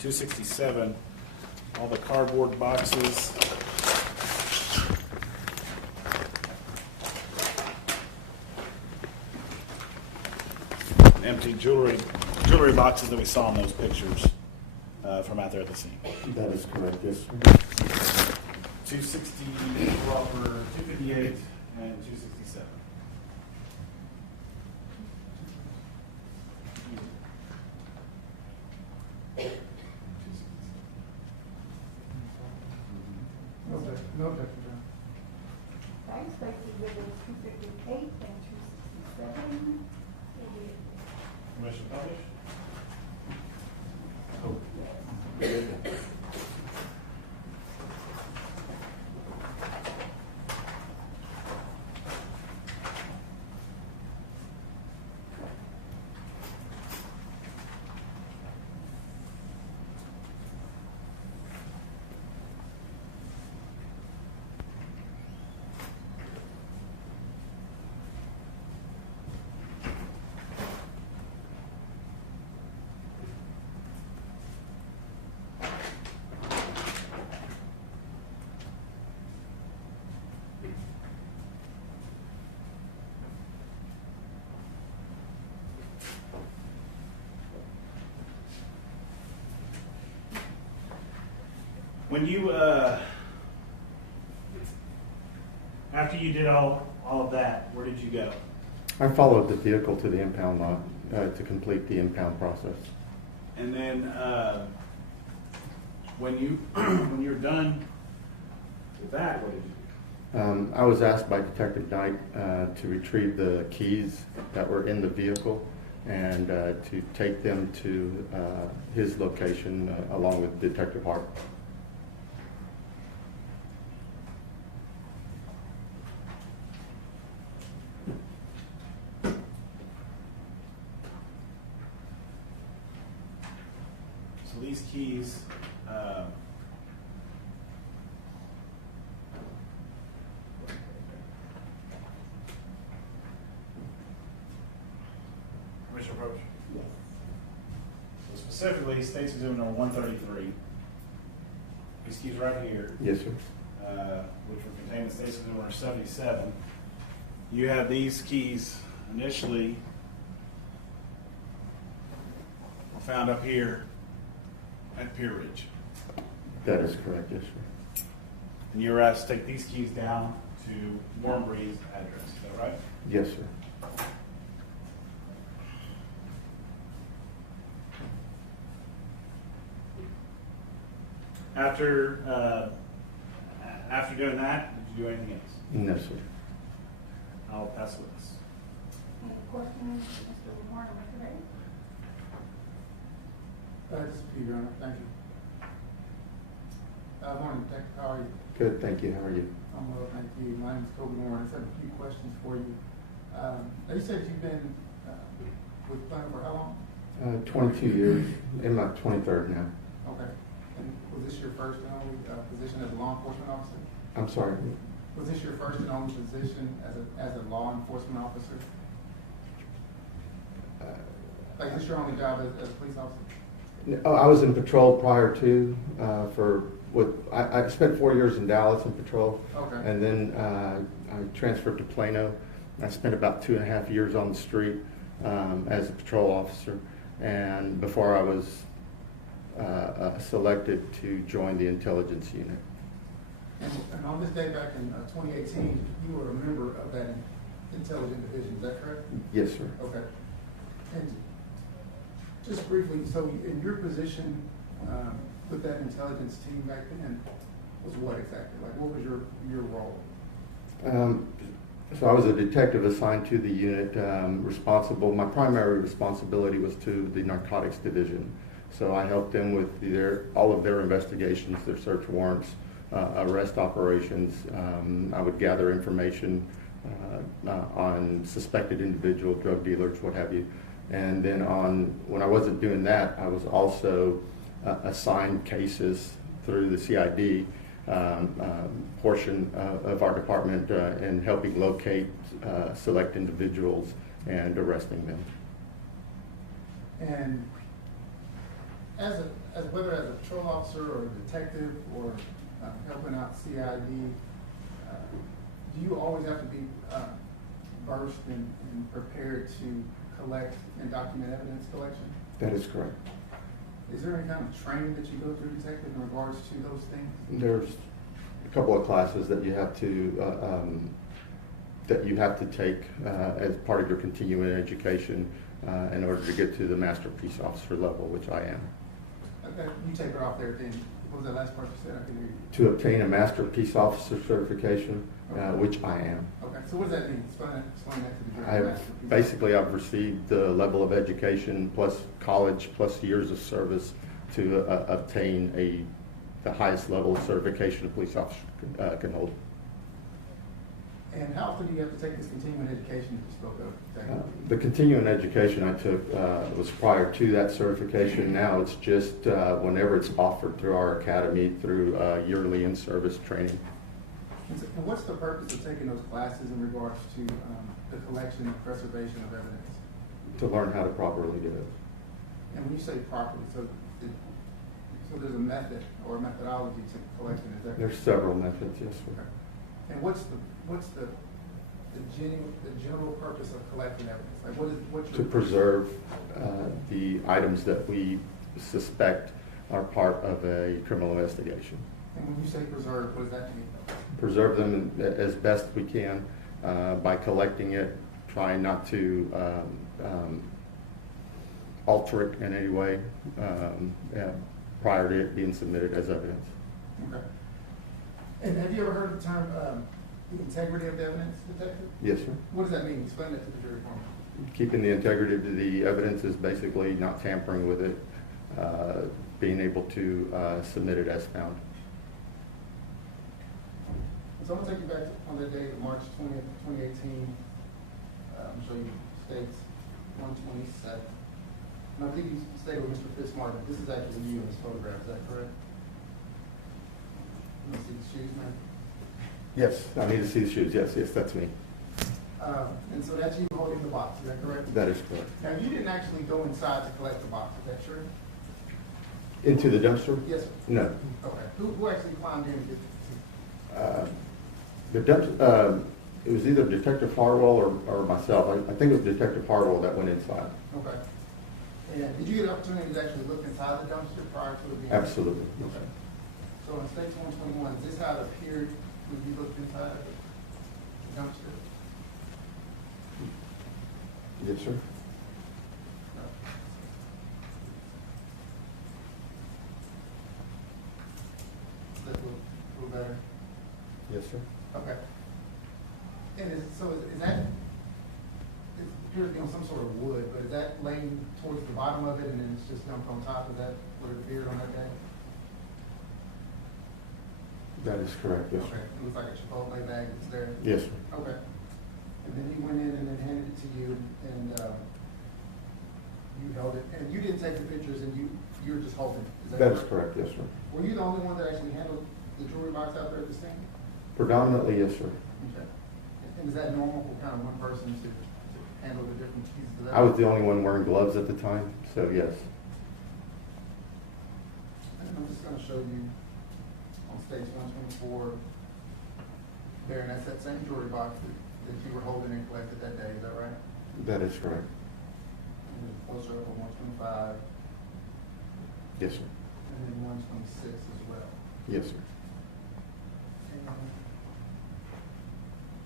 267. All the cardboard boxes. Empty jewelry boxes that we saw in those pictures from out there at the scene. That is correct, yes, sir. 260, 258, and 267. No objection. No objection, John. Okay, State's exhibits 258 and 267 will be Permission published? When you, after you did all of that, where did you go? I followed the vehicle to the impound lot to complete the impound process. And then when you're done with that, what did you do? I was asked by Detective Knight to retrieve the keys that were in the vehicle and to take them to his location along with Detective Harp. So these keys, Commissioner Roach. yes. So specifically, State's Exhibit number 133. These keys right here. Yes, sir. which were contained in state secret number 77. You had these keys initially found up here at Pier Ridge. That is correct, yes, sir. And you were asked to take these keys down to Warm Breeze address, is that right? Yes, sir. After doing that, did you do anything else? No, sir. I'll pass with this. Any questions, Mr. Lamar, Mr. Ray? This is Peter, Your Honor. Thank you. Morning, Detective. How are you? Good, thank you. How are you? I'm well, thank you. My name is Kobe Moore. I just have a few questions for you. You said you've been with Planet for how long? 22 years, in my 23rd now. Okay. And was this your first and only position as a law enforcement officer? I'm sorry. Was this your first and only position as a law enforcement officer? Like, is this your only job as a police officer? Oh, I was in patrol prior to, I spent 4 years in Dallas in patrol. Okay. And then I transferred to Plano. I spent about 2.5 years on the street as a patrol officer. And before I was selected to join the intelligence unit. And on this day back in 2018, you were a member of that intelligence division, is that correct? Yes, sir. Okay. And just briefly, so in your position with that intelligence team back then was what exactly? Like, what was your role? So I was a detective assigned to the unit, responsible. My primary responsibility was to the narcotics division. So I helped them with all of their investigations, their search warrants, arrest operations. I would gather information on suspected individual drug dealers, what have you. And then when I wasn't doing that, I was also assigned cases through the CID portion of our department in helping locate select individuals and arresting them. And whether as a patrol officer or a detective or helping out CID, do you always have to be versed and prepared to collect and document evidence collection? That is correct. Is there any kind of training that you go through, detective, in regards to those things? There's a couple of classes that you have to take as part of your continuing education in order to get to the master peace officer level, which I am. Okay, you take her off there then. What was that last part you said? I couldn't hear you. To obtain a master peace officer certification, which I am. Okay, so what does that mean? Explain that to the jury. I've received the level of education plus college plus years of service to obtain the highest level of certification a police officer can hold. And how often do you have to take this continuing education that you spoke of? The continuing education I took was prior to that certification. Now it's just whenever it's offered through our academy through yearly in-service training. And what's the purpose of taking those classes in regards to the collection and preservation of evidence? To learn how to properly do it. And when you say properly, so there's a method or a methodology to collection, is that correct? There's several methods, yes, sir. Okay. And what's the general purpose of collecting evidence? Like what's To preserve the items that we suspect are part of a criminal investigation. And when you say preserve, what does that mean? Preserve them as best we can by collecting it, trying not to alter it in any way prior to it being submitted as evidence. Okay. And have you ever heard the term the integrity of the evidence, detective? Yes, sir. What does that mean? Explain that to the jury for me. Keeping the integrity of the evidence is basically not tampering with it, being able to submit it as found. So I'm going to take you back on that day, March 20th, 2018. I'm showing you states 127. And I think you stayed with Mr. Fitzmartin. This is actually you in this photograph. Is that correct? You want to see the shoes, man? Yes, I need to see the shoes. Yes, that's me. And so that's you holding the box. Is that correct? That is correct. Now, you didn't actually go inside to collect the box. Is that true? Into the dumpster? Yes, sir. No. Okay. Who actually climbed in to It was either Detective Harwell or myself. I think it was Detective Harwell that went inside. Okay. And did you get an opportunity to actually look inside the dumpster prior to it being? Absolutely. Yes, Okay. So in State 121, is this how it appeared when you looked inside the dumpster? Yes, sir. Does that look a little better? Yes, sir. Okay. And is that, it appears to be on some sort of wood, but is that laying towards the bottom of it and then it's just dumped on top of that, what it appeared on that day? That is correct, yes, Okay, sir. it looks like a Chipotle bag that's there. Yes, sir. Okay. And then he went in and then handed it to you and, you held it, and you didn't take the pictures and you were just holding it, That is correct, yes, sir. Were you the only one that actually handled the jewelry box out there at the scene? Predominantly, yes, sir. Okay. And is that normal for kind of one person to handle the different pieces of that? I was the only one wearing gloves at the time, so yes. And I'm just gonna show you on stage 124, there, and that's that same jewelry box that you were holding and collected that day, is that right? That is correct. And then closer up on 125, Yes, sir. and then 126 as well. Yes, sir.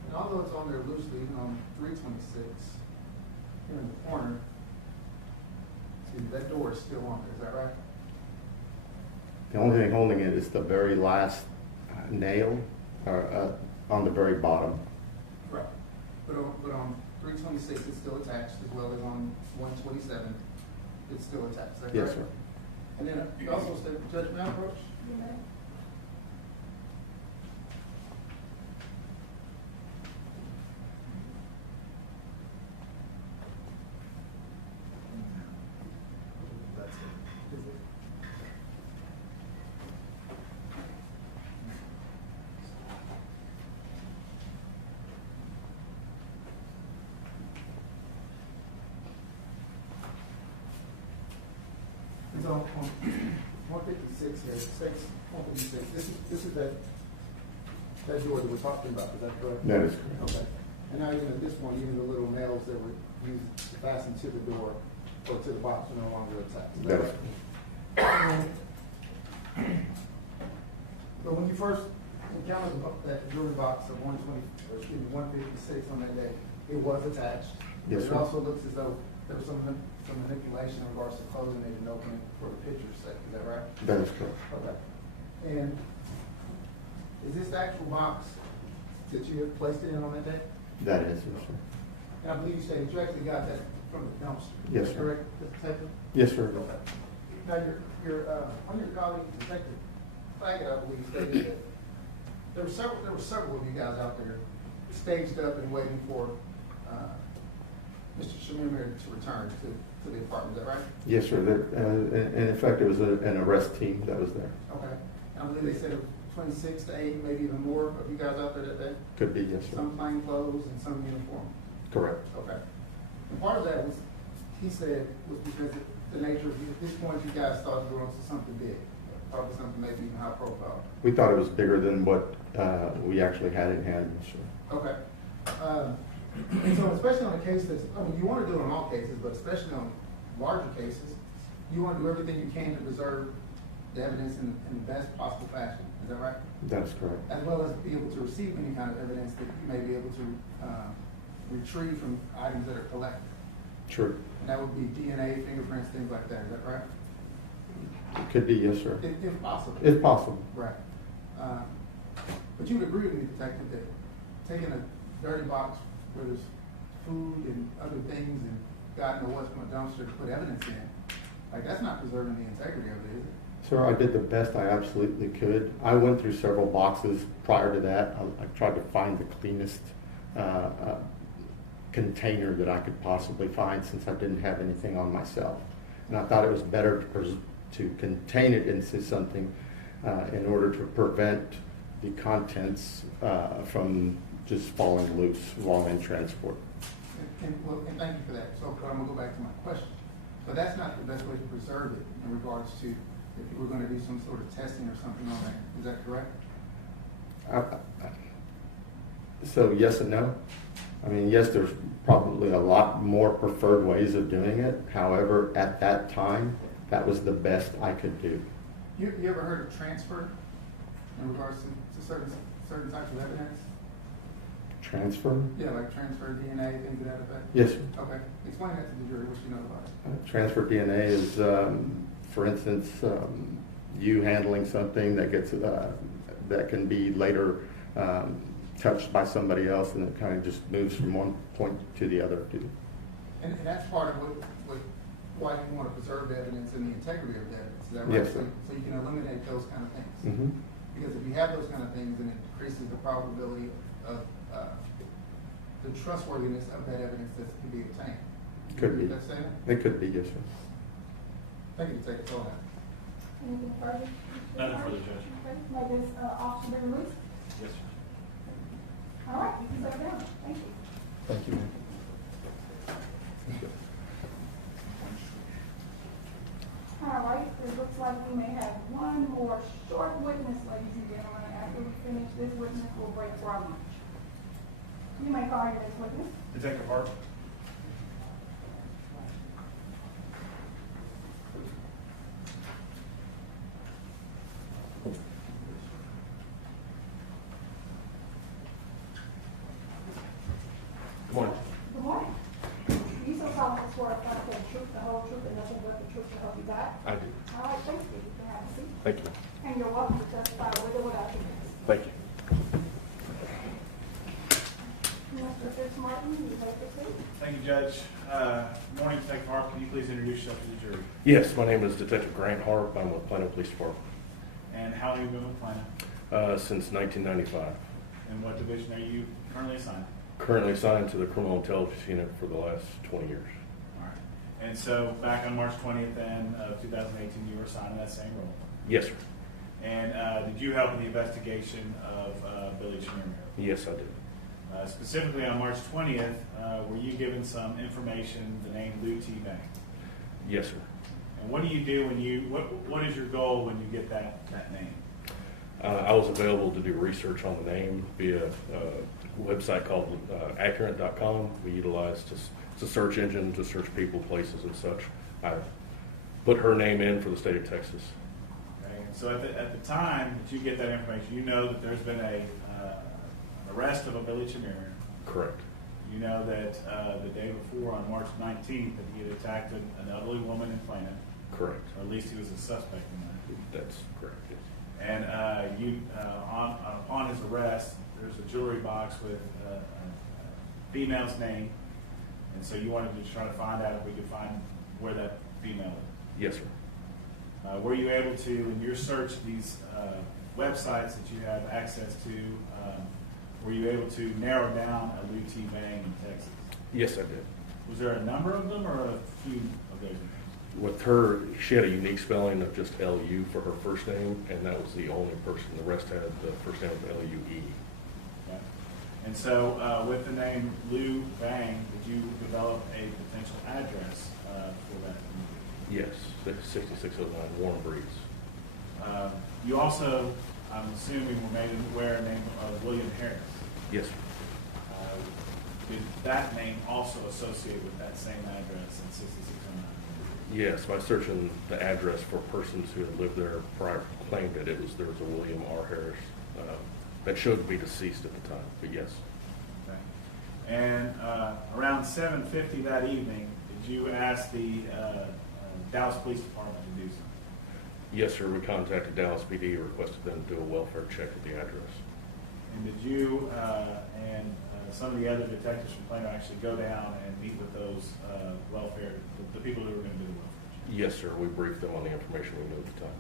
And although it's on there loosely, even on 326, here in the corner, see, that door is still on there, is that right? The only thing holding it is the very last nail on the very bottom. Right. But on 326, it's still attached, as well as on 127, it's still attached, is that correct? Yes, sir. And then you also said, Judge, may I approach? You may. So on 156 here, six, 156, this is that door that we're talking about, is that correct? That is correct. Okay. And now even at this point, even the little nails that were used to fasten to the door or to the box are no longer attached. That is correct. But when you first encountered that jewelry box of 156 on that day, it was attached. Yes, But sir. it also looks as though there was some manipulation in regards to closing it and opening it for the picture's sake, is that right? That is correct. Okay. And is this the actual box that you had placed it in on that day? That is, yes, sir. And I believe you said that you actually got that from the dumpster. Yes, Is that sir. correct, Mr. Detective? Yes, sir. Okay. Now, one of your colleagues, Detective Faggot, I believe, stated that there were several of you guys out there staged up and waiting for Mr. Chemirmir to return to the apartment, is that right? Yes, sir. And in fact, it was an arrest team that was there. Okay. And I believe they said between 6 to 8, maybe even more of you guys out there that day? Could be, yes, sir. Some plain clothes and some uniform. Correct. Okay. And part of that was, he said, was because of the nature of, at this point, you guys thought you were onto something big, probably something maybe even high profile. We thought it was bigger than what we actually had in hand, yes, sir. Okay. And so especially on a case that's, I mean, you want to do it on all cases, but especially on larger cases, you want to do everything you can to preserve the evidence in the best possible fashion. Is that right? That is correct. As well as be able to receive any kind of evidence that you may be able to retrieve from items that are collected. True. And that would be DNA, fingerprints, things like that. Is that right? It could be, yes, sir. If possible. If possible. Right. But you would agree with me, Detective, that taking a dirty box where there's food and other things and God knows what's from a dumpster to put evidence in, like that's not preserving the integrity of it, is it? Sir, I did the best I absolutely could. I went through several boxes prior to that. I tried to find the cleanest container that I could possibly find since I didn't have anything on myself. And I thought it was better to contain it into something in order to prevent the contents from just falling loose while in transport. And thank you for that. So I'm gonna go back to my question. But that's not the best way to preserve it in regards to if you were gonna do some sort of testing or something on that. Is that correct? So yes and no. I mean, yes, there's probably a lot more preferred ways of doing it. However, at that time, that was the best I could do. You ever heard of transfer in regards to certain types of evidence? Transfer? Yeah, like transfer DNA, things of that effect? Yes, sir. Okay. Explain that to the jury, what you know about it. Transfer DNA is, for instance, you handling something that gets that can be later touched by somebody else, and it kind of just moves from one point to the other. And that's part of why you want to preserve the evidence and the integrity of the evidence. Is that right? Yes, sir. So you can eliminate those kind of things. Mm-hmm. Because if you have those kind of things, then it decreases the probability of the trustworthiness of that evidence that can be obtained. Could be. That's saying? It could be, yes, sir. Thank you for taking so long. Anything further? Nothing further, Judge. Okay, may this officer be released? Yes, sir. All right, you can sit down. Thank you. Thank you. All right, it looks like we may have one more short witness, ladies and gentlemen. After we finish this witness, we'll break for our lunch. You may call your next witness. Detective Harp. Good morning. Good morning. You so solemnly swear to tell the truth, the whole truth, and nothing but the truth to help you God? I do. All right, thank you. You can have a seat. Thank you. And you're welcome to testify with or without your consent. Thank you. Mr. Fitzmartin, you may proceed. Thank you, Judge. Morning, Detective Harp. Can you please introduce yourself to the jury? Yes, my name is Detective Grant Harp. I'm with Plano Police Department And how long have you been with Plano? since 1995. And what division are you currently assigned? Currently assigned to the Criminal Intelligence Unit for the last 20 years. All right. And so back on March 20th then of 2018, you were assigned in that same role. Yes, sir. And did you help in the investigation of Billy Chemirmir? Yes, I did. Specifically on March 20th, were you given some information, the name Lou T. Bank? Yes, sir. And what do you do when you, what is your goal when you get that name? I was available to do research on the name via a website called accurate.com. We utilized it's a search engine to search people, places, and such. I put her name in for the state of Texas. Okay. So at the time that you get that information, you know that there's been an arrest of a Billy Chemirmir. Correct. You know that the day before, on March 19th, that he had attacked an elderly woman in Plano. Correct. Or at least he was a suspect in that. That's correct, yes. And upon his arrest, there's a jewelry box with a female's name. And so you wanted to try to find out if we could find where that female is. Yes, sir. Were you able to, in your search, these websites that you have access to, were you able to narrow down a Lou T. Bang in Texas? Yes, I did. Was there a number of them or a few of those names? With her, she had a unique spelling of just L-U for her first name, and that was the only person. The rest had the first name of L-U-E. Okay. And so with the name Lou Bang, did you develop a potential address for that community? Yes, 6609 Warm Breeze. You also, I'm assuming, were made aware of the name of William Harris. Yes, sir. Did that name also associate with that same address in 6609? Yes, by searching the address for persons who had lived there prior claimed that there was a William R. Harris that showed to be deceased at the time, but yes. Okay. And around 7:50 that evening, did you ask the Dallas Police Department to do something? Yes, sir. We contacted Dallas PD, requested them to do a welfare check of the address. And did you and some of the other detectives from Plano actually go down and meet with those the people who were going to do the welfare check? Yes, sir. We briefed them on the information we knew at the time.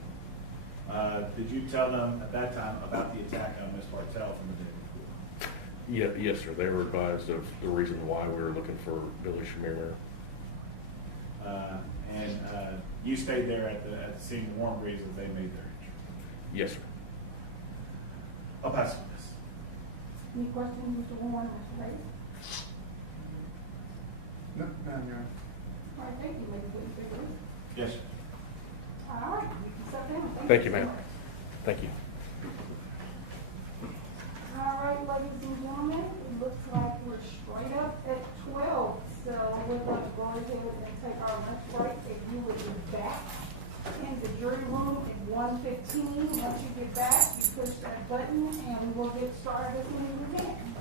Did you tell them at that time about the attack on Ms. Bartell from the day before? Yes, sir. They were advised of the reason why we were looking for Billy Chemirmir. And you stayed there at the scene of Warm Breeze as they made their entry? Yes, sir. I'll pass on this. Any questions, Mr. Warren, Mr. Davis? No, none, Your Honor. All right, thank you, ladies and gentlemen. Yes, sir. All right, you can sit down. Thank you, ma'am. Thank you. button and we will get started as soon as we can.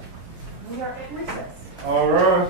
We are at recess. All right.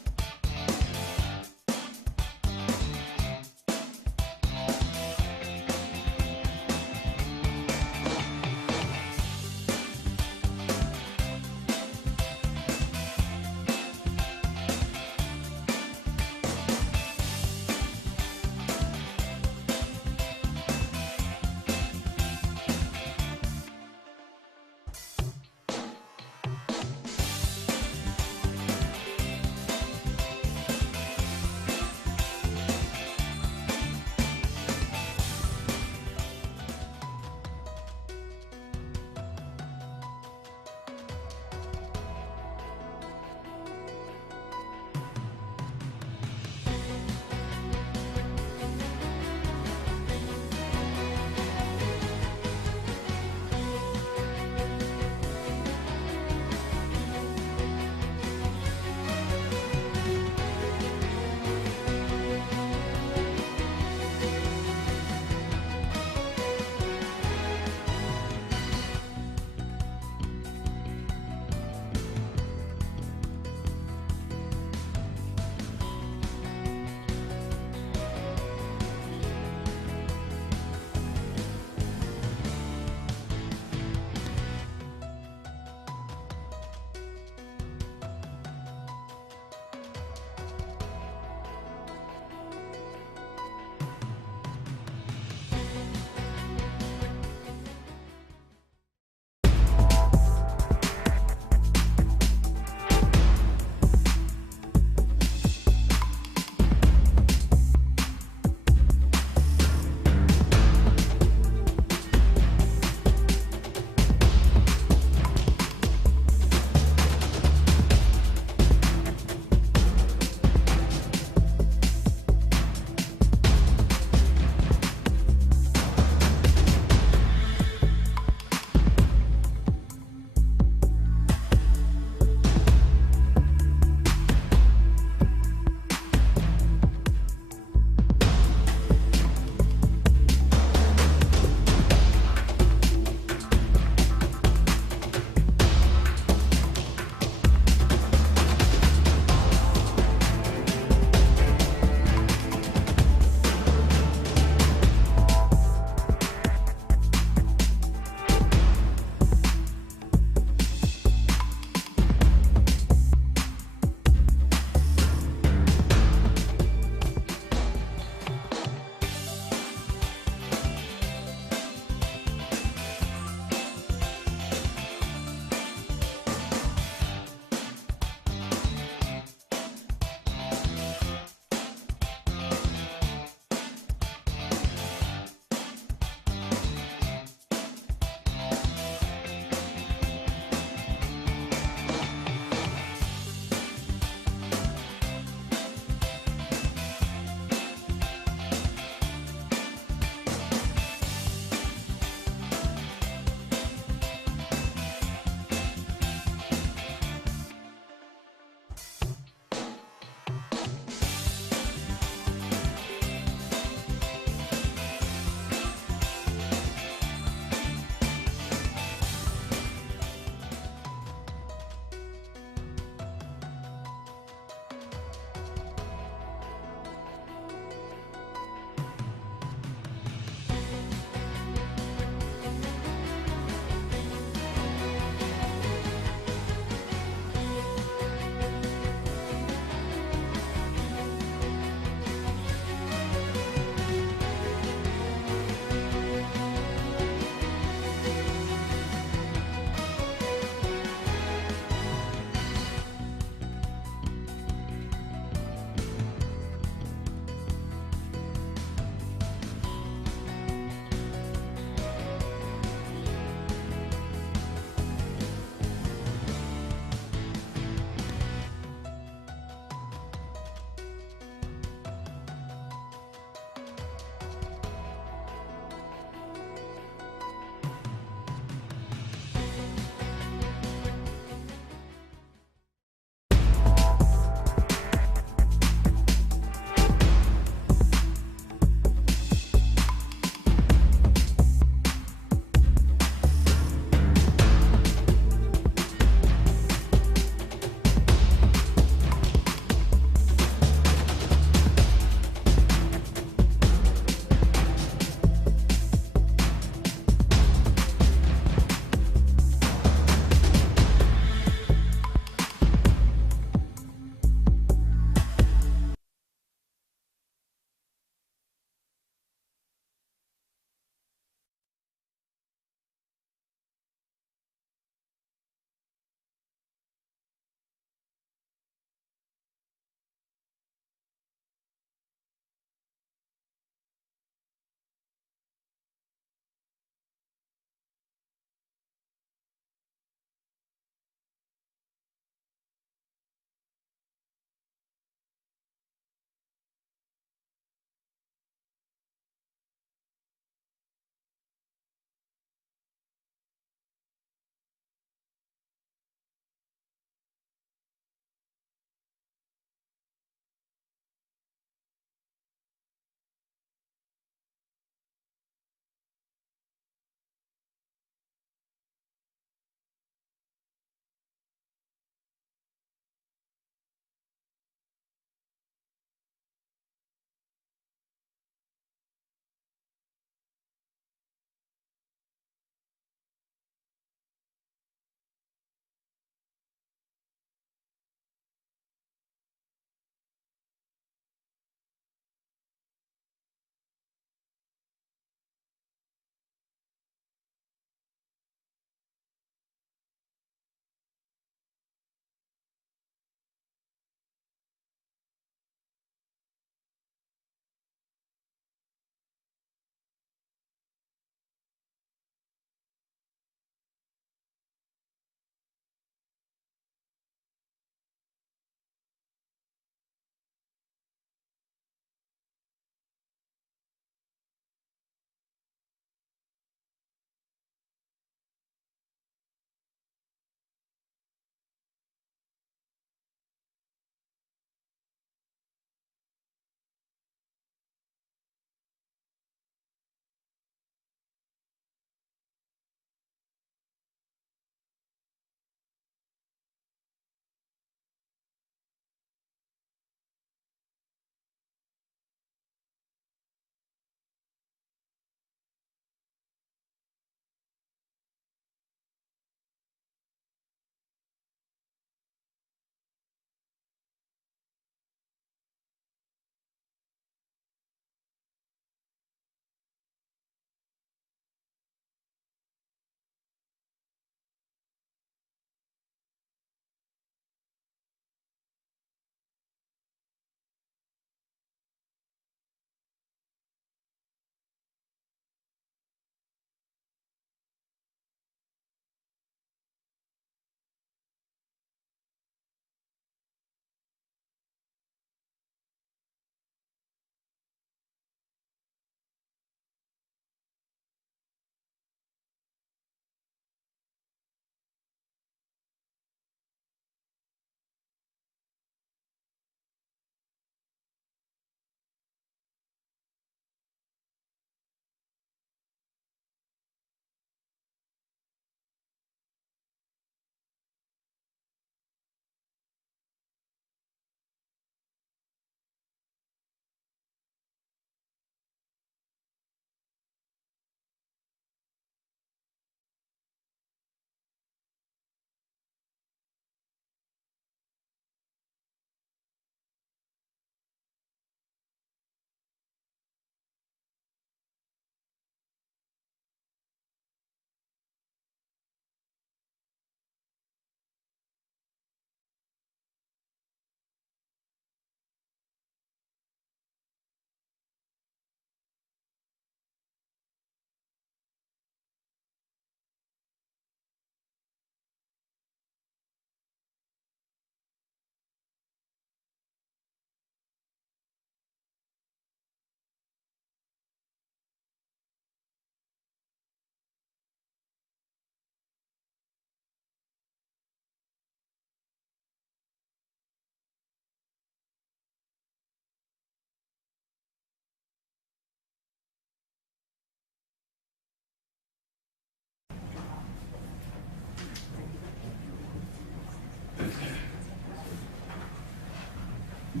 All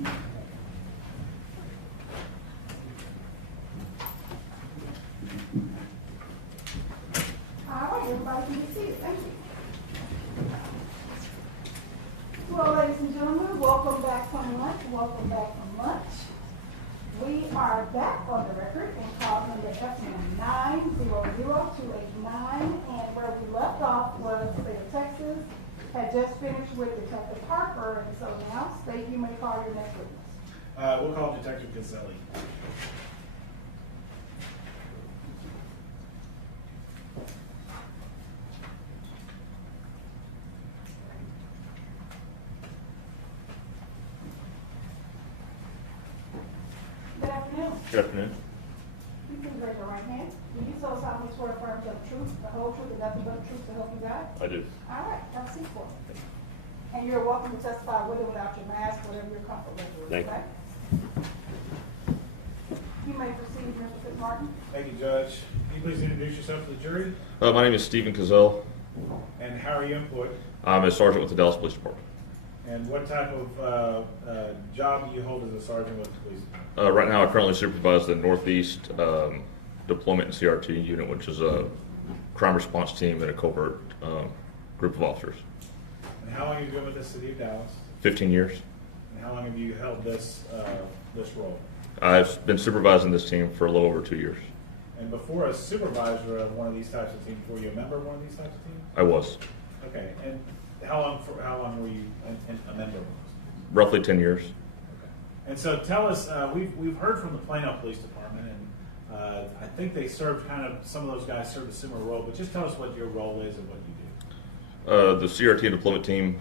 right, everybody can be seated. Thank you. Well, ladies and gentlemen, welcome back from lunch. Welcome back from lunch. We are back on the record and call number F9000289, and where we left off was the state of Texas had just finished with Detective Harper, and so now, State, you may call your next witness. We'll call Detective Caselli. Good afternoon. Good afternoon. You can raise your right hand. Do you so solemnly swear to affirm the truth, the whole truth, and nothing but the truth to help you God? I do. All right, have a seat for me. And you're welcome to testify with or without your mask, whatever you're comfortable with. Thank you. Okay? You may proceed, Mr. Fitzmartin. Thank you, Judge. Can you please introduce yourself to the jury? My name is Stephen Caselli. And how are you employed? I'm a sergeant with the Dallas Police Department. And what type of job do you hold as a sergeant with the police department? Right now, I currently supervise the Northeast Deployment and CRT unit, which is a crime response team and a covert group of officers. And how long have you been with the city of Dallas? 15 years. And how long have you held this role? I've been supervising this team for a little over 2 years. And before a supervisor of one of these types of teams, were you a member of one of these types of teams? I was. Okay. And how long were you a member of those? Roughly 10 years. Okay. And so tell us, we've heard from the Plano Police Department, and I think they served some of those guys served a similar role, but just tell us what your role is and what you do. The CRT deployment team,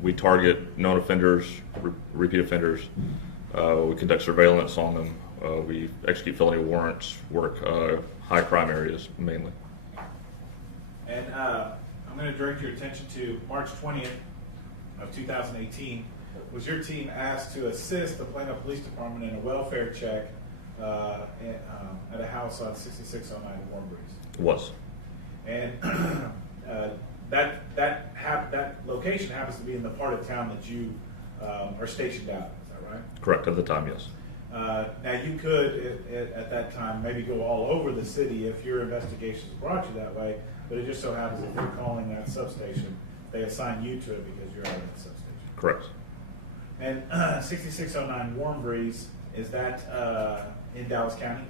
we target known offenders, repeat offenders. We conduct surveillance on them. We execute felony warrants, work high crime areas mainly. And I'm going to direct your attention to March 20th of 2018. Was your team asked to assist the Plano Police Department in a welfare check at a house on 6609 Warm Breeze? Was. And that location happens to be in the part of town that you are stationed out. Is that right? Correct, at the time, yes. Now you could at that time maybe go all over the city if your investigations brought you that way, but it just so happens if you're calling that substation, they assign you to it because you're out of that substation. Correct. And 6609 Warm Breeze, is that in Dallas County?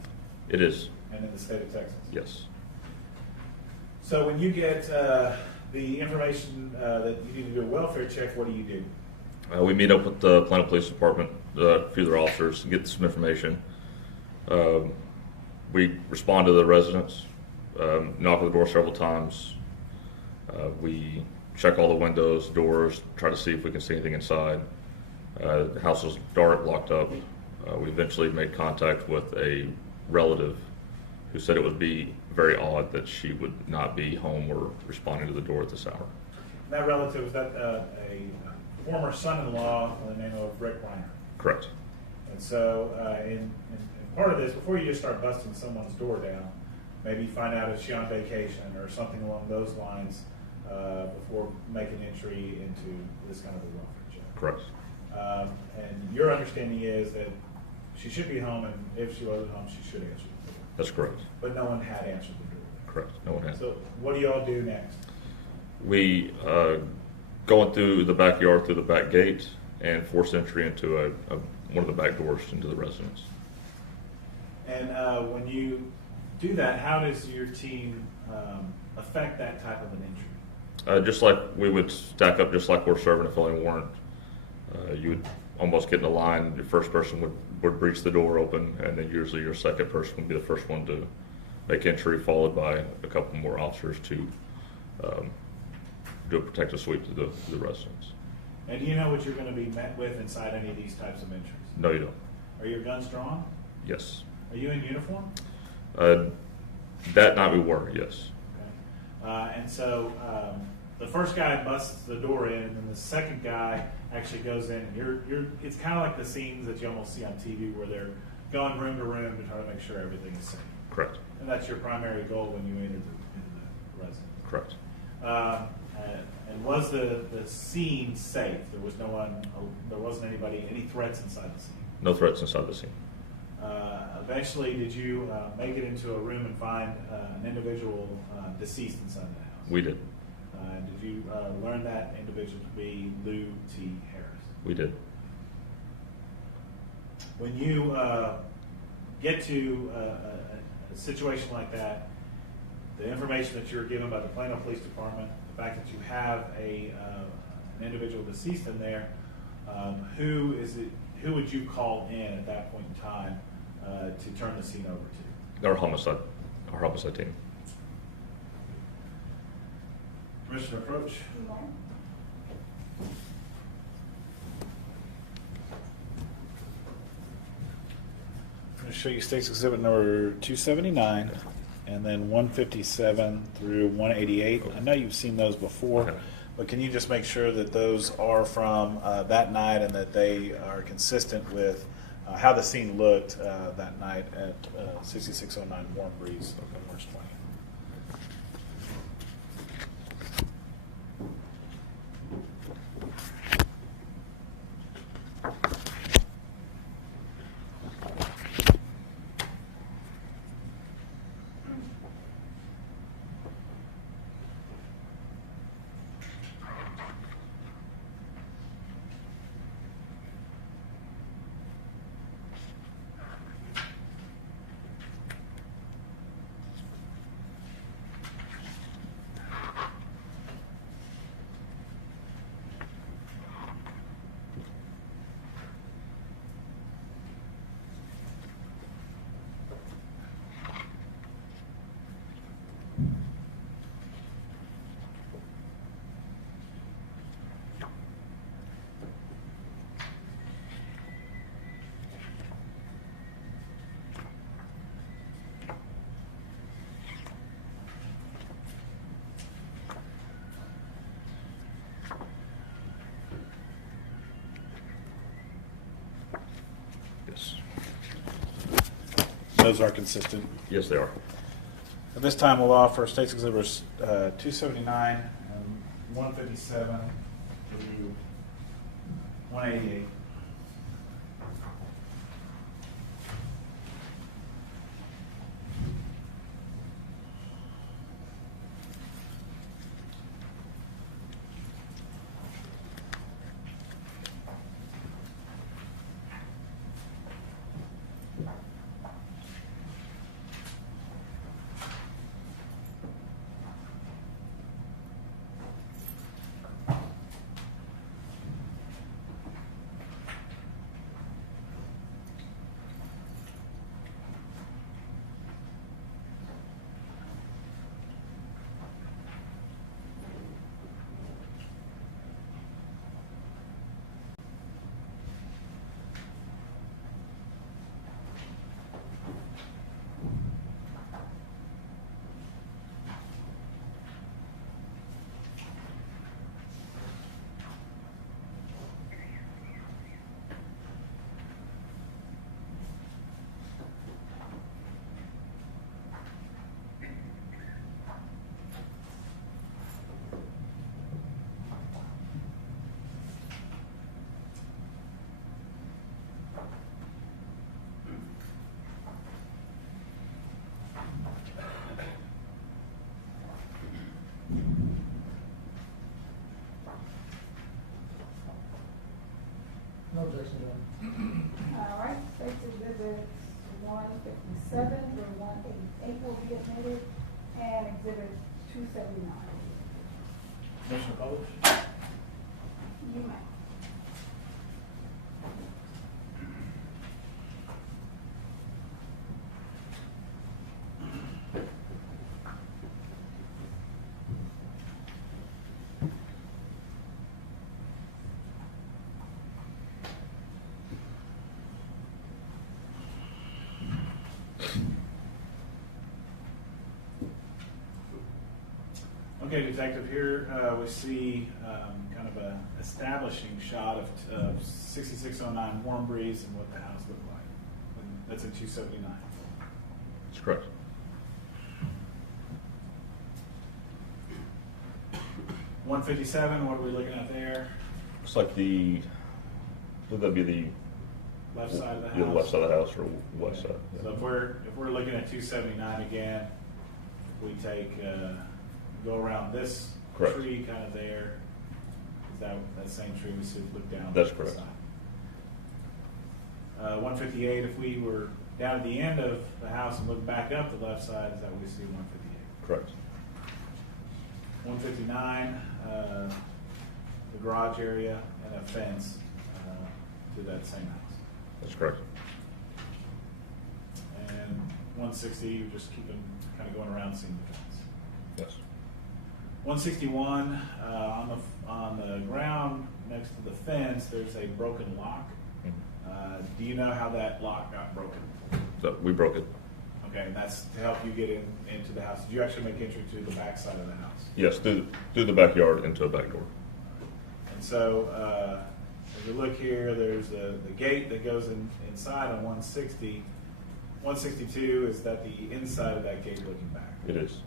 It is. And in the state of Texas? Yes. So when you get the information that you need to do a welfare check, what do you do? We meet up with the Plano Police Department, a few of their officers, to get some information. We respond to the residents, knock on the door several times. We check all the windows, doors, try to see if we can see anything inside. The house was dark, locked up. We eventually made contact with a relative who said it would be very odd that she would not be home or responding to the door at this hour. And that relative, is that a former son-in-law by the name of Rick Reiner? Correct. And so in part of this, before you just start busting someone's door down, maybe find out if she's on vacation or something along those lines before making entry into this kind of a welfare check. Correct. And your understanding is that she should be home, and if she wasn't home, she should answer the door. That's correct. But no one had answered the door. Correct. No one has. So what do y'all do next? We going through the backyard through the back gate and force entry into one of the back doors into the residence. And when you do that, how does your team affect that type of an entry? Just like we would stack up, just like we're serving a felony warrant. You would almost get in a line. The first person would breach the door open, and then usually your second person would be the first one to make entry, followed by a couple more officers to do a protective sweep to the residence. And do you know what you're going to be met with inside any of these types of entries? No, you don't. Are your guns drawn? Yes. Are you in uniform? That night we were, yes. Okay. And so the first guy busts the door in, and then the second guy actually goes in. It's kind of like the scenes that you almost see on TV where they're going room to room to try to make sure everything is safe. Correct. And that's your primary goal when you enter into the residence. Correct. And was the scene safe? There was no one. There wasn't anybody. Any threats inside the scene? No threats inside the scene. Eventually, did you make it into a room and find an individual deceased inside the house? We did. Did you learn that individual to be Lou T. Harris? We did. When you get to a situation like that, the information that you're given by the Plano Police Department, the fact that you have an individual deceased in there, who would you call in at that point in time to turn the scene over to? Our homicide team. Commissioner Approach. I'm going to show you State's Exhibit number 279 and then 157 through 188. I know you've seen those before, Okay. but can you just make sure that those are from that night and that they are consistent with how the scene looked that night at 6609 Warm Breeze on March 20th? Yes. Those are consistent. Yes, they are. At this time, we'll offer State's Exhibits 279 and 157 through 188. No objection, Your Honor. All right, State's Exhibit 157 through 188 will be admitted, and Exhibit 279. Commissioner Polish. You may. Okay, Detective, here we see kind of a establishing shot of 6609 Warm Breeze and what the house looked like. And that's in 279. That's correct. 157, what are we looking at there? Looks like would that be the Left side of the house? Yeah, the left side of the house or west side? Yeah. So if we're looking at 279 again, we take, go around this Correct. tree kind of there. Is that same tree we see look down? That's the correct. side? 158, if we were down at the end of the house and look back up the left side, is that we see 158? Correct. 159, the garage area and a fence to that same house. That's correct. And 160, you're just keeping, kind of going around seeing the fence. Yes. 161, on the ground next to the fence, there's a broken lock. Do you know how that lock got broken? So we broke it. Okay, and that's to help you get into the house. Did you actually make entry to the back side of the house? Yes, through the backyard into a back door. And so, as you look here, there's the gate that goes inside on 160. 162 is that the inside of that gate looking back. It is.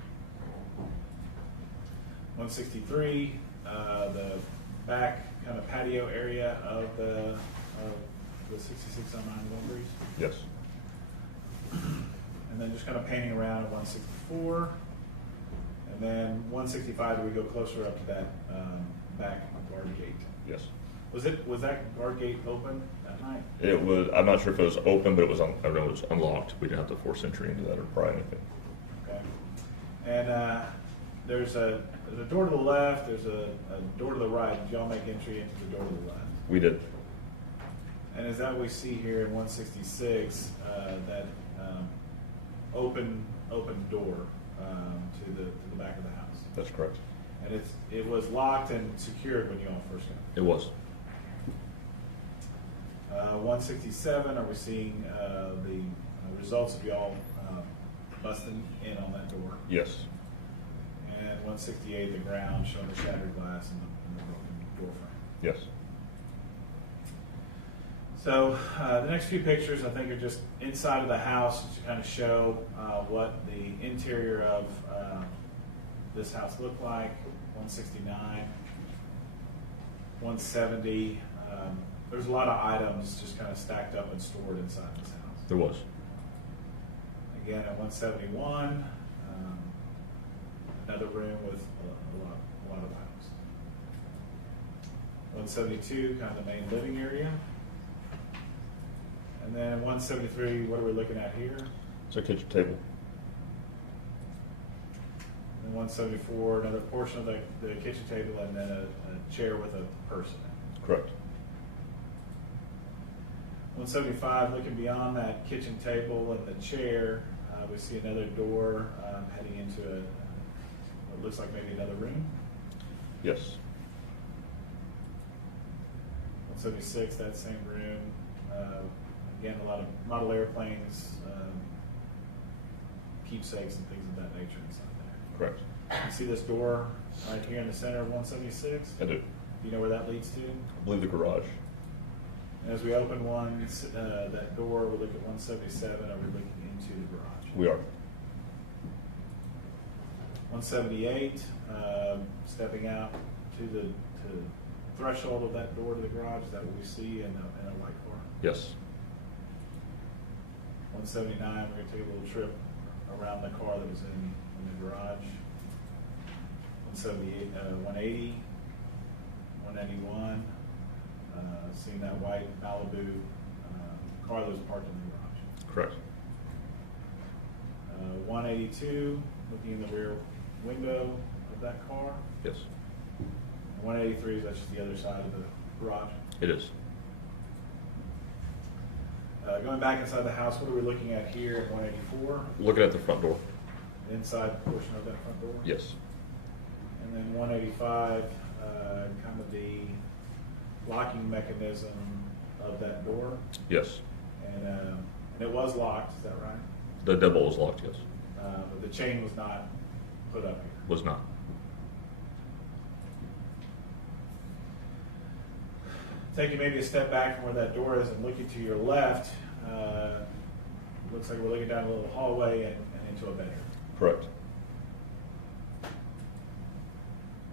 163, the back kind of patio area of the 6609 Wilburys. Yes. And then just kind of painting around at 164. And then 165, do we go closer up to that back guard gate? Yes. Was that guard gate open that night? It was. I'm not sure if it was open, but it was. I know it was unlocked. We didn't have to force entry into that or pry anything. Okay. And there's a door to the left. There's a door to the right. Did y'all make entry into the door to the left? We did. And is that what we see here in 166, that open door to the back of the house? That's correct. And it was locked and secured when you all first got It was. 167, are we seeing the results of y'all busting in on that door? Yes. And 168, the ground showing the shattered glass and the broken door frame. Yes. So the next few pictures I think are just inside of the house to kind of show what the interior of this house looked like. 169, 170. There's a lot of items just kind of stacked up and stored inside this house. There was. Again, at 171, another room with a lot of items. 172, kind of the main living area. And then 173, what are we looking at here? It's a kitchen table. And 174, another portion of the kitchen table, and then a chair with a person in it. Correct. 175, looking beyond that kitchen table and the chair, we see another door heading into what looks like maybe another room. Yes. 176, that same room. Again, a lot of model airplanes, keepsakes, and things of that nature inside there. Correct. You see this door right here in the center of 176? I do. Do you know where that leads to? I believe the garage. And as we open that door, we look at 177. Are we looking into the garage? We are. 178, stepping out to the threshold of that door to the garage. Is that what we see in a white car? Yes. 179, we're going to take a little trip around the car that was in the garage. 178, 180, 191, seeing that white Malibu car that was parked in the garage. Correct. 182, looking in the rear window of that car. Yes. 183, that's just the other side of the garage. It is. Going back inside the house, what are we looking at here at 184? Looking at the front door. Inside portion of that front door? Yes. And then 185, kind of the locking mechanism of that door. Yes. And it was locked, is that right? The deadbolt was locked. Yes. But the chain was not put up here. Was not. Taking maybe a step back from where that door is and looking to your left, looks like we're looking down a little hallway and into a bedroom. Correct.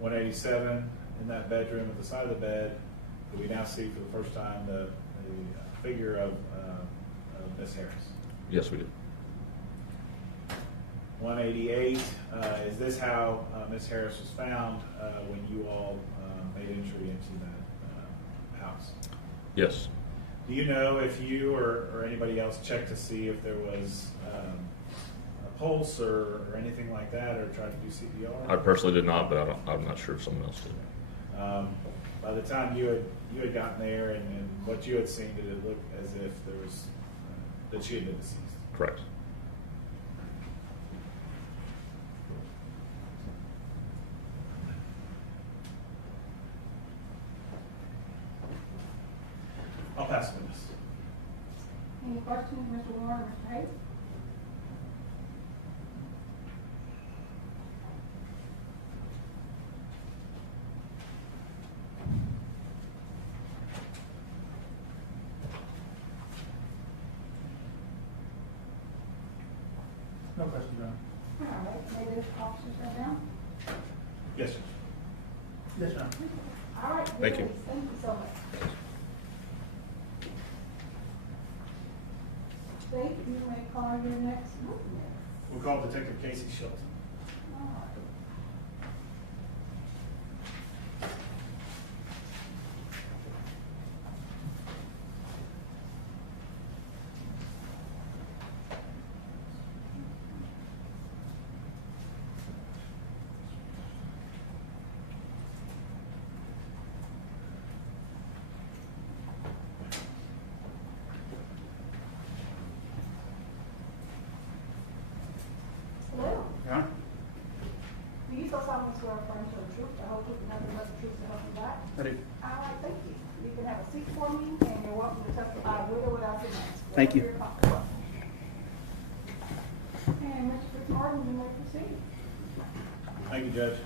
187 in that bedroom at the side of the bed. We now see for the first time the figure of Miss Harris. Yes, we did. 188, is this how Miss Harris was found when you all made entry into that house? Yes. Do you know if you or anybody else checked to see if there was a pulse or anything like that, or tried to do CPR? I personally did not, but I'm not sure if someone else did. By the time you had gotten there and what you had seen, did it look as if there was that she had been deceased? Correct. I'll pass the witness. Any questions, Mr. Warren, Mr. Hayes? No question, Your Honor. All right, maybe this officer sit down. Yes, sir. Yes, Your Honor. All right. Thank you. please. Thank you so much. State, you may call your next witness. We'll call Detective Casey Shelton. All right. Hello. Your Honor. Do you so solemnly swear affirm to the truth, the whole truth, and nothing but the truth to help you God? I do. All right, thank you. You can have a seat for me, and you're welcome to testify with or without your mask. Thank you. Whatever you're comfortable with. And Mr. Fitzmartin, you may proceed. Thank you, Judge.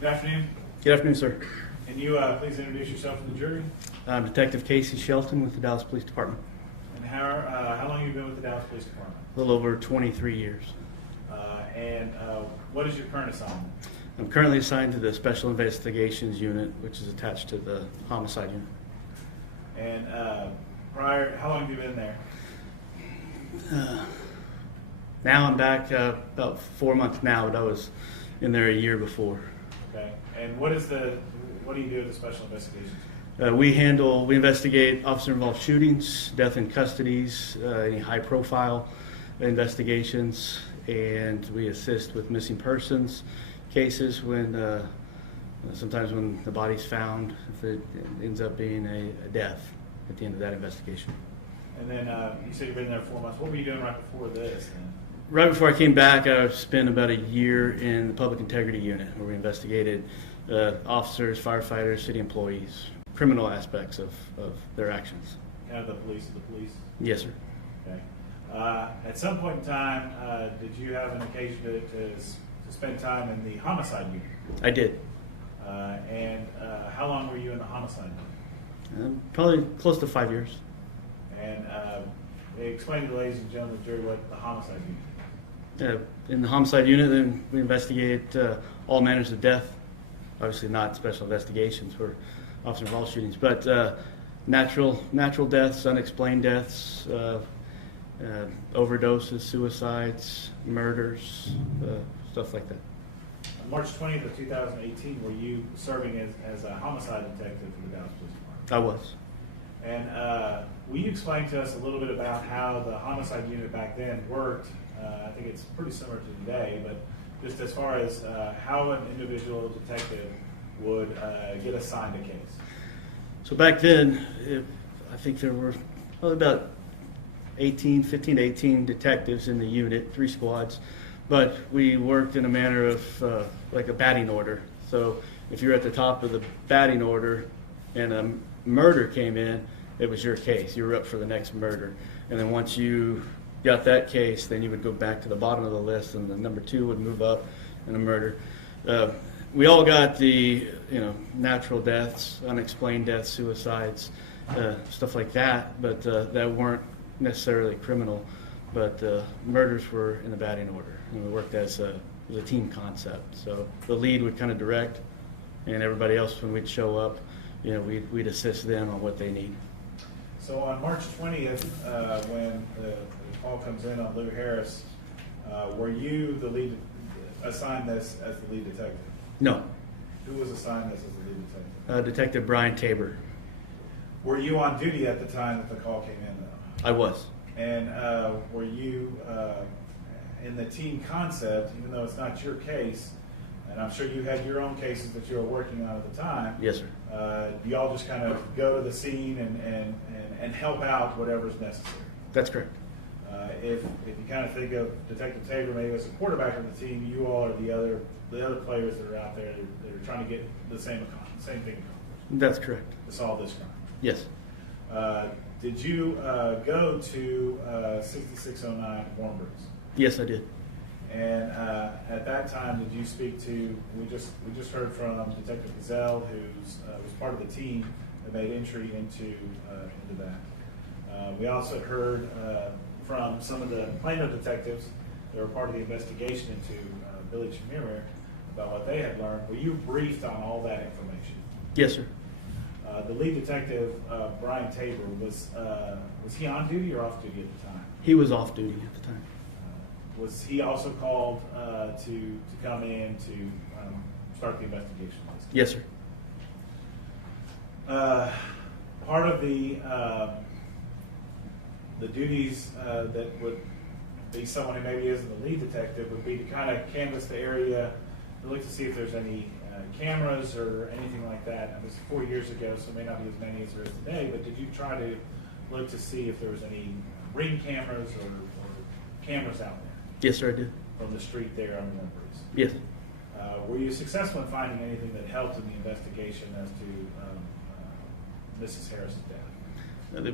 Good afternoon. Good afternoon, sir. Can you please introduce yourself to the jury? I'm Detective Casey Shelton with the Dallas Police Department. And how long have you been with the Dallas Police Department? A little over 23 years. And what is your current assignment? I'm currently assigned to the Special Investigations Unit, which is attached to the Homicide Unit. And how long have you been there? Now I'm back about 4 months now, but I was in there a year before. Okay. And what do you do at the Special Investigations? We investigate officer-involved shootings, death in custodies, any high-profile investigations, and we assist with missing persons cases when sometimes when the body's found, if it ends up being a death at the end of that investigation. And then you said you've been there 4 months. What were you doing right before this? Then? Right before I came back, I spent about a year in the Public Integrity Unit, where we investigated officers, firefighters, city employees, criminal aspects of their actions. Kind of the police of the police? Yes, sir. Okay. At some point in time, did you have an occasion to spend time in the homicide unit? I did. And how long were you in the homicide unit? Probably close to 5 years. And explain to the ladies and gentlemen of the jury what the homicide unit is. In the homicide unit, then we investigate all manners of death. Obviously not special investigations for officer-involved shootings, but natural deaths, unexplained deaths, overdoses, suicides, murders, stuff like that. On March 20th of 2018, were you serving as a homicide detective for the Dallas Police Department? I was. And will you explain to us a little bit about how the homicide unit back then worked? I think it's pretty similar to today, but just as far as how an individual detective would get assigned a case. So back then, I think there were probably about 15 to 18 detectives in the unit, 3 squads, but we worked in a manner of like a batting order. So if you're at the top of the batting order and a murder came in, it was your case. You were up for the next murder. And then once you got that case, then you would go back to the bottom of the list, and the number 2 would move up in a murder. We all got the natural deaths, unexplained deaths, suicides, stuff like that, but that weren't necessarily criminal. But murders were in the batting order, and we worked as It was a team concept. So the lead would kind of direct, and everybody else, when we'd show up, you know, we'd assist them on what they need. So on March 20th, when the call comes in on Lou Harris, were you the lead, assigned this as the lead detective? No, Who was assigned this as the lead detective? Detective Brian Tabor. Were you on duty at the time that the call came in, though? I was. And were you in the team concept, even though it's not your case, and I'm sure you had your own cases that you were working on at the time? Yes, sir. Do y'all just kind of go to the scene and help out whatever's necessary? That's correct. If you kind of think of Detective Tabor maybe as a quarterback of the team, you all are the other players that are out there that are trying to get the same thing accomplished. That's correct. To solve this crime. Yes. Did you go to 6609 Warnbridge? Yes, I did. And at that time, did you speak to? We just heard from Detective Caselli, who's was part of the team that made entry into that. We also heard from some of the Plano detectives that were part of the investigation into Billy Chemirmir about what they had learned. Were you briefed on all that information? Yes, sir. The lead detective, Brian Tabor, was he on duty or off duty at the time? He was off duty at the time. Was he also called to come in to start the investigation? Yes, sir. Part of the duties that would be someone who maybe isn't the lead detective would be to kind of canvass the area, to look to see if there's any cameras or anything like that. It was 4 years ago, so it may not be as many as there is today, but did you try to look to see if there was any ring cameras or cameras out there? Yes, sir, I did. From the street there on Warnbridge? Yes. Were you successful in finding anything that helped in the investigation as to Mrs. Harris's death?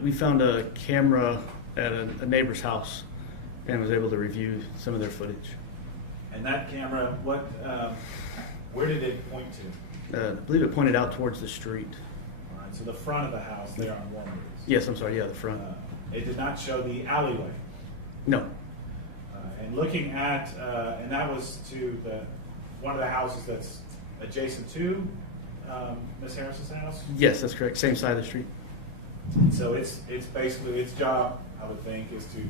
We found a camera at a neighbor's house and was able to review some of their footage. And that camera, where did it point to? I believe it pointed out towards the street. All right, so the front of the house there on Warnbridge. Yes, I'm sorry, yeah, the front. It did not show the alleyway. No. And looking at, and that was to one of the houses that's adjacent to Miss Harris's house? Yes, that's correct. Same side of the street. So it's basically its job, I would think, is to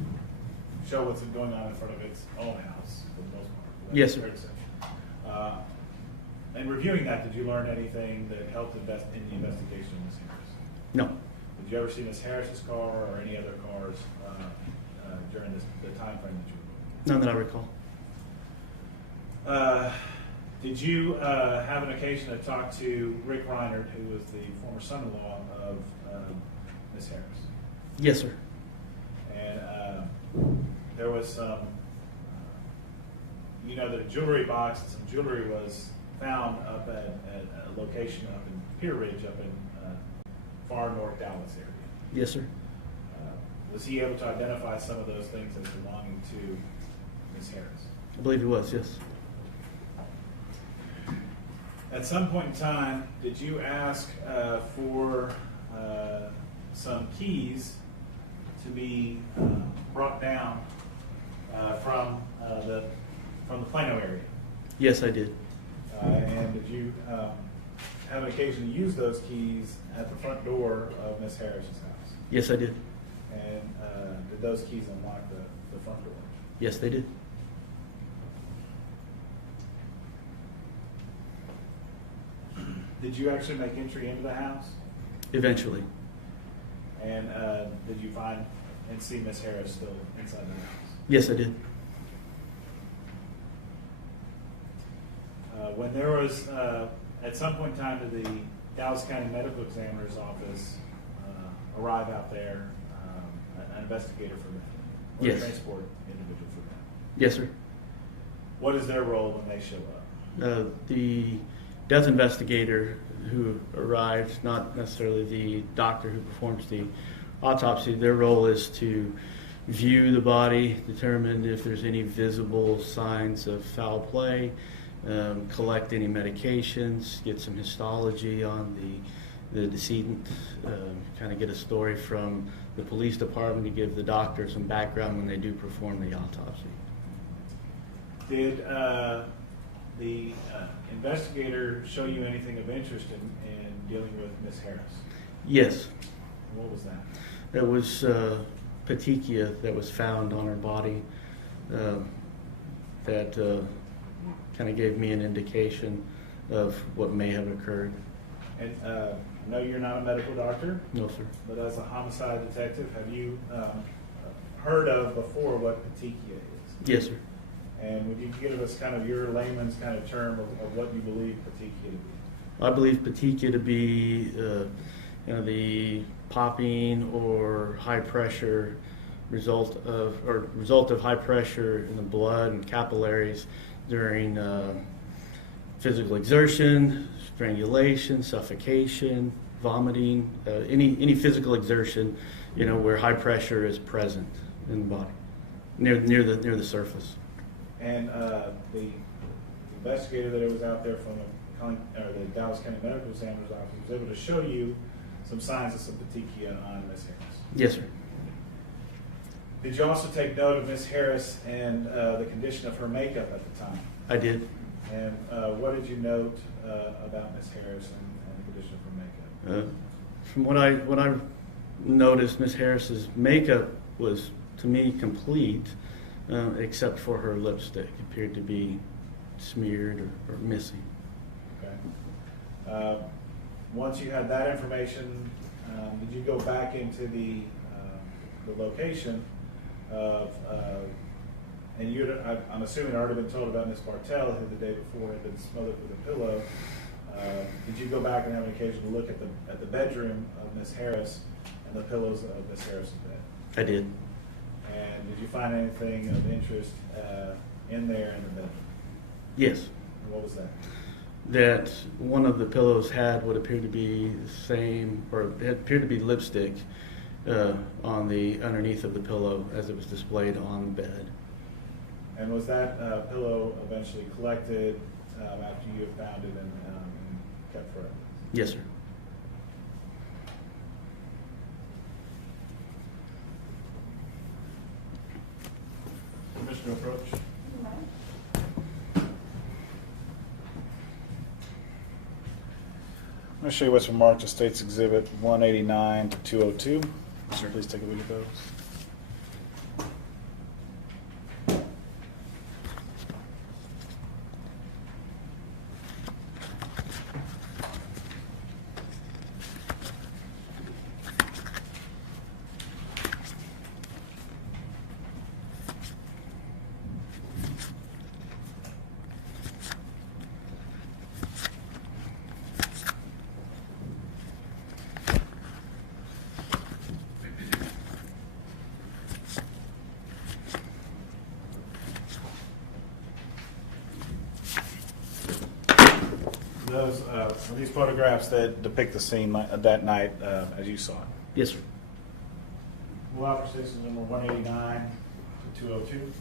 show what's going on in front of its own house for the most part. Yes, sir. And reviewing that, did you learn anything that helped in the investigation of Miss Harris? No. Did you ever see Miss Harris's car or any other cars during the time frame that you were? None that I recall. Did you have an occasion to talk to Rick Reinert, who was the former son-in-law of Miss Harris? Yes, sir. And there was some, that a jewelry box and some jewelry was found up at a location up in Pier Ridge, up in far north Dallas area. Yes, sir. Was he able to identify some of those things as belonging to Miss Harris? I believe he was, yes. At some point in time, did you ask for some keys to be brought down from the Plano area? Yes, I did. And did you have an occasion to use those keys at the front door of Miss Harris's house? Yes, I did. And did those keys unlock the front door? Yes, they did. Did you actually make entry into the house? Eventually. And did you find and see Miss Harris still inside the house? Yes, I did. When there was, at some point in time, did the Dallas County Medical Examiner's Office arrive out there, an investigator for them? Or Yes. a transport individual for them? Yes, sir. What is their role when they show up? The death investigator who arrived, not necessarily the doctor who performs the autopsy, their role is to view the body, determine if there's any visible signs of foul play, collect any medications, get some histology on the decedent, kind of get a story from the police department to give the doctor some background when they do perform the autopsy. Did the investigator show you anything of interest in dealing with Miss Harris? Yes, What was that? there was petechia that was found on her body that kind of gave me an indication of what may have occurred. And I know you're not a medical doctor, No, sir. but as a homicide detective, have you heard of before what petechia is? Yes, sir. And would you give us kind of your layman's kind of term of what you believe petechia to be? I believe petechia to be the popping or high pressure result of high pressure in the blood and capillaries during physical exertion, strangulation, suffocation, vomiting, any physical exertion, where high pressure is present in the body, near the surface. And the investigator that was out there from the Dallas County Medical Examiner's Office was able to show you some signs of some petechia on Miss Harris. Yes, sir. Did you also take note of Miss Harris and the condition of her makeup at the time? I did. And what did you note about Miss Harris and the condition of her makeup? From what I noticed, Miss Harris's makeup was, to me, complete, except for her lipstick appeared to be smeared or missing. Okay. Once you had that information, did you go back into the location of, and I'm assuming already been told about Miss Bartell, who the day before had been smothered with a pillow. Did you go back and have an occasion to look at the bedroom of Miss Harris and the pillows of Miss Harris's bed? I did. And did you find anything of interest in there in the bedroom? Yes. And what was that? That one of the pillows had what appeared to be the same, or it appeared to be lipstick on the underneath of the pillow as it was displayed on the bed. And was that pillow eventually collected after you had found it and kept forever? Yes, sir. Commissioner approach. I'm going to show you what's from marked as State's Exhibit 189 to 202. Sir, please take a look at those. Those are these photographs that depict the scene that night as you saw it. Yes, sir. We'll offer station number 189 to 202.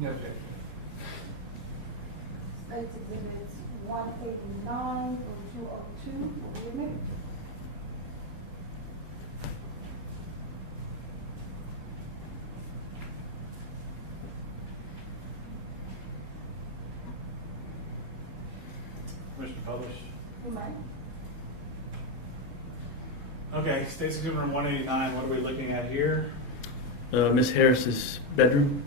No objection. State's Exhibits 189 and 202, will be admitted. Permission to publish. You may. Okay, State's Exhibit 189, what are we looking at here? Miss Harris's bedroom.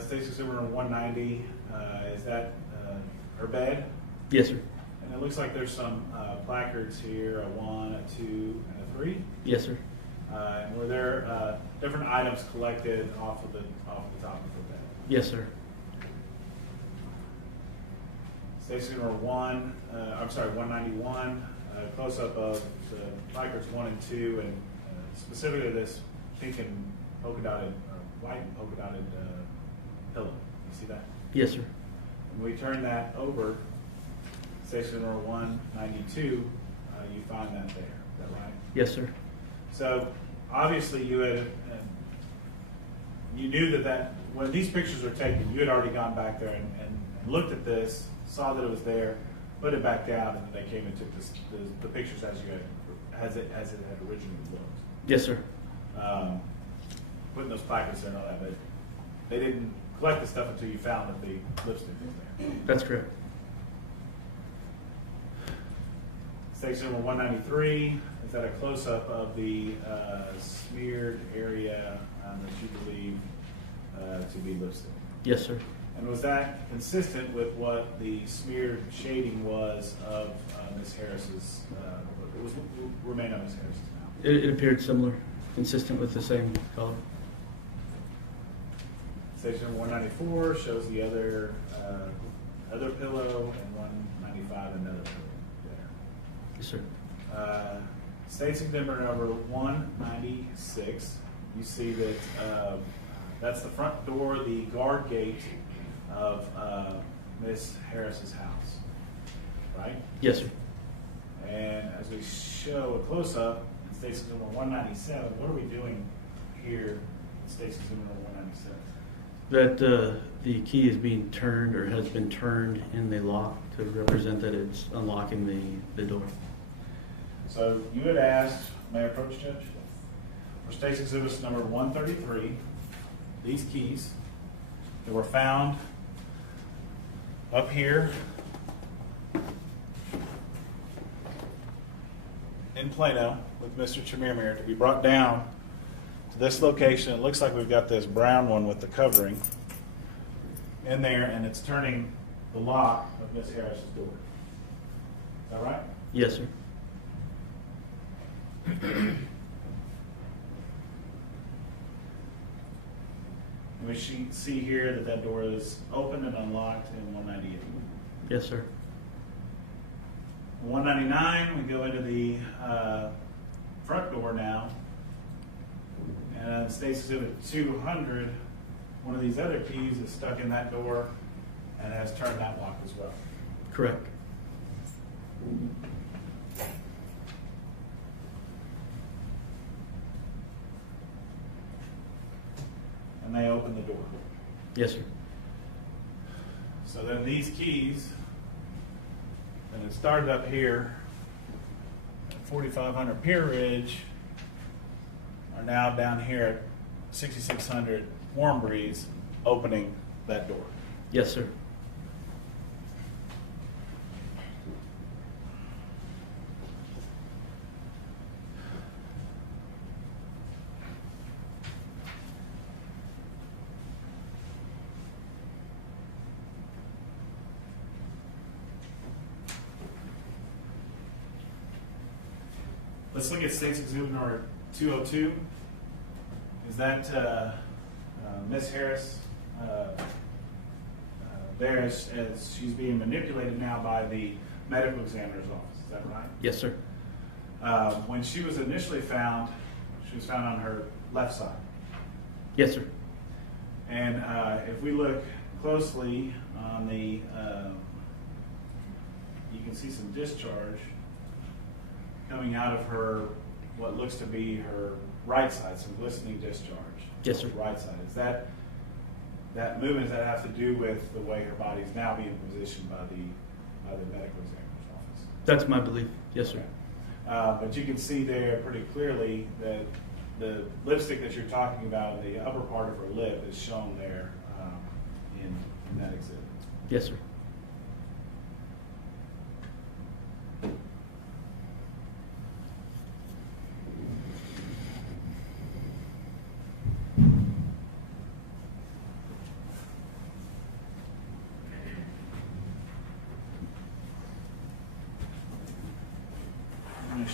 State's Exhibit 190, is that her bed? Yes, sir. And it looks like there's some placards here, a 1, a 2, and a 3. Yes, sir. And were there different items collected off the top of the bed? Yes, sir. Station number 191, close up of the placards 1 and 2, and specifically this pink and polka dotted, or white and polka dotted pillow. You see that? Yes, sir. When we turn that over, station number 192, you find that there. Is that right? Yes, sir. So obviously you had, you knew that when these pictures were taken, you had already gone back there and looked at this, saw that it was there, put it back down, and then they came and took the pictures as it had originally looked. Yes, sir. Putting those placards there and all that, but they didn't collect the stuff until you found that the lipstick was there. That's correct. Station number 193, is that a close-up of the smeared area that you believe to be lipstick? Yes, sir. And was that consistent with what the smeared shading was of Ms. Harris's, remain on Ms. Harris's mouth? It appeared similar, consistent with the same color. Station number 194 shows the other pillow, and 195 another pillow there. Yes, sir. Station number 196, you see that that's the front door, the guard gate of Miss Harris's house, right? Yes, sir. And as we show a close-up, in station number 197, what are we doing here in station number 197? That the key is being turned or has been turned in the lock to represent that it's unlocking the door. So you had asked, may I approach, Judge? For station exhibit number 133, these keys that were found up here in Plano with Mr. Chemirmir to be brought down to this location. It looks like we've got this brown one with the covering in there, and it's turning the lock of Miss Harris's door. Is that right? Yes, sir. And we see here that door is open and unlocked in 198. Yes, sir. 199, we go into the front door now. And State's Exhibit 200, one of these other keys is stuck in that door and has turned that lock as well. Correct. And they open the door. Yes, sir. So then these keys, and it started up here at 4500 Pier Ridge, are now down here at 6600 Warm Breeze, opening that door. Yes, sir. Let's look at State's Exhibit number 202. Is that Miss Harris there as she's being manipulated now by the medical examiner's office? Is that right? Yes, sir. When she was initially found, she was found on her left side. Yes, sir. And if we look closely on the, you can see some discharge coming out of her, what looks to be her right side, some glistening discharge. Yes, sir. Right side. Is that movement, does that have to do with the way her body is now being positioned by the medical examiner's office? That's my belief. Yes, sir. But you can see there pretty clearly that the lipstick that you're talking about, the upper part of her lip, is shown there in that exhibit. Yes, sir.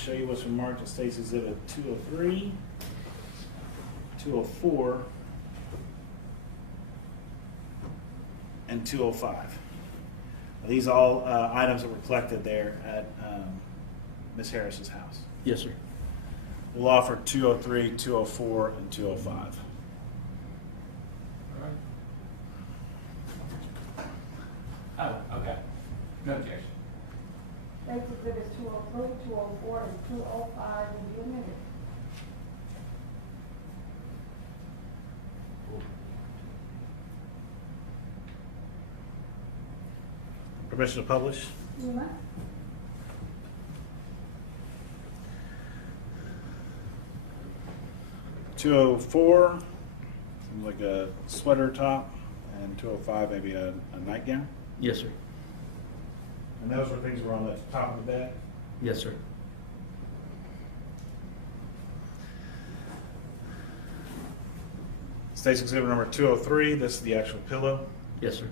show you what's been marked as State's Exhibit 203, 204, and 205. These are all items that were collected there at Ms. Harris's house. Yes, sir. We'll offer 203, 204, and 205. Oh, okay. No objection. State's Exhibits 203, 204, and 205 will be admitted. Permission to publish? You may. $204 seems like a sweater top, and $205 maybe a nightgown. Yes, sir. And those were things that were on the top of the bed. Yes, sir. State's Exhibit number 203. This is the actual pillow. Yes, sir.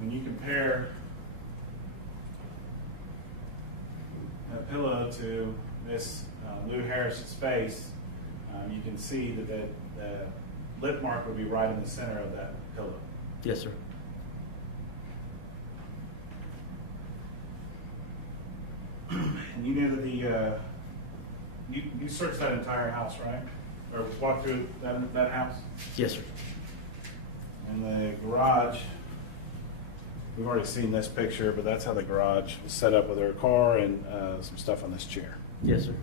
When you compare that pillow to Miss Lou Harris's face, you can see that the lip mark would be right in the center of that pillow. Yes, sir. And you knew that you searched that entire house, right? Or walked through that house? Yes, sir. And the garage, we've already seen this picture, but that's how the garage was set up with her car and some stuff on this chair. Yes, sir.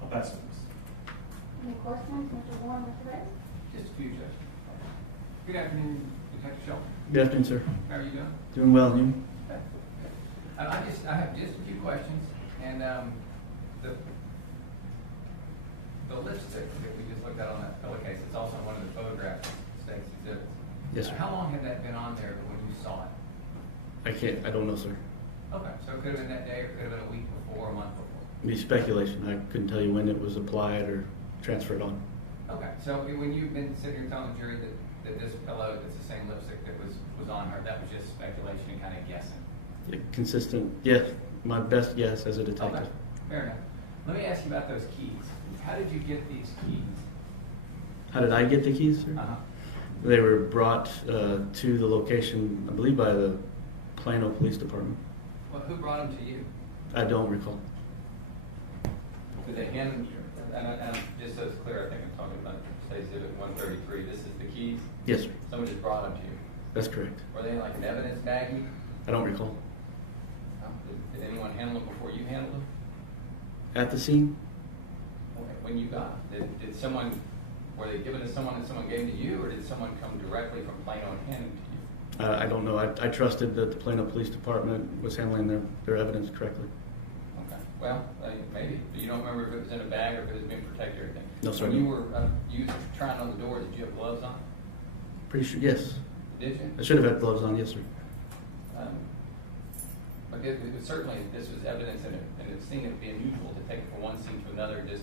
I'll pass it. Any questions, Mr. Warren, Mr. Bailey? Just a few, Judge. Good afternoon, Detective Shelton. Good afternoon, sir. How are you doing? Doing well, and you? Okay. I have just a few questions, and the lipstick that we just looked at on that pillowcase, it's also one of the photographs of State's exhibits. Yes, sir. How long had that been on there when you saw it? I don't know, sir. Okay, so it could have been that day, or it could have been a week before, a month before. It'd be speculation. I couldn't tell you when it was applied or transferred on. Okay, so when you've been sitting here telling the jury that this pillow, it's the same lipstick that was on her, that was just speculation and kind of guessing? Consistent, yes. My best guess as a detective. Okay, fair enough. Let me ask you about those keys. How did you get these keys? How did I get the keys, sir? Uh-huh. They were brought to the location, I believe, by the Plano Police Department. Well, who brought them to you? I don't recall. Did they hand them, and just so it's clear, I think I'm talking about State Exhibit 133, this is the keys? Yes, sir. Someone just brought them to you? That's correct. Were they in like an evidence baggie? I don't recall. Did anyone handle them before you handled them? At the scene? Okay, when you got them, did someone, were they given to someone and someone gave them to you, or did someone come directly from Plano and hand them to you? I don't know. I trusted that the Plano Police Department was handling their evidence correctly. Okay, well, maybe. You don't remember if it was in a bag or if it was being protected or anything? No, sir. When you were trying on the door, did you have gloves on? Pretty sure, yes. Did you? I should have had gloves on, yes, sir. But it was certainly, this was evidence, and it seemed to be unusual to take it from one scene to another and just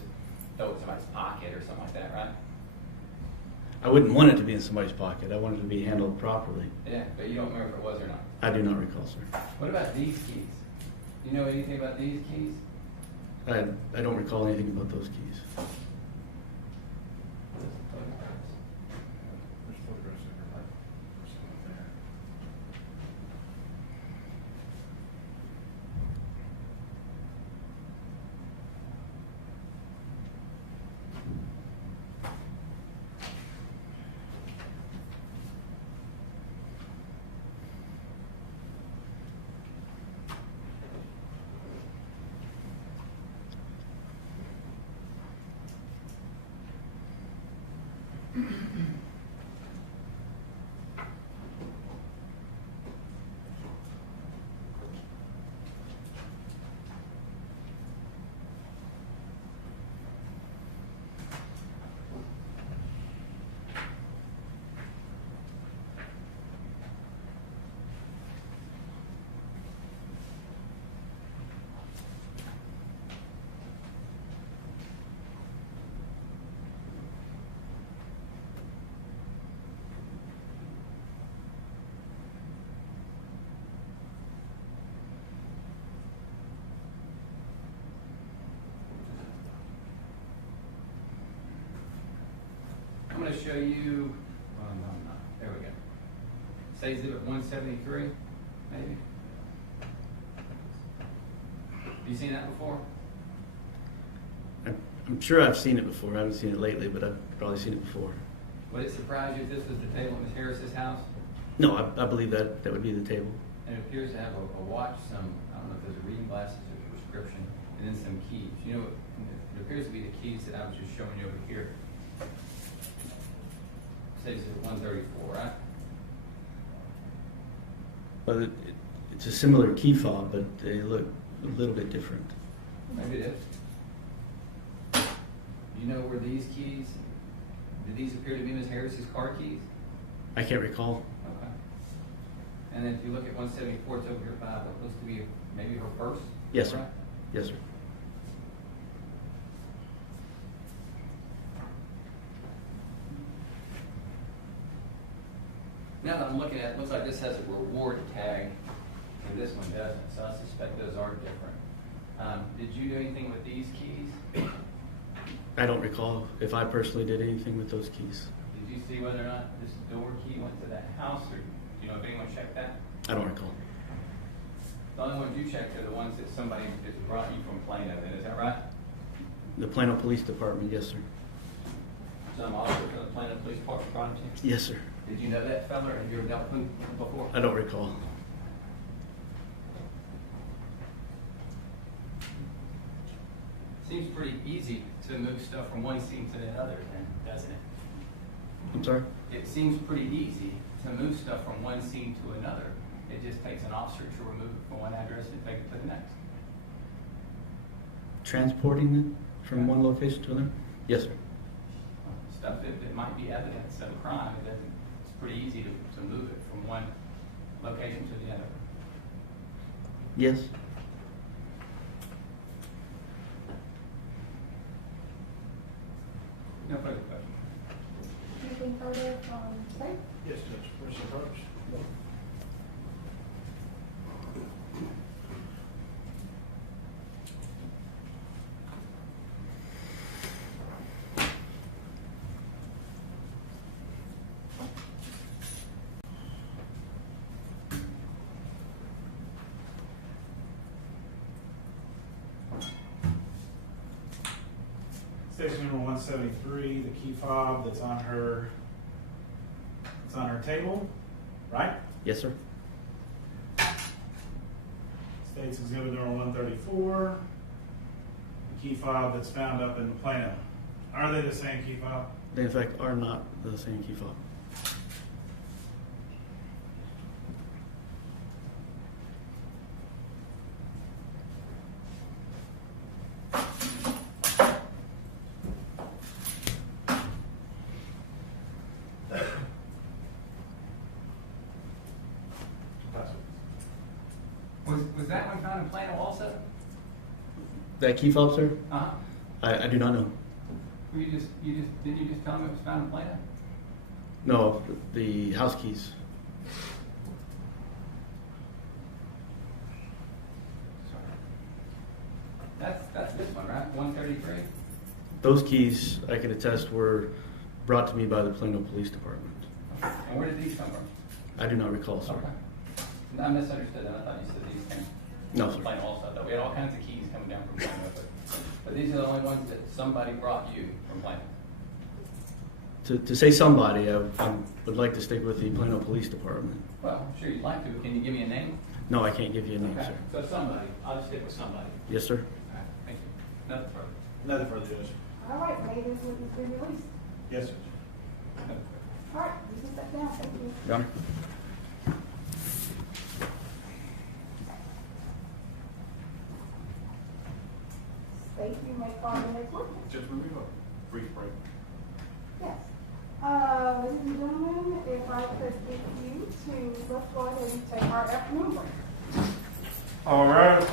throw it in somebody's pocket or something like that, right? I wouldn't want it to be in somebody's pocket. I want it to be handled properly. Yeah, but you don't remember if it was or not? I do not recall, sir. What about these keys? Do you know anything about these keys? I don't recall anything about those keys. show you, well, no, I'm not. There we go. Say exhibit 173, maybe. Have you seen that before? I'm sure I've seen it before. I haven't seen it lately, but I've probably seen it before. Would it surprise you if this was the table in Ms. Harris's house? No, I believe that would be the table. And it appears to have a watch, some, I don't know if those are reading glasses or prescription, and then some keys. You know, it appears to be the keys that I was just showing you over here. Says it's 134, right? But it's a similar key fob, but they look a little bit different. Maybe it is. You know where these keys, did these appear to be Ms. Harris's car keys? I can't recall. Okay. And then if you look at 174, it's over here by what looks to be maybe her purse? Yes, sir. Right? Yes, sir. Now that I'm looking at it, looks like this has a reward tag, and this one doesn't, so I suspect those are different. Did you do anything with these keys? I don't recall if I personally did anything with those keys. Did you see whether or not this door key went to that house, or do you know if anyone checked that? I don't recall. The only ones you checked are the ones that somebody just brought you from Plano, then, is that right? The Plano Police Department, yes, sir. Some officer from the Plano Police Department brought them to you? Yes, sir. Did you know that fella, or have you ever dealt with him before? I don't recall. Seems pretty easy to move stuff from one scene to the other, then, doesn't it? I'm sorry? It seems pretty easy to move stuff from one scene to another. It just takes an officer to remove it from one address and take it to the next. Transporting it from one location to another? Yes, sir. Stuff that might be evidence of a crime, it's pretty easy to move it from one location to the other. Yes. No further questions. Anything further from state? Yes, Judge. Where's your approach? Station number 173, the key fob that's on her table, right? Yes, sir. State's exhibit number 134, the key fob that's found up in Plano. Are they the same key fob? They in fact are not the same key fob. Was that one found in Plano also? That key fob, sir? Uh-huh. I do not know. Didn't you just tell me it was found in Plano? No, the house keys. That's this one, right? 133? Those keys, I can attest, were brought to me by the Plano Police Department. And where did these come from? I do not recall, sir. Okay. I misunderstood that. I thought you said these came No, from sir. Plano also. I thought we had all kinds of keys coming down from Plano, but these are the only ones that somebody brought you from Plano. To say somebody, I would like to stick with the Plano Police Department. Well, I'm sure you'd like to, but can you give me a name? No, I can't give you a name, Okay, sir. so somebody. I'll just stick with somebody. Yes, sir. All right, thank you. Nothing further. Nothing further, Judge. All right, may this witness be released. Yes, Judge. All right, you can step down, thank you. Your Honor. State, you may call the next witness. Judge, when we have a brief break. Yes. Ladies and gentlemen, if I could get you to, let's go ahead and take our afternoon break. All right.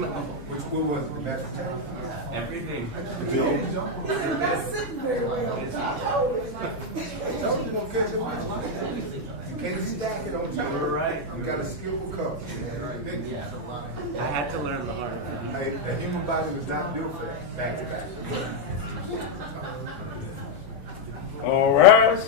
Which one was the best? Everything. You're not sitting very well. You can't stack it on top. You're right. You got a skillful couple. I had to learn the hard way. Hey, the human body was not built for that, back to back. All right.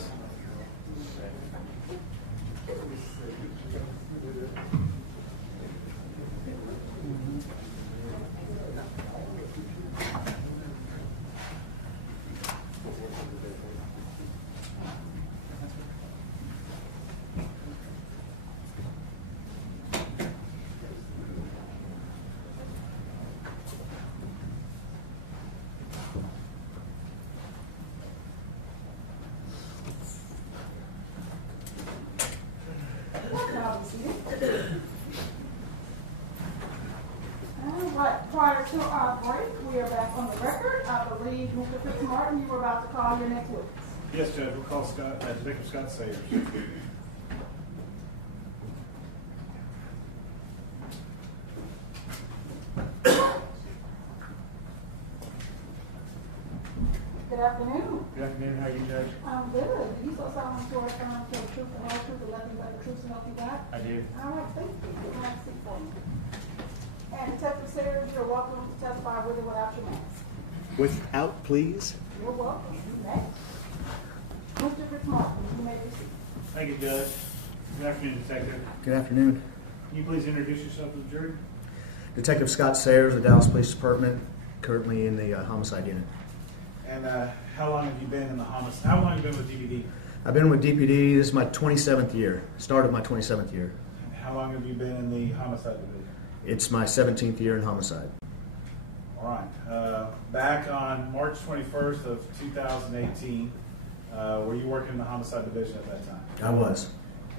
Prior to our break, we are back on the record. I believe, Mr. Fitzmartin, you were about to call your next witness. Yes, Judge, we'll call Detective Scott Sayers. Good afternoon. Good afternoon, how are you, Judge? I'm good. You so solemnly swear to affirm the truth and whole truth, and nothing but the truth and help you God? I do. All right, thank you. Good night, seat for you. And Detective Sayers, you're welcome to testify with or without your mask. Without, please. You're welcome. You may. Mr. Fitzmartin, you may proceed. Thank you, Judge. Good afternoon, Detective. Good afternoon. Can you please introduce yourself to the jury? Detective Scott Sayers, the Dallas Police Department, currently in the homicide unit. And how long have you been in the homicide? How long have you been with DPD? I've been with DPD, this is my 27th year, start of my 27th year. And how long have you been in the homicide division? It's my 17th year in homicide. All right. Back on March 21st of 2018, were you working in the homicide division at that time? I was.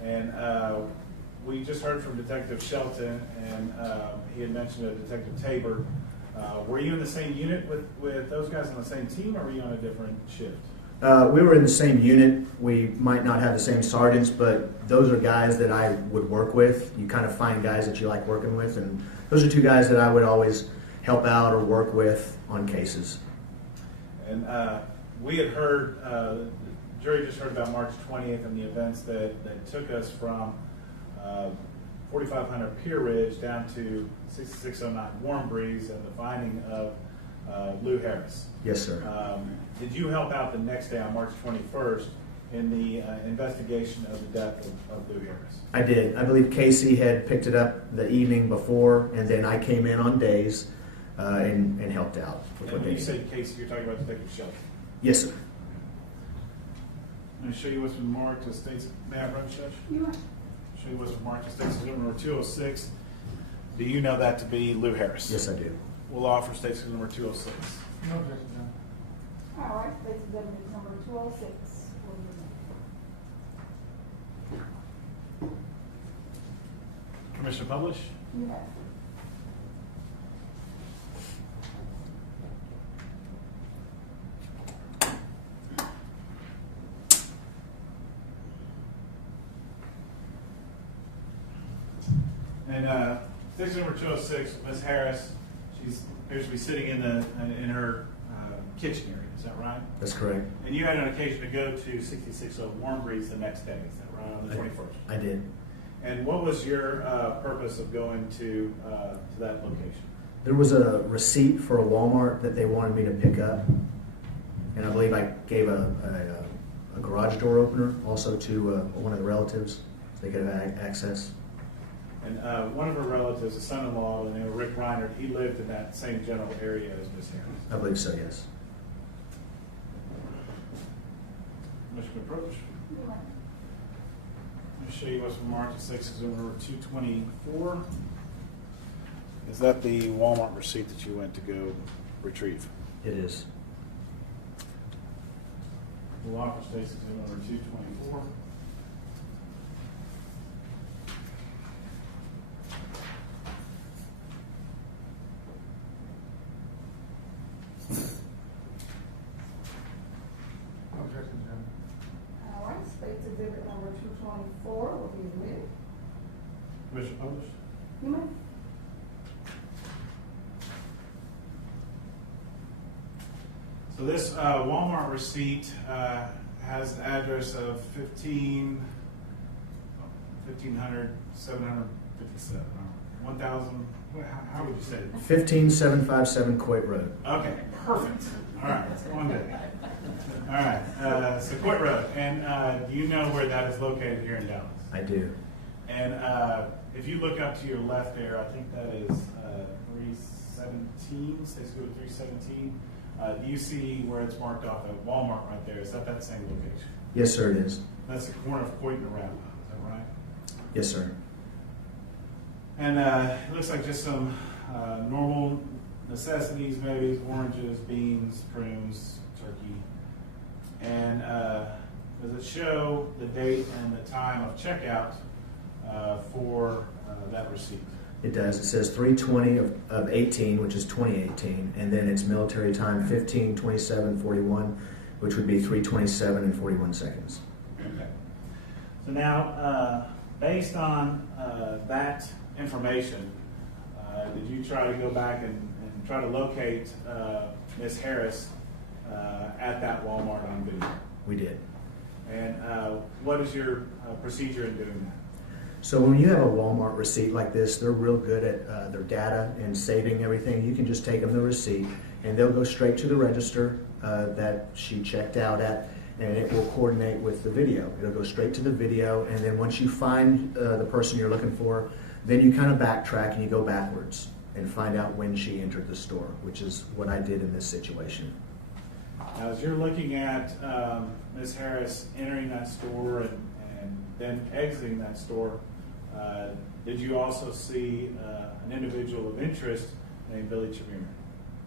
And we just heard from Detective Shelton, and he had mentioned a Detective Tabor. Were you in the same unit with those guys on the same team, or were you on a different shift? We were in the same unit. We might not have the same sergeants, but those are guys that I would work with. You kind of find guys that you like working with, and those are two guys that I would always help out or work with on cases. And we had heard, the jury just heard about March 20th and the events that took us from 4500 Pier Ridge down to 6609 Warm Breeze and the finding of Lou Harris. Yes, sir. Did you help out the next day on March 21st in the investigation of the death of Lou Harris? I did. I believe Casey had picked it up the evening before, and then I came in on days and helped out. And when you say Casey, you're talking about Detective Shelton? Yes, sir. I'm going to show you what's been marked as states. May I approach, Judge? You are. Show you what's been marked as states number 206. Do you know that to be Lou Harris? Yes, I do. We'll offer states number 206. No objection, John. All right, ladies and gentlemen, number 206. Commissioner Publish? You have. And station number 206, Ms. Harris, she appears to be sitting in her kitchen area. Is that right? That's correct. And you had an occasion to go to 66 Warm Breeze the next day. Is that right, on the 21st? I did. And what was your purpose of going to that location? There was a receipt for a Walmart that they wanted me to pick up, and I believe I gave a garage door opener also to one of the relatives so they could have access. And one of her relatives, a son-in-law, named Rick Reiner, he lived in that same general area as Ms. Harris. I believe so, yes. Commissioner Approach. Let me show you what's been marked as section number 224. Is that the Walmart receipt that you went to go retrieve? It is. We'll offer station number 224. No objection, John. All right, state's exhibit number 224 will be admitted. Commissioner Publish. You may. So this Walmart receipt has the address of 757, 1,000, how would you say it? 15757 Coit Road. Okay, perfect. All right, that's one day. All right, so Coit Road, and do you know where that is located here in Dallas? I do. And if you look up to your left there, I think that is 317, Stacy Road 317. Do you see where it's marked off at Walmart right there? Is that same location? Yes, sir, it is. That's the corner of Coit and Arapahoe, is that right? Yes, sir. And it looks like just some normal necessities, maybe oranges, beans, prunes, turkey. And does it show the date and the time of checkout for that receipt? It does. It says 3/20 of 18, which is 2018, and then it's military time 15/27/41, which would be 3:27 and 41 seconds. Okay. So now, based on that information, did you try to go back and try to locate Ms. Harris at that Walmart on video? We did. And what is your procedure in doing that? So when you have a Walmart receipt like this, they're real good at their data and saving everything. You can just take them the receipt, and they'll go straight to the register that she checked out at, and it will coordinate with the video. It'll go straight to the video, and then once you find the person you're looking for, then you kind of backtrack and you go backwards and find out when she entered the store, which is what I did in this situation. Now, as you're looking at Ms. Harris entering that store and then exiting that store, did you also see an individual of interest named Billy Chemirmir?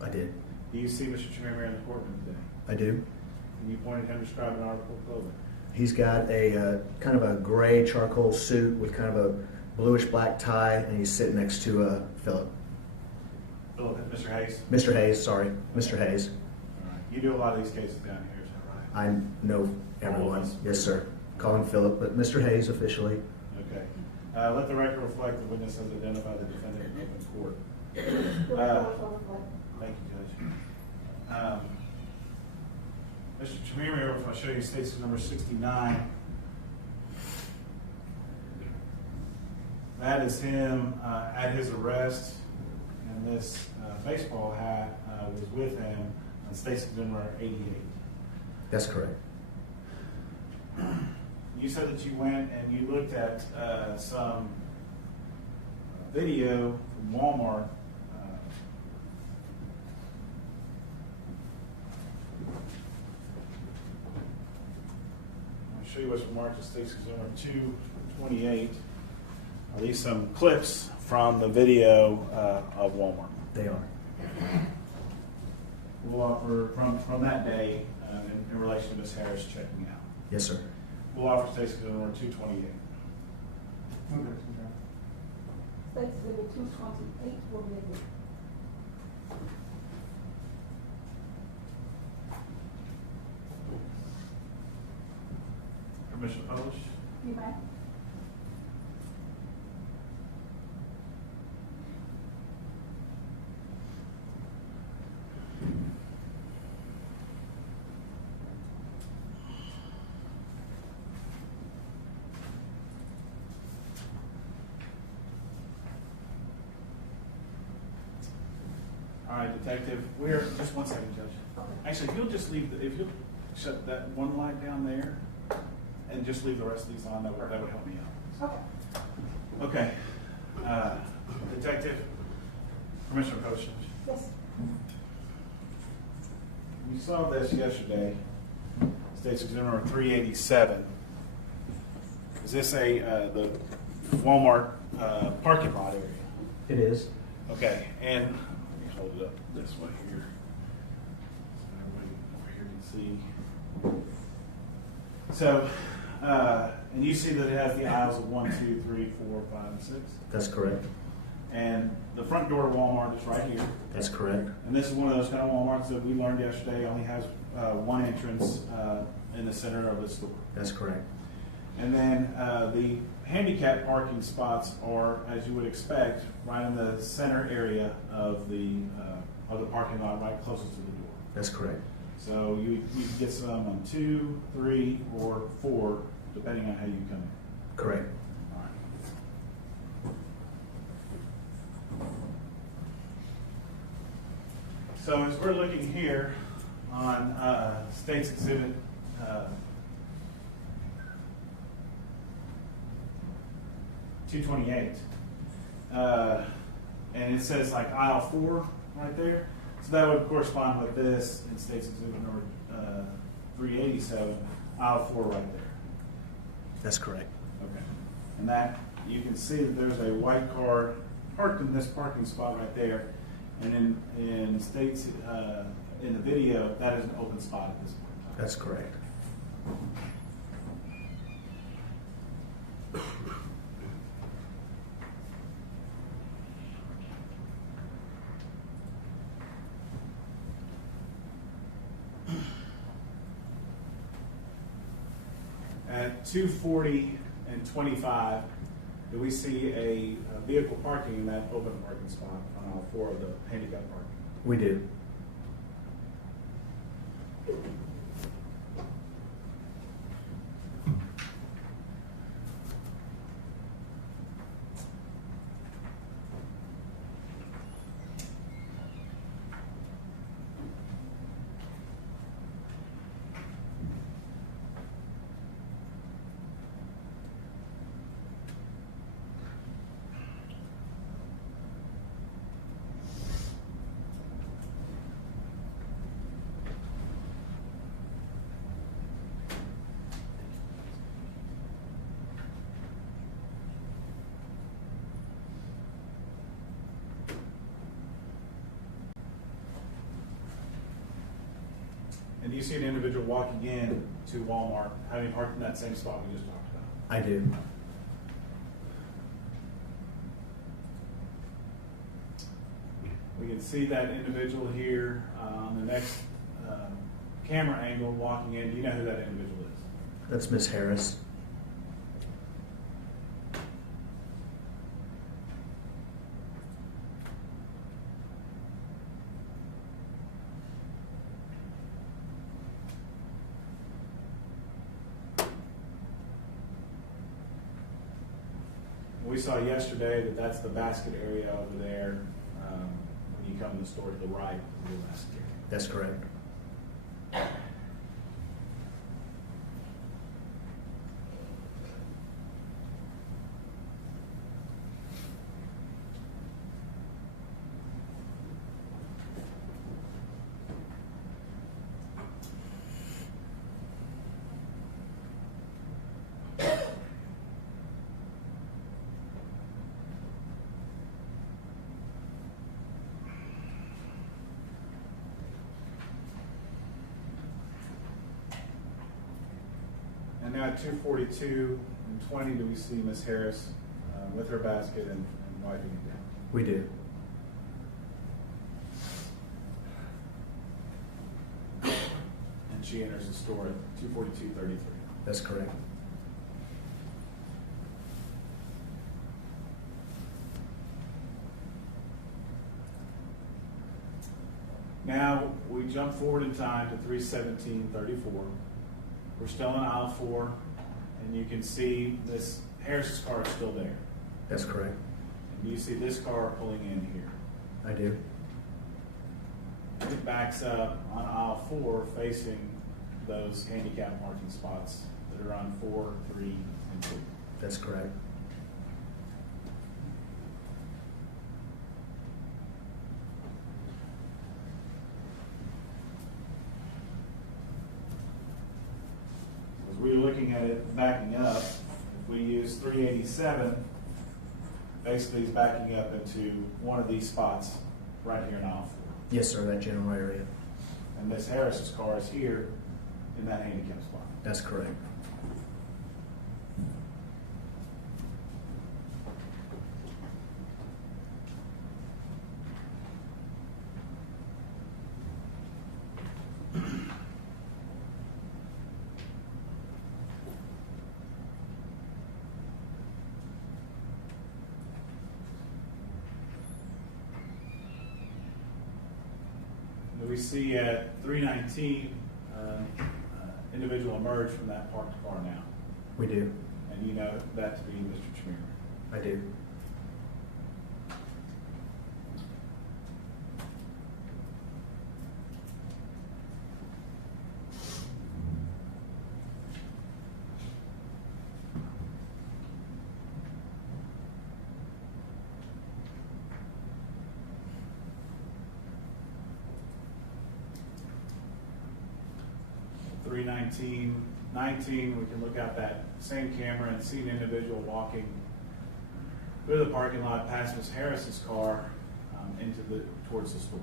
I did. Do you see Mr. Chemirmir in the courtroom today? I do. Can you point at him, describe an article of clothing? He's got a kind of a gray charcoal suit with kind of a bluish black tie, and he's sitting next to Philip. Philip, Mr. Hayes? Mr. Hayes, sorry. Mr. Hayes. All right. You do a lot of these cases down here, is that right? I know everyone. Yes, sir. Call him Philip, but Mr. Hayes officially. Okay. Let the record reflect the witness has identified the defendant in open court. Thank you, Judge. Mr. Chemirmir, if I show you State's number 69, that is him at his arrest, and this baseball hat was with him on State's number 88. That's correct. You said that you went and you looked at some video from Walmart. I'll show you what's marked as State's number 228. Are these some clips from the video of Walmart? They are. We'll offer from that day in relation to Ms. Harris checking out. Yes, sir. We'll offer State's number 228. State's number 228 will be here. Permission to publish? You may. All right, Detective. We're just one second, Judge. Actually, if you'll just leave, if you'll shut that one light down there, and just leave the rest of these on, that would help me out. Okay. Okay. Detective, permission to approach, Judge. Yes. You saw this yesterday. State's Exhibit number 387. Is this the Walmart parking lot area? It is. Okay, and let me hold it up this way here. So everybody over here can see. So, and you see that it has the aisles of 1, 2, 3, 4, 5, and 6? That's correct. And the front door of Walmart is right here. That's correct. And this is one of those kind of Walmarts that we learned yesterday only has one entrance in the center of the store. That's correct. And then the handicap parking spots are, as you would expect, right in the center area of the parking lot, right closest to the door. That's correct. So you can get some on 2, 3, or 4, depending on how you come in. Correct. All right. So as we're looking here on State's Exhibit 228, and it says like aisle 4 right there. So that would correspond with this in State's Exhibit number 387, aisle 4 right there. That's correct. Okay. And that, you can see that there's a white car parked in this parking spot right there. And in State's, in the video, that is an open spot at this point. That's correct. At 240 and 25, do we see a vehicle parking in that open parking spot on all 4 of the handicap parking? We do. And do you see an individual walking in to Walmart, having parked in that same spot we just talked about? I do. We can see that individual here on the next camera angle walking in. Do you know who that individual is? That's Miss Harris. We saw yesterday that that's the basket area over there. When you come in the store to the right, is the basket area. That's correct. And now at 242 and 20, do we see Miss Harris with her basket and wiping it down? We do. And she enters the store at 242.33. That's correct. Now we jump forward in time to 3:17:34. We're still in aisle 4, and you can see this Harris's car is still there. That's correct. And you see this car pulling in here. I do. It backs up on aisle 4, facing those handicap parking spots that are on 4, 3, and 2. That's correct. As we're looking at it backing up, if we use 387, basically it's backing up into one of these spots right here in aisle 4. Yes, sir, that general area. And Miss Harris's car is here in that handicap spot. That's correct. We see at 319, individual emerge from that parked car now. We do. And you know that to be Mr. Chemirmir. I do. We can look out that same camera and see an individual walking through the parking lot past Ms. Harris's car towards the store.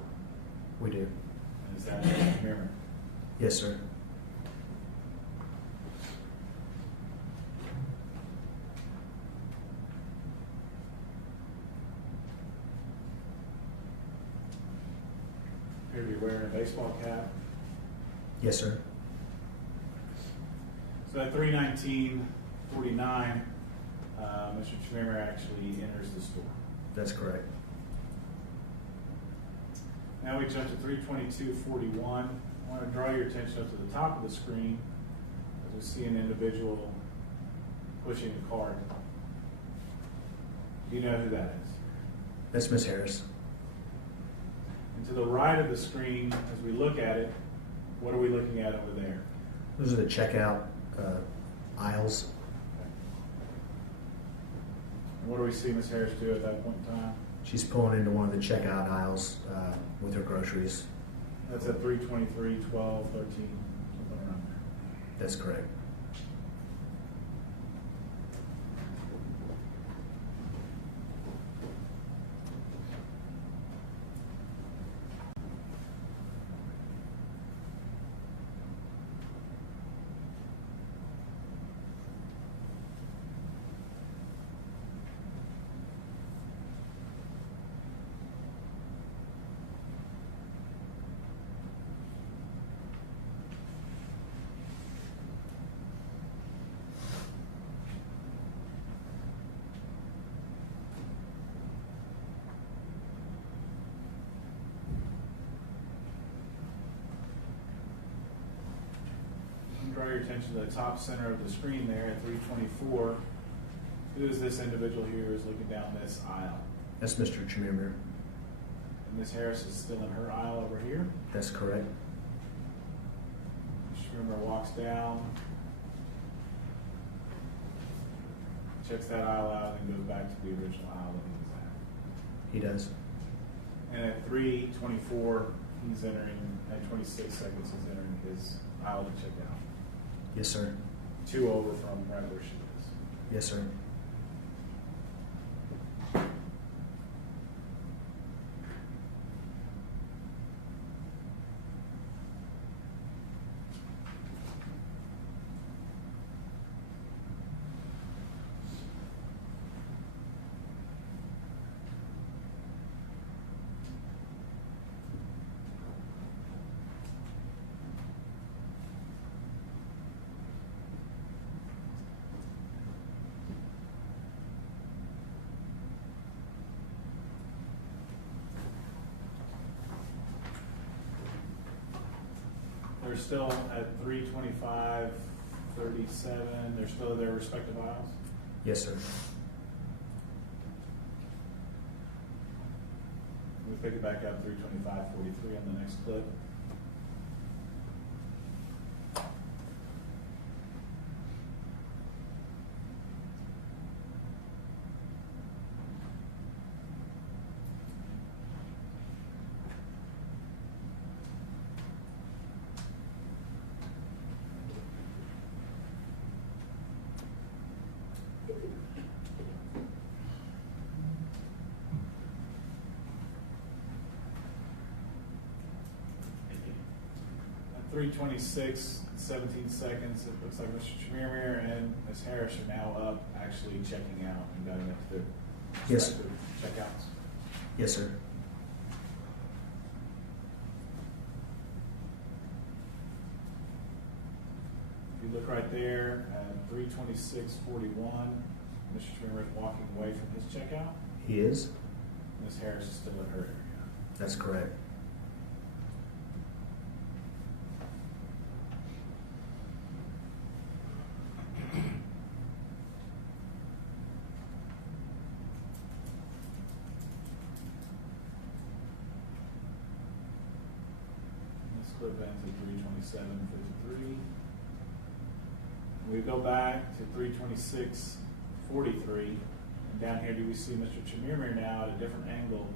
We do. And is that Mr. Chemirmir? Yes, sir. Appear to be wearing a baseball cap. Yes, sir. So at 319:49, Mr. Chemirmir actually enters the store. That's correct. Now we jump to 322:41. I want to draw your attention up to the top of the screen as we see an individual pushing a cart. Do you know who that is? That's Miss Harris. And to the right of the screen, as we look at it, what are we looking at over there? Those are the checkout aisles. What do we see Ms. Harris do at that point in time? She's pulling into one of the checkout aisles with her groceries. That's at 3:23, 12, 13, something around there. That's correct. Draw your attention to the top center of the screen there at 3:24. Who is this individual here who's looking down this aisle? That's Mr. Chemirmir. And Ms. Harris is still in her aisle over here. That's correct. Mr. Chemirmir walks down, checks that aisle out, and goes back to the original aisle that he was at. He does. And at 3:24, he's entering, at 26 seconds, he's entering his aisle to check out. Yes, sir. 2 over from right where she is. Yes, sir. They're still at 3:25:37. They're still at their respective aisles. Yes, sir. We pick it back up 3:25:43 on the next clip. At 3:26, 17 seconds, it looks like Mr. Chemirmir and Ms. Harris are now up, actually checking out and going up to Yes. respective checkouts. Yes, sir. If you look right there at 3:26:41, Mr. Chemirmir is walking away from his checkout. He is. Ms. Harris is still in her area. That's correct. flip into 327.53. We go back to 326.43. And down here, do we see Mr. Chemirmir now at a different angle,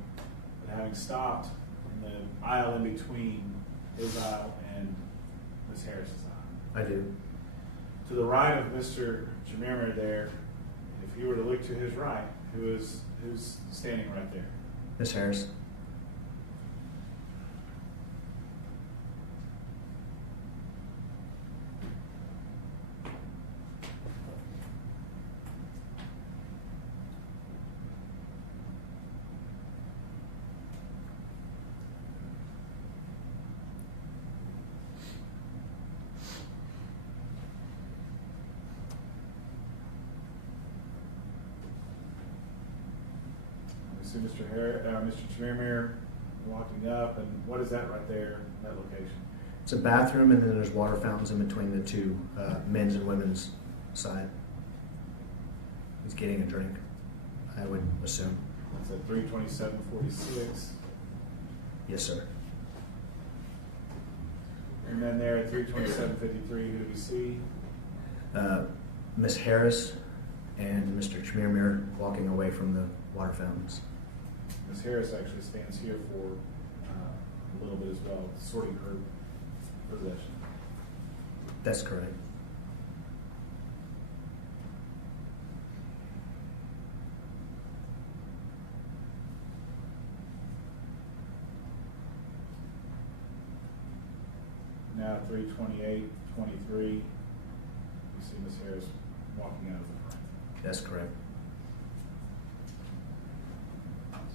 but having stopped in the aisle in between his aisle and Ms. Harris's aisle? I do. To the right of Mr. Chemirmir there, if you were to look to his right, who's standing right there? Miss Harris. See Mr. Chemirmir walking up, and what is that right there, that location? It's a bathroom, and then there's water fountains in between the two, men's and women's side. He's getting a drink, I would assume. That's at 327.46. Yes, sir. And then there at 327.53, who do we see? Miss Harris and Mr. Chemirmir walking away from the water fountains. Ms. Harris actually stands here for a little bit as well, sorting her possession. That's correct. Now 328.23, you see Ms. Harris walking out of the front. That's correct.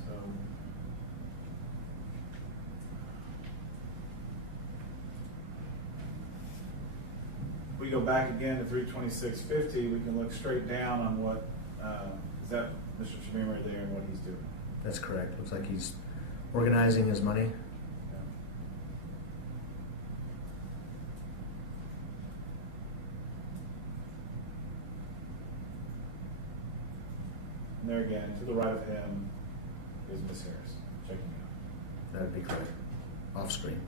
So we go back again to 326.50, we can look straight down on what, is that Mr. Chemirmir there and what he's doing? That's correct. Looks like he's organizing his money. And there again, to the right of him is Ms. Harris, checking out. That would be correct. Off screen.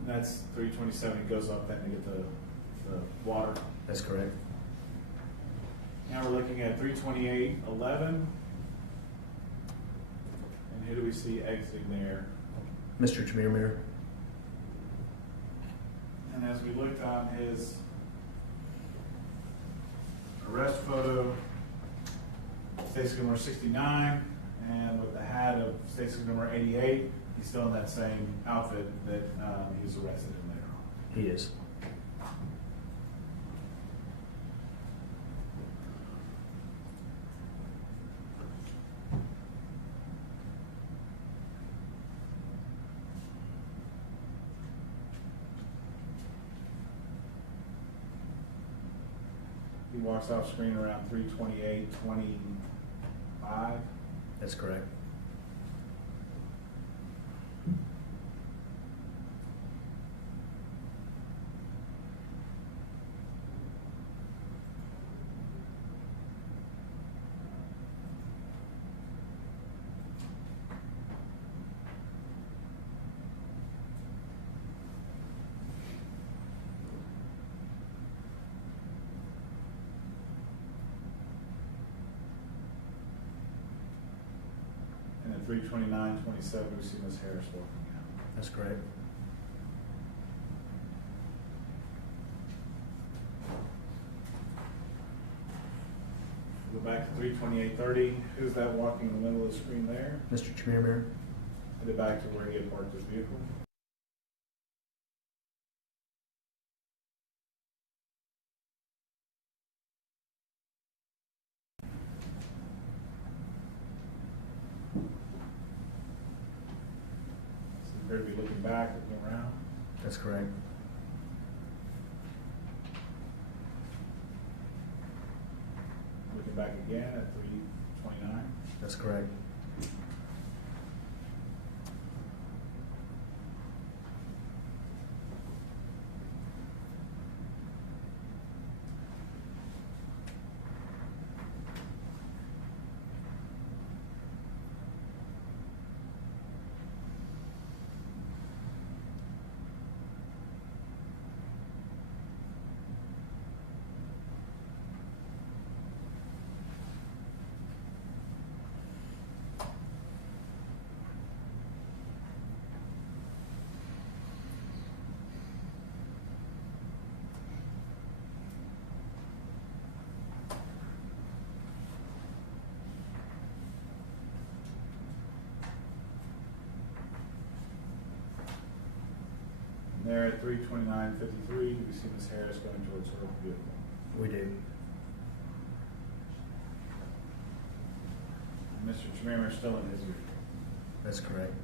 And that's 327, he goes up then to get the water. That's correct. Now we're looking at 328.11. And who do we see exiting there? Mr. Chemirmir. And as we looked on his arrest photo, state number 69, and with the hat of state number 88, he's still in that same outfit that he was arrested in later on. He is. He walks off screen around 328.25. That's correct. And at 329.27, we see Ms. Harris walking out. That's correct. Go back to 328.30. Who's that walking in the middle of the screen there? Mr. Chemirmir. Headed back to where he had parked his vehicle. So you appear to be looking back, looking around. That's correct. Looking back again at 329. That's correct. there at 3:29:53, we see Ms. Harris going towards her vehicle. We do. Mr. Chemirmir is still in his vehicle. That's correct.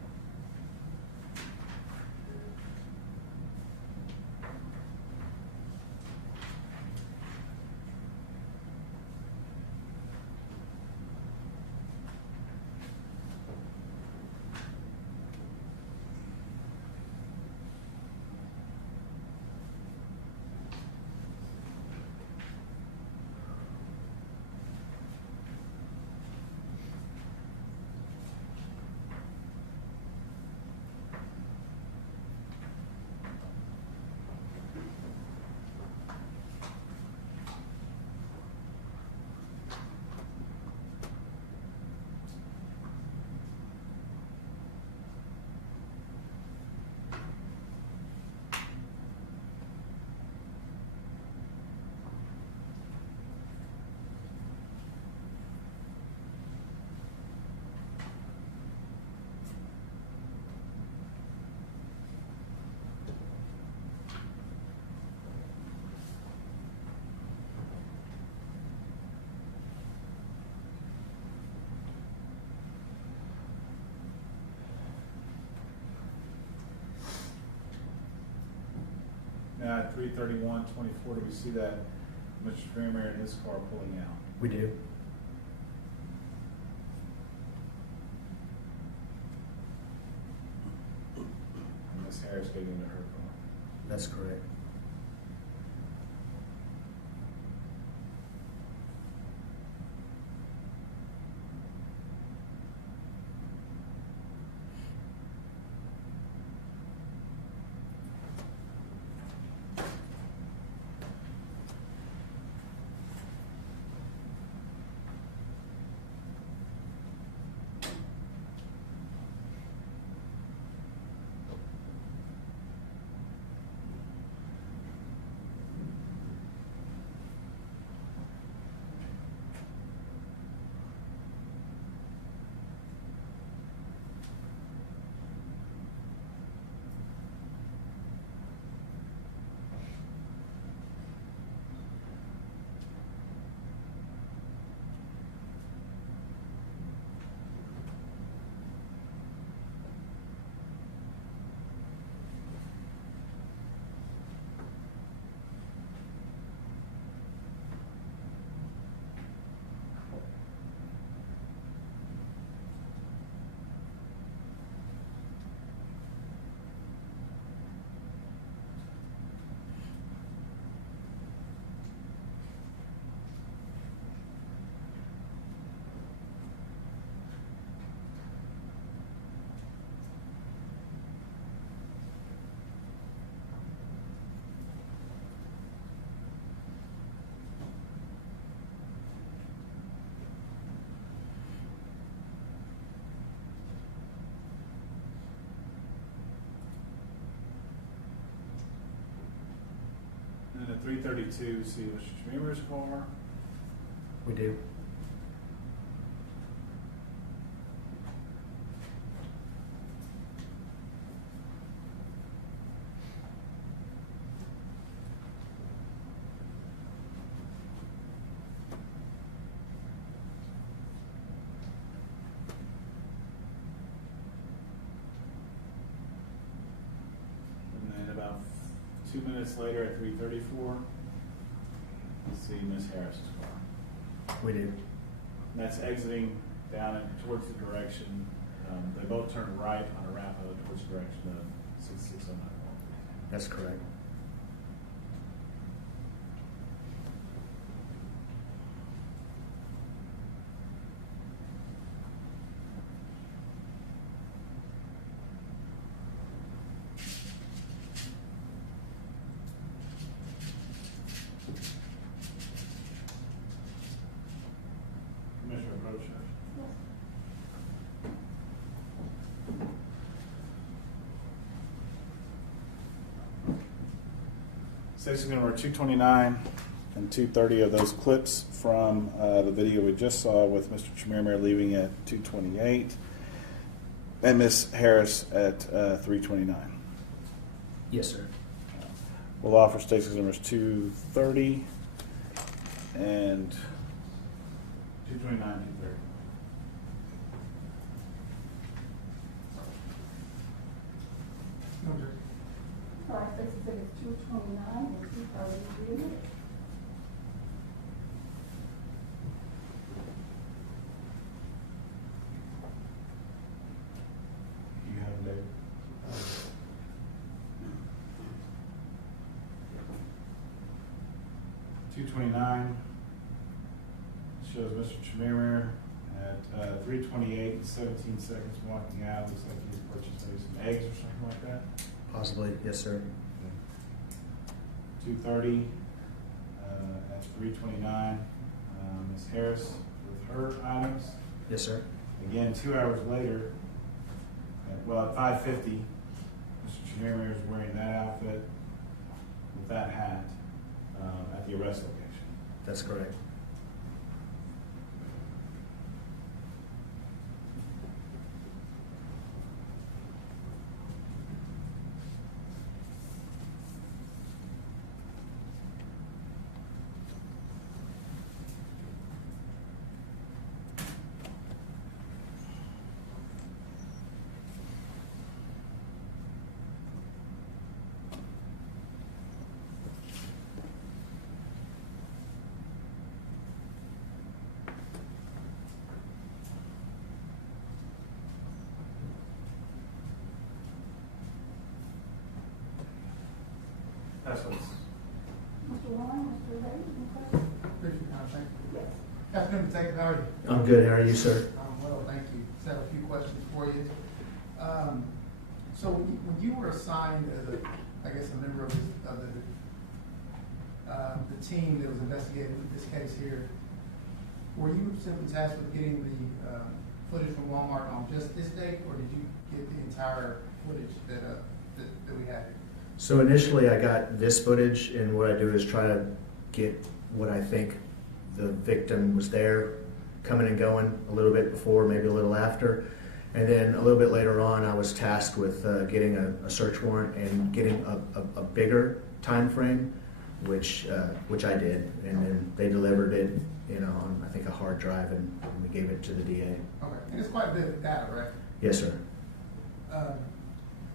Now at 3:31:24, do we see that Mr. Chemirmir and his car pulling out? We do. And Ms. Harris getting into her car. That's correct. And then at 3:32, see Mr. Chemirmir's car. We do. And then about 2 minutes later at 3:34, see Ms. Harris's car. We do. And that's exiting down towards the direction. They both turn right on Arapahoe towards the direction of 6609. That's correct. Commissioner Rocha. Section number 229 and 230 of those clips from the video we just saw with Mr. Chemirmir leaving at 2:28 and Ms. Harris at 3:29. Yes, sir. We'll offer state exhibit numbers 230 and 229, 230. All right, this is it, 229 and 230. You have them, David? 229 shows Mr. Chemirmir at 3:28 and 17 seconds walking out. Looks like he's purchased maybe some eggs or something like that. Possibly, yes, sir. 2:30 at 3:29, Ms. Harris with her items. Yes, sir. Again, 2 hours later, at 5:50, Mr. Chemirmir is wearing that outfit with that hat at the arrest location. That's correct. That's what's. Mr. Warren, Mr. Ray, any questions? Yes. Afternoon, Detective. How are you? I'm good. How are you, sir? I'm well, thank you. Just have a few questions for you. So when you were assigned as a member of the team that was investigating this case here, were you simply tasked with getting the footage from Walmart on just this date, or did you get the entire footage that we had? So initially I got this footage, and what I do is try to get what I think the victim was there, coming and going a little bit before, maybe a little after. And then a little bit later on, I was tasked with getting a search warrant and getting a bigger time frame, which I did. And then they delivered it, on I think a hard drive, and we gave it to the DA. Okay, and it's quite a bit of data, right? Yes, sir.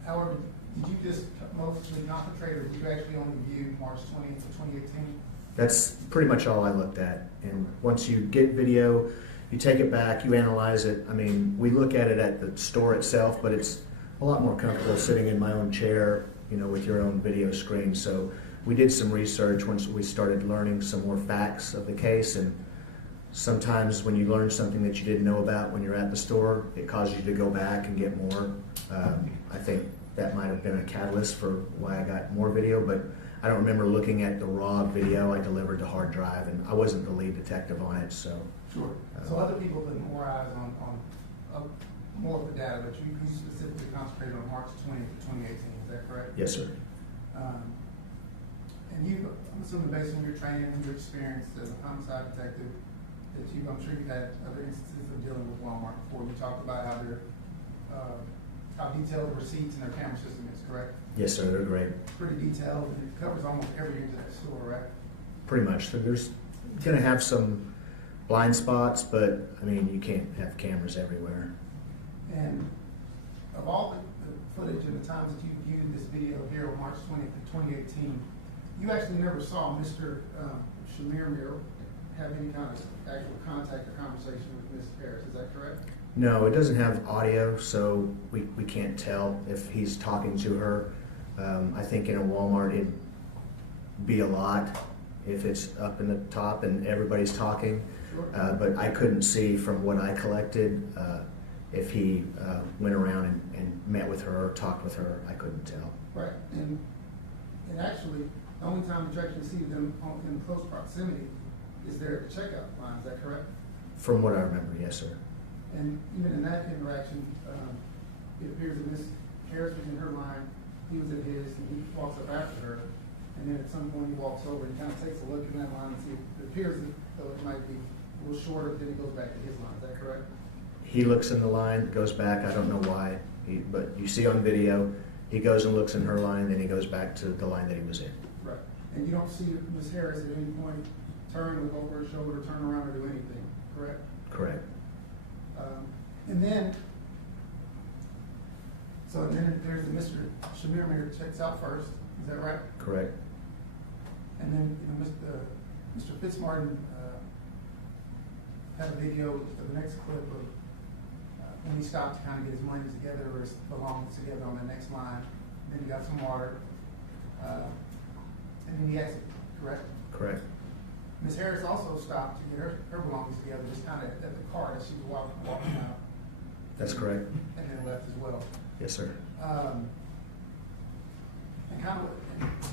However, did you just mostly concentrate, or did you actually only view March 20th of 2018? That's pretty much all I looked at. And once you get video, you take it back, you analyze it. I mean, we look at it at the store itself, but it's a lot more comfortable sitting in my own chair, with your own video screen. So we did some research once we started learning some more facts of the case. And sometimes when you learn something that you didn't know about when you're at the store, it causes you to go back and get more. I think that might have been a catalyst for why I got more video, but I don't remember looking at the raw video I delivered to hard drive, and I wasn't the lead detective on it, so. Sure. So other people put more eyes on more of the data, but you specifically concentrated on March 20th of 2018, is that correct? Yes, sir. And I'm assuming based on your training and your experience as a homicide detective, that I'm sure you've had other instances of dealing with Walmart before. You talked about how detailed the receipts and their camera system is, correct? Yes, sir, they're great. Pretty detailed, and it covers almost every inch of that store, right? Pretty much. There's going to have some blind spots, but I mean, you can't have cameras everywhere. And of all the footage and the times that you viewed this video here on March 20th of 2018, you actually never saw Mr. Chemirmir have any kind of actual contact or conversation with Ms. Harris, is that correct? No, it doesn't have audio, so we can't tell if he's talking to her. I think in a Walmart it'd be a lot if it's up in the top and everybody's talking. Sure. But I couldn't see from what I collected if he went around and met with her or talked with her. I couldn't tell. Right, and actually, the only time that you actually see them in close proximity is there at the checkout line, is that correct? From what I remember, yes, sir. And even in that interaction, it appears that Ms. Harris was in her line, he was at his, and he walks up after her, and then at some point he walks over and kind of takes a look in that line and see, it appears as though it might be a little shorter, then he goes back to his line, is that correct? He looks in the line, goes back, I don't know why, but you see on video, He goes and looks in her line, then he goes back to the line that he was in. Right. And you don't see Ms. Harris at any point turn, look over her shoulder, turn around, or do anything, correct? Correct. And then, so then there's Mr. Chemirmir checks out first, is that right? Correct. And then, Mr. Fitzmartin had a video for the next clip of when he stopped to kind of get his money together or his belongings together on the next line. Then he got some water, and then he exited, correct? Correct. Ms. Harris also stopped to get her belongings together, just kind of at the car that she was walking out. That's correct. And then left as well. Yes, sir. And kind of,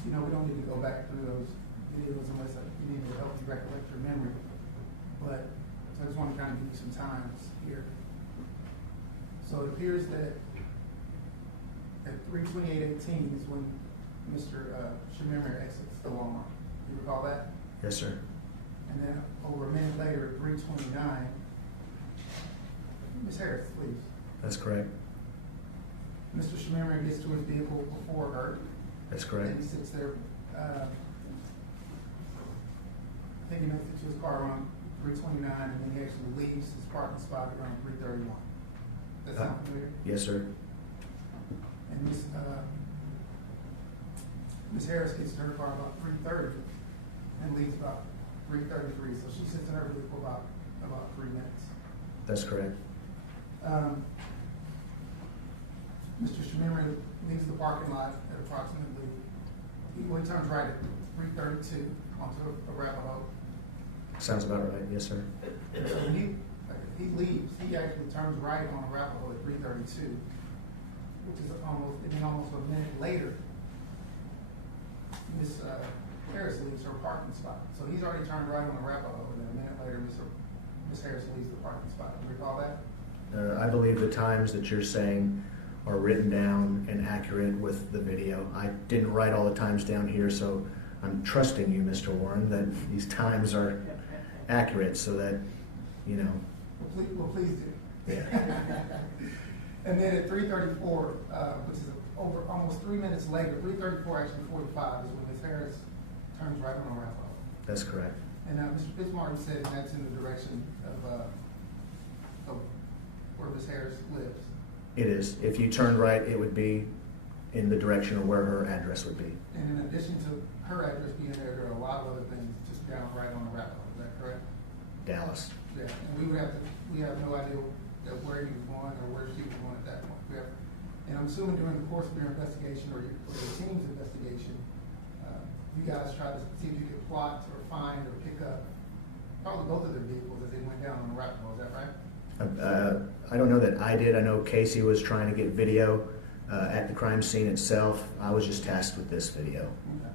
we don't need to go back through those videos unless you need to help you recollect your memory. But so I just want to kind of give you some times here. So it appears that at 3:28:18 is when Mr. Chemirmir exits the Walmart. You recall that? Yes, sir. And then over a minute later, at 3:29, Ms. Harris leaves. That's correct. Mr. Chemirmir gets to his vehicle before her. That's correct. And he sits there, I think he makes it to his car around 3:29, and then he actually leaves his parking spot around 3:31. That sound familiar? Yes, sir. And Ms. Harris gets to her car about 3:30 and leaves about 3:33. So she sits in her vehicle about 3 minutes. That's correct. Mr. Chemirmir leaves the parking lot at approximately, he turns right at 3:32 onto Arapahoe. Sounds about right. Yes, sir. And so when he leaves, he actually turns right on Arapahoe at 3:32, which is almost a minute later. Ms. Harris leaves her parking spot. So he's already turned right on Arapahoe, and then a minute later, Ms. Harris leaves the parking spot. Do you recall that? I believe the times that you're saying are written down and accurate with the video. I didn't write all the times down here, so I'm trusting you, Mr. Warren, that these times are accurate so that, Well, please do. Yeah. And then at 3:34, which is over almost 3 minutes later, 3:34, actually 45, is when Ms. Harris turns right on Arapahoe. That's correct. And Mr. Fitzmartin said that's in the direction of where Ms. Harris lives. It is. If you turned right, it would be in the direction of where her address would be. And in addition to her address being there are a lot of other things just down right on Arapahoe. Is that correct? Dallas. Yeah. And we have no idea where he was going or where she was going at that point. And I'm assuming during the course of your investigation or your team's investigation, you guys tried to see if you could plot or find or pick up probably both of their vehicles as they went down on Arapahoe. Is that right? I don't know that I did. I know Casey was trying to get video at the crime scene itself. I was just tasked with this video. Okay.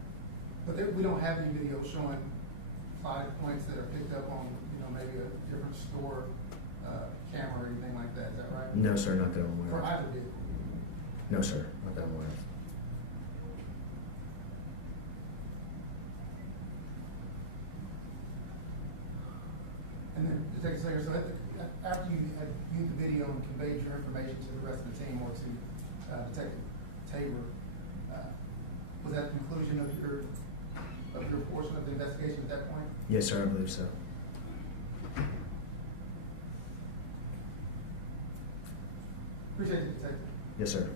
But we don't have any video showing plotted points that are picked up on, maybe a different store camera or anything like that. Is that right? No, sir, not that I'm aware For of. either vehicle? No, sir, not that I'm aware of. And then, Detective Slayer, so after you had viewed the video and conveyed your information to the rest of the team or to Detective Tabor, was that the conclusion of your portion of the investigation at that point? Yes, sir, I believe so. Appreciate it, Detective. Yes, sir.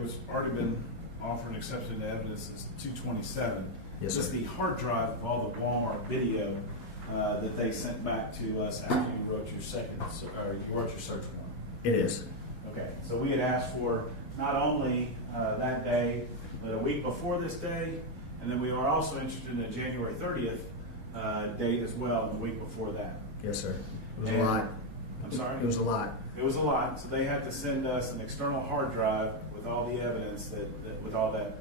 What's already been offered and accepted into evidence is 227. Yes, This is sir. the hard drive of all the Walmart video that they sent back to us after you wrote your search warrant. It is. Okay, so we had asked for not only that day, but a week before this day, and then we are also interested in the January 30th date as well, and the week before that. Yes, sir. It was And- a lot. I'm sorry? It was a lot. It was a lot, so they had to send us an external hard drive with all the evidence with all that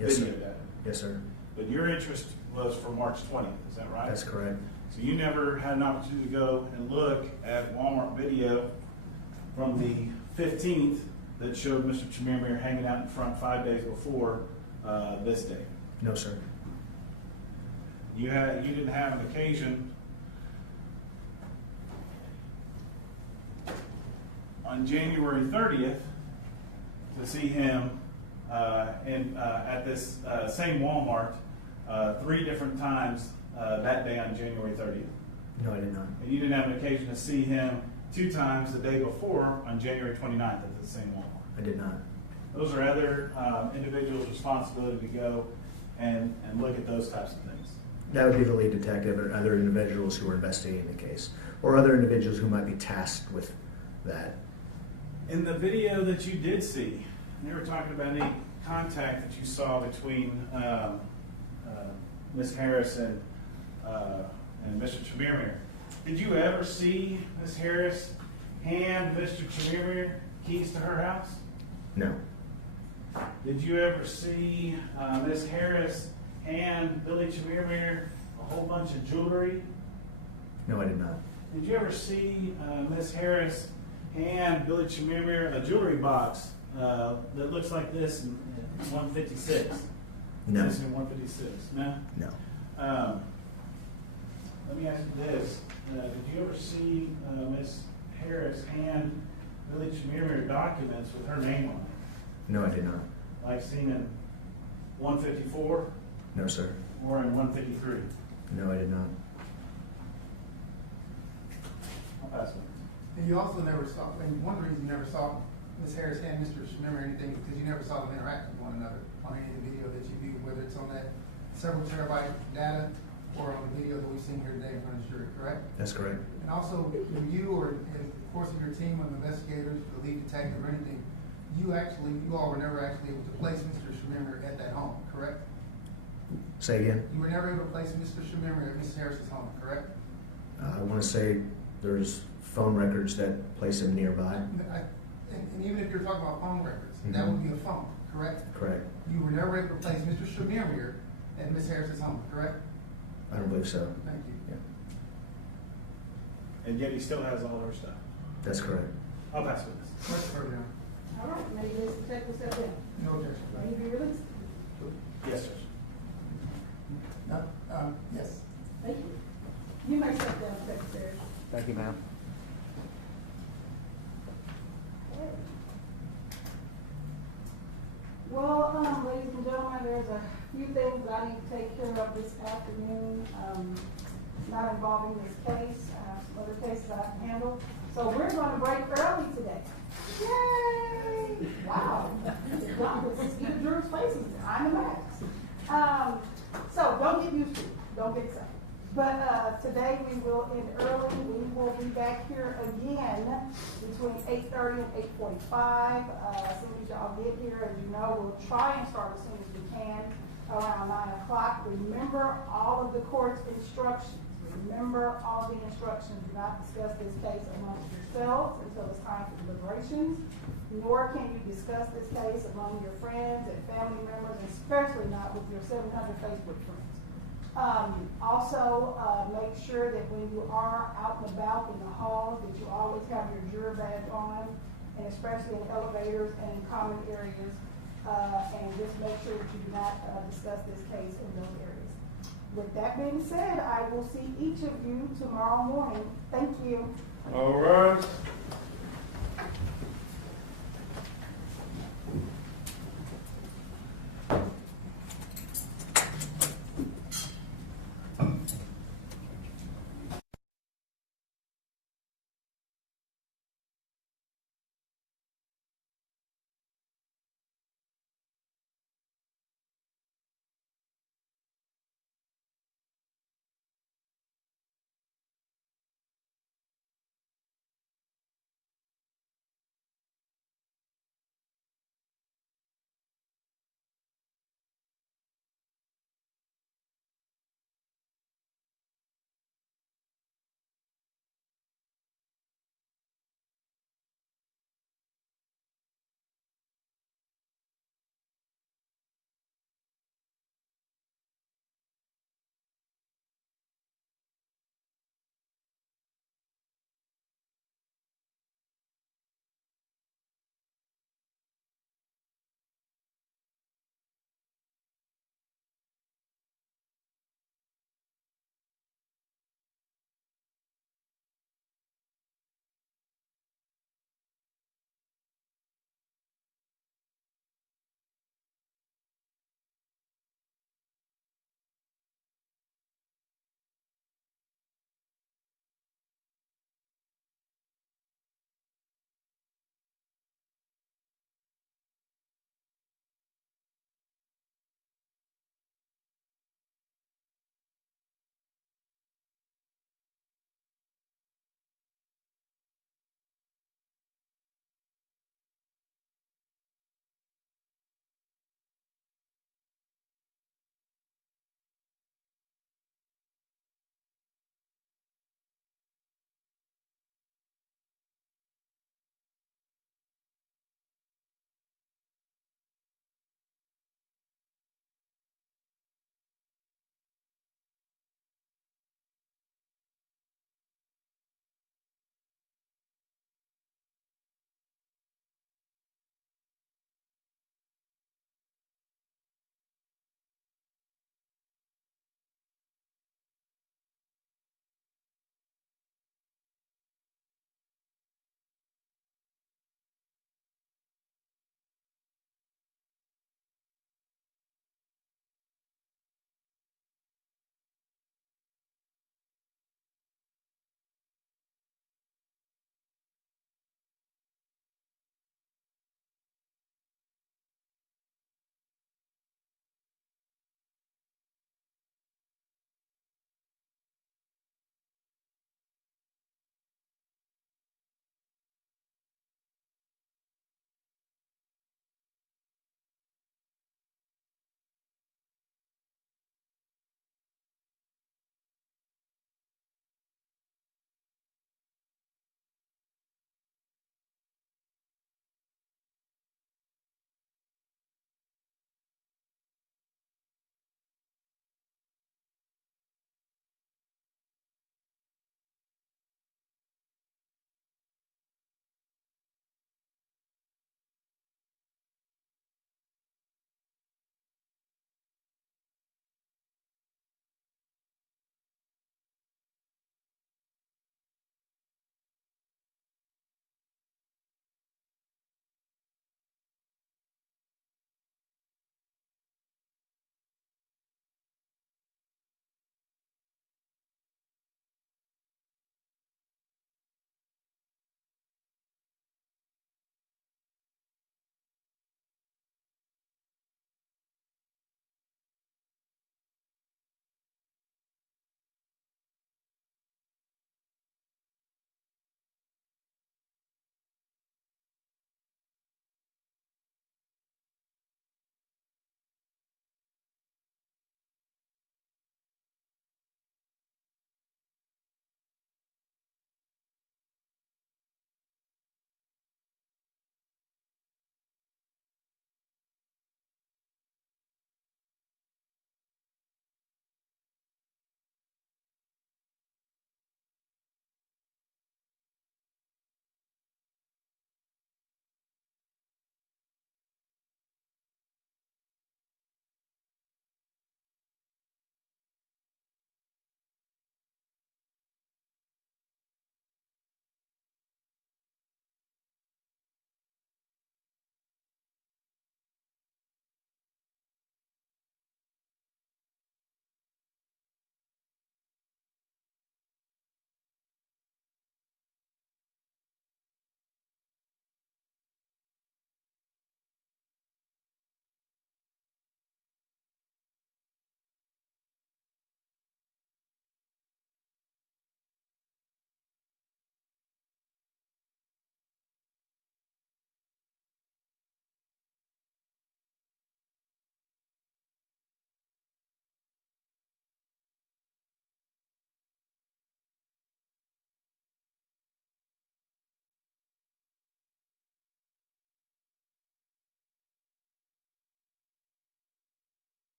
Yes, video sir. data. Yes, sir. But your interest was for March 20th, is that right? That's correct. So you never had an opportunity to go and look at Walmart video from the 15th that showed Mr. Chemirmir hanging out in front 5 days before this day? No, sir. You didn't have an occasion on January 30th to see him at this same Walmart 3 different times that day on January 30th. No, I did not. And you didn't have an occasion to see him 2 times the day before on January 29th at the same Walmart. I did not. Those are other individuals' responsibility to go and look at those types of things. That would be the lead detective or other individuals who are investigating the case, or other individuals who might be tasked with that. In the video that you did see, they were talking about any contact that you saw between Ms. Harris and Mr. Chemirmir. Did you ever see Ms. Harris hand Mr. Chemirmir keys to her house? No. Did you ever see Ms. Harris hand Billy Chemirmir a whole bunch of jewelry? No, I did not. Did you ever see Ms. Harris hand Billy Chemirmir a jewelry box that looks like this in 156? No. This in 156? No? No. Let me ask you this. Did you ever see Ms. Harris hand Billy Chemirmir documents with her name on it? No, I did not. Like seen in 154 No, sir. or in 153? No, I did not. I'll pass it. And you also never saw, and one reason you never saw Ms. Harris hand Mr. Chemirmir anything is because you never saw them interact with one another on any of the video that you viewed, whether it's on that several terabyte data or on the video that we've seen here today in front of the jury, correct? That's correct. And also, when you or in the course of your team of investigators, the lead detective or anything, you all were never actually able to place Mr. Chemirmir at that home, correct? Say again? You were never able to place Mr. Chemirmir at Mrs. Harris's home, correct? I want to say there's phone records that place him nearby. And even if you're talking about phone records, that would be a phone, correct? Correct. You were never able to place Mr. Chemirmir at Ms. Harris's home, correct? I don't believe so. Thank you. Yeah. And yet he still has all her stuff. That's correct. I'll pass this. Much further down. All right, maybe this detective step in. No objection. May you be released. Yes, sir. No, yes. Thank you. You may step down, Secretary. Thank you, ma'am. Well, ladies and gentlemen, there's a few things that I need to take care of this afternoon, not involving this case. I have some other cases I have to handle. So we're going to break early today. Yay! Wow. Even Drew's faces behind the mask. So don't get used to it. Don't get excited. But today we will end early. We will be back here again between 8:30 and 8:45. As soon as y'all get here, as you know, we'll try and start as soon as we can around 9 o'clock. Remember all of the court's instructions. Remember all the instructions. Do not discuss this case amongst yourselves until it's time for deliberations. Nor can you discuss this case among your friends and family members, especially not with your 700 Facebook friends. Also, make sure that when you are out and about in the halls, that you always have your juror badge on, and especially in elevators and common areas. And just make sure that you do not discuss this case in those areas. With that being said, I will see each of you tomorrow morning. Thank you. All right.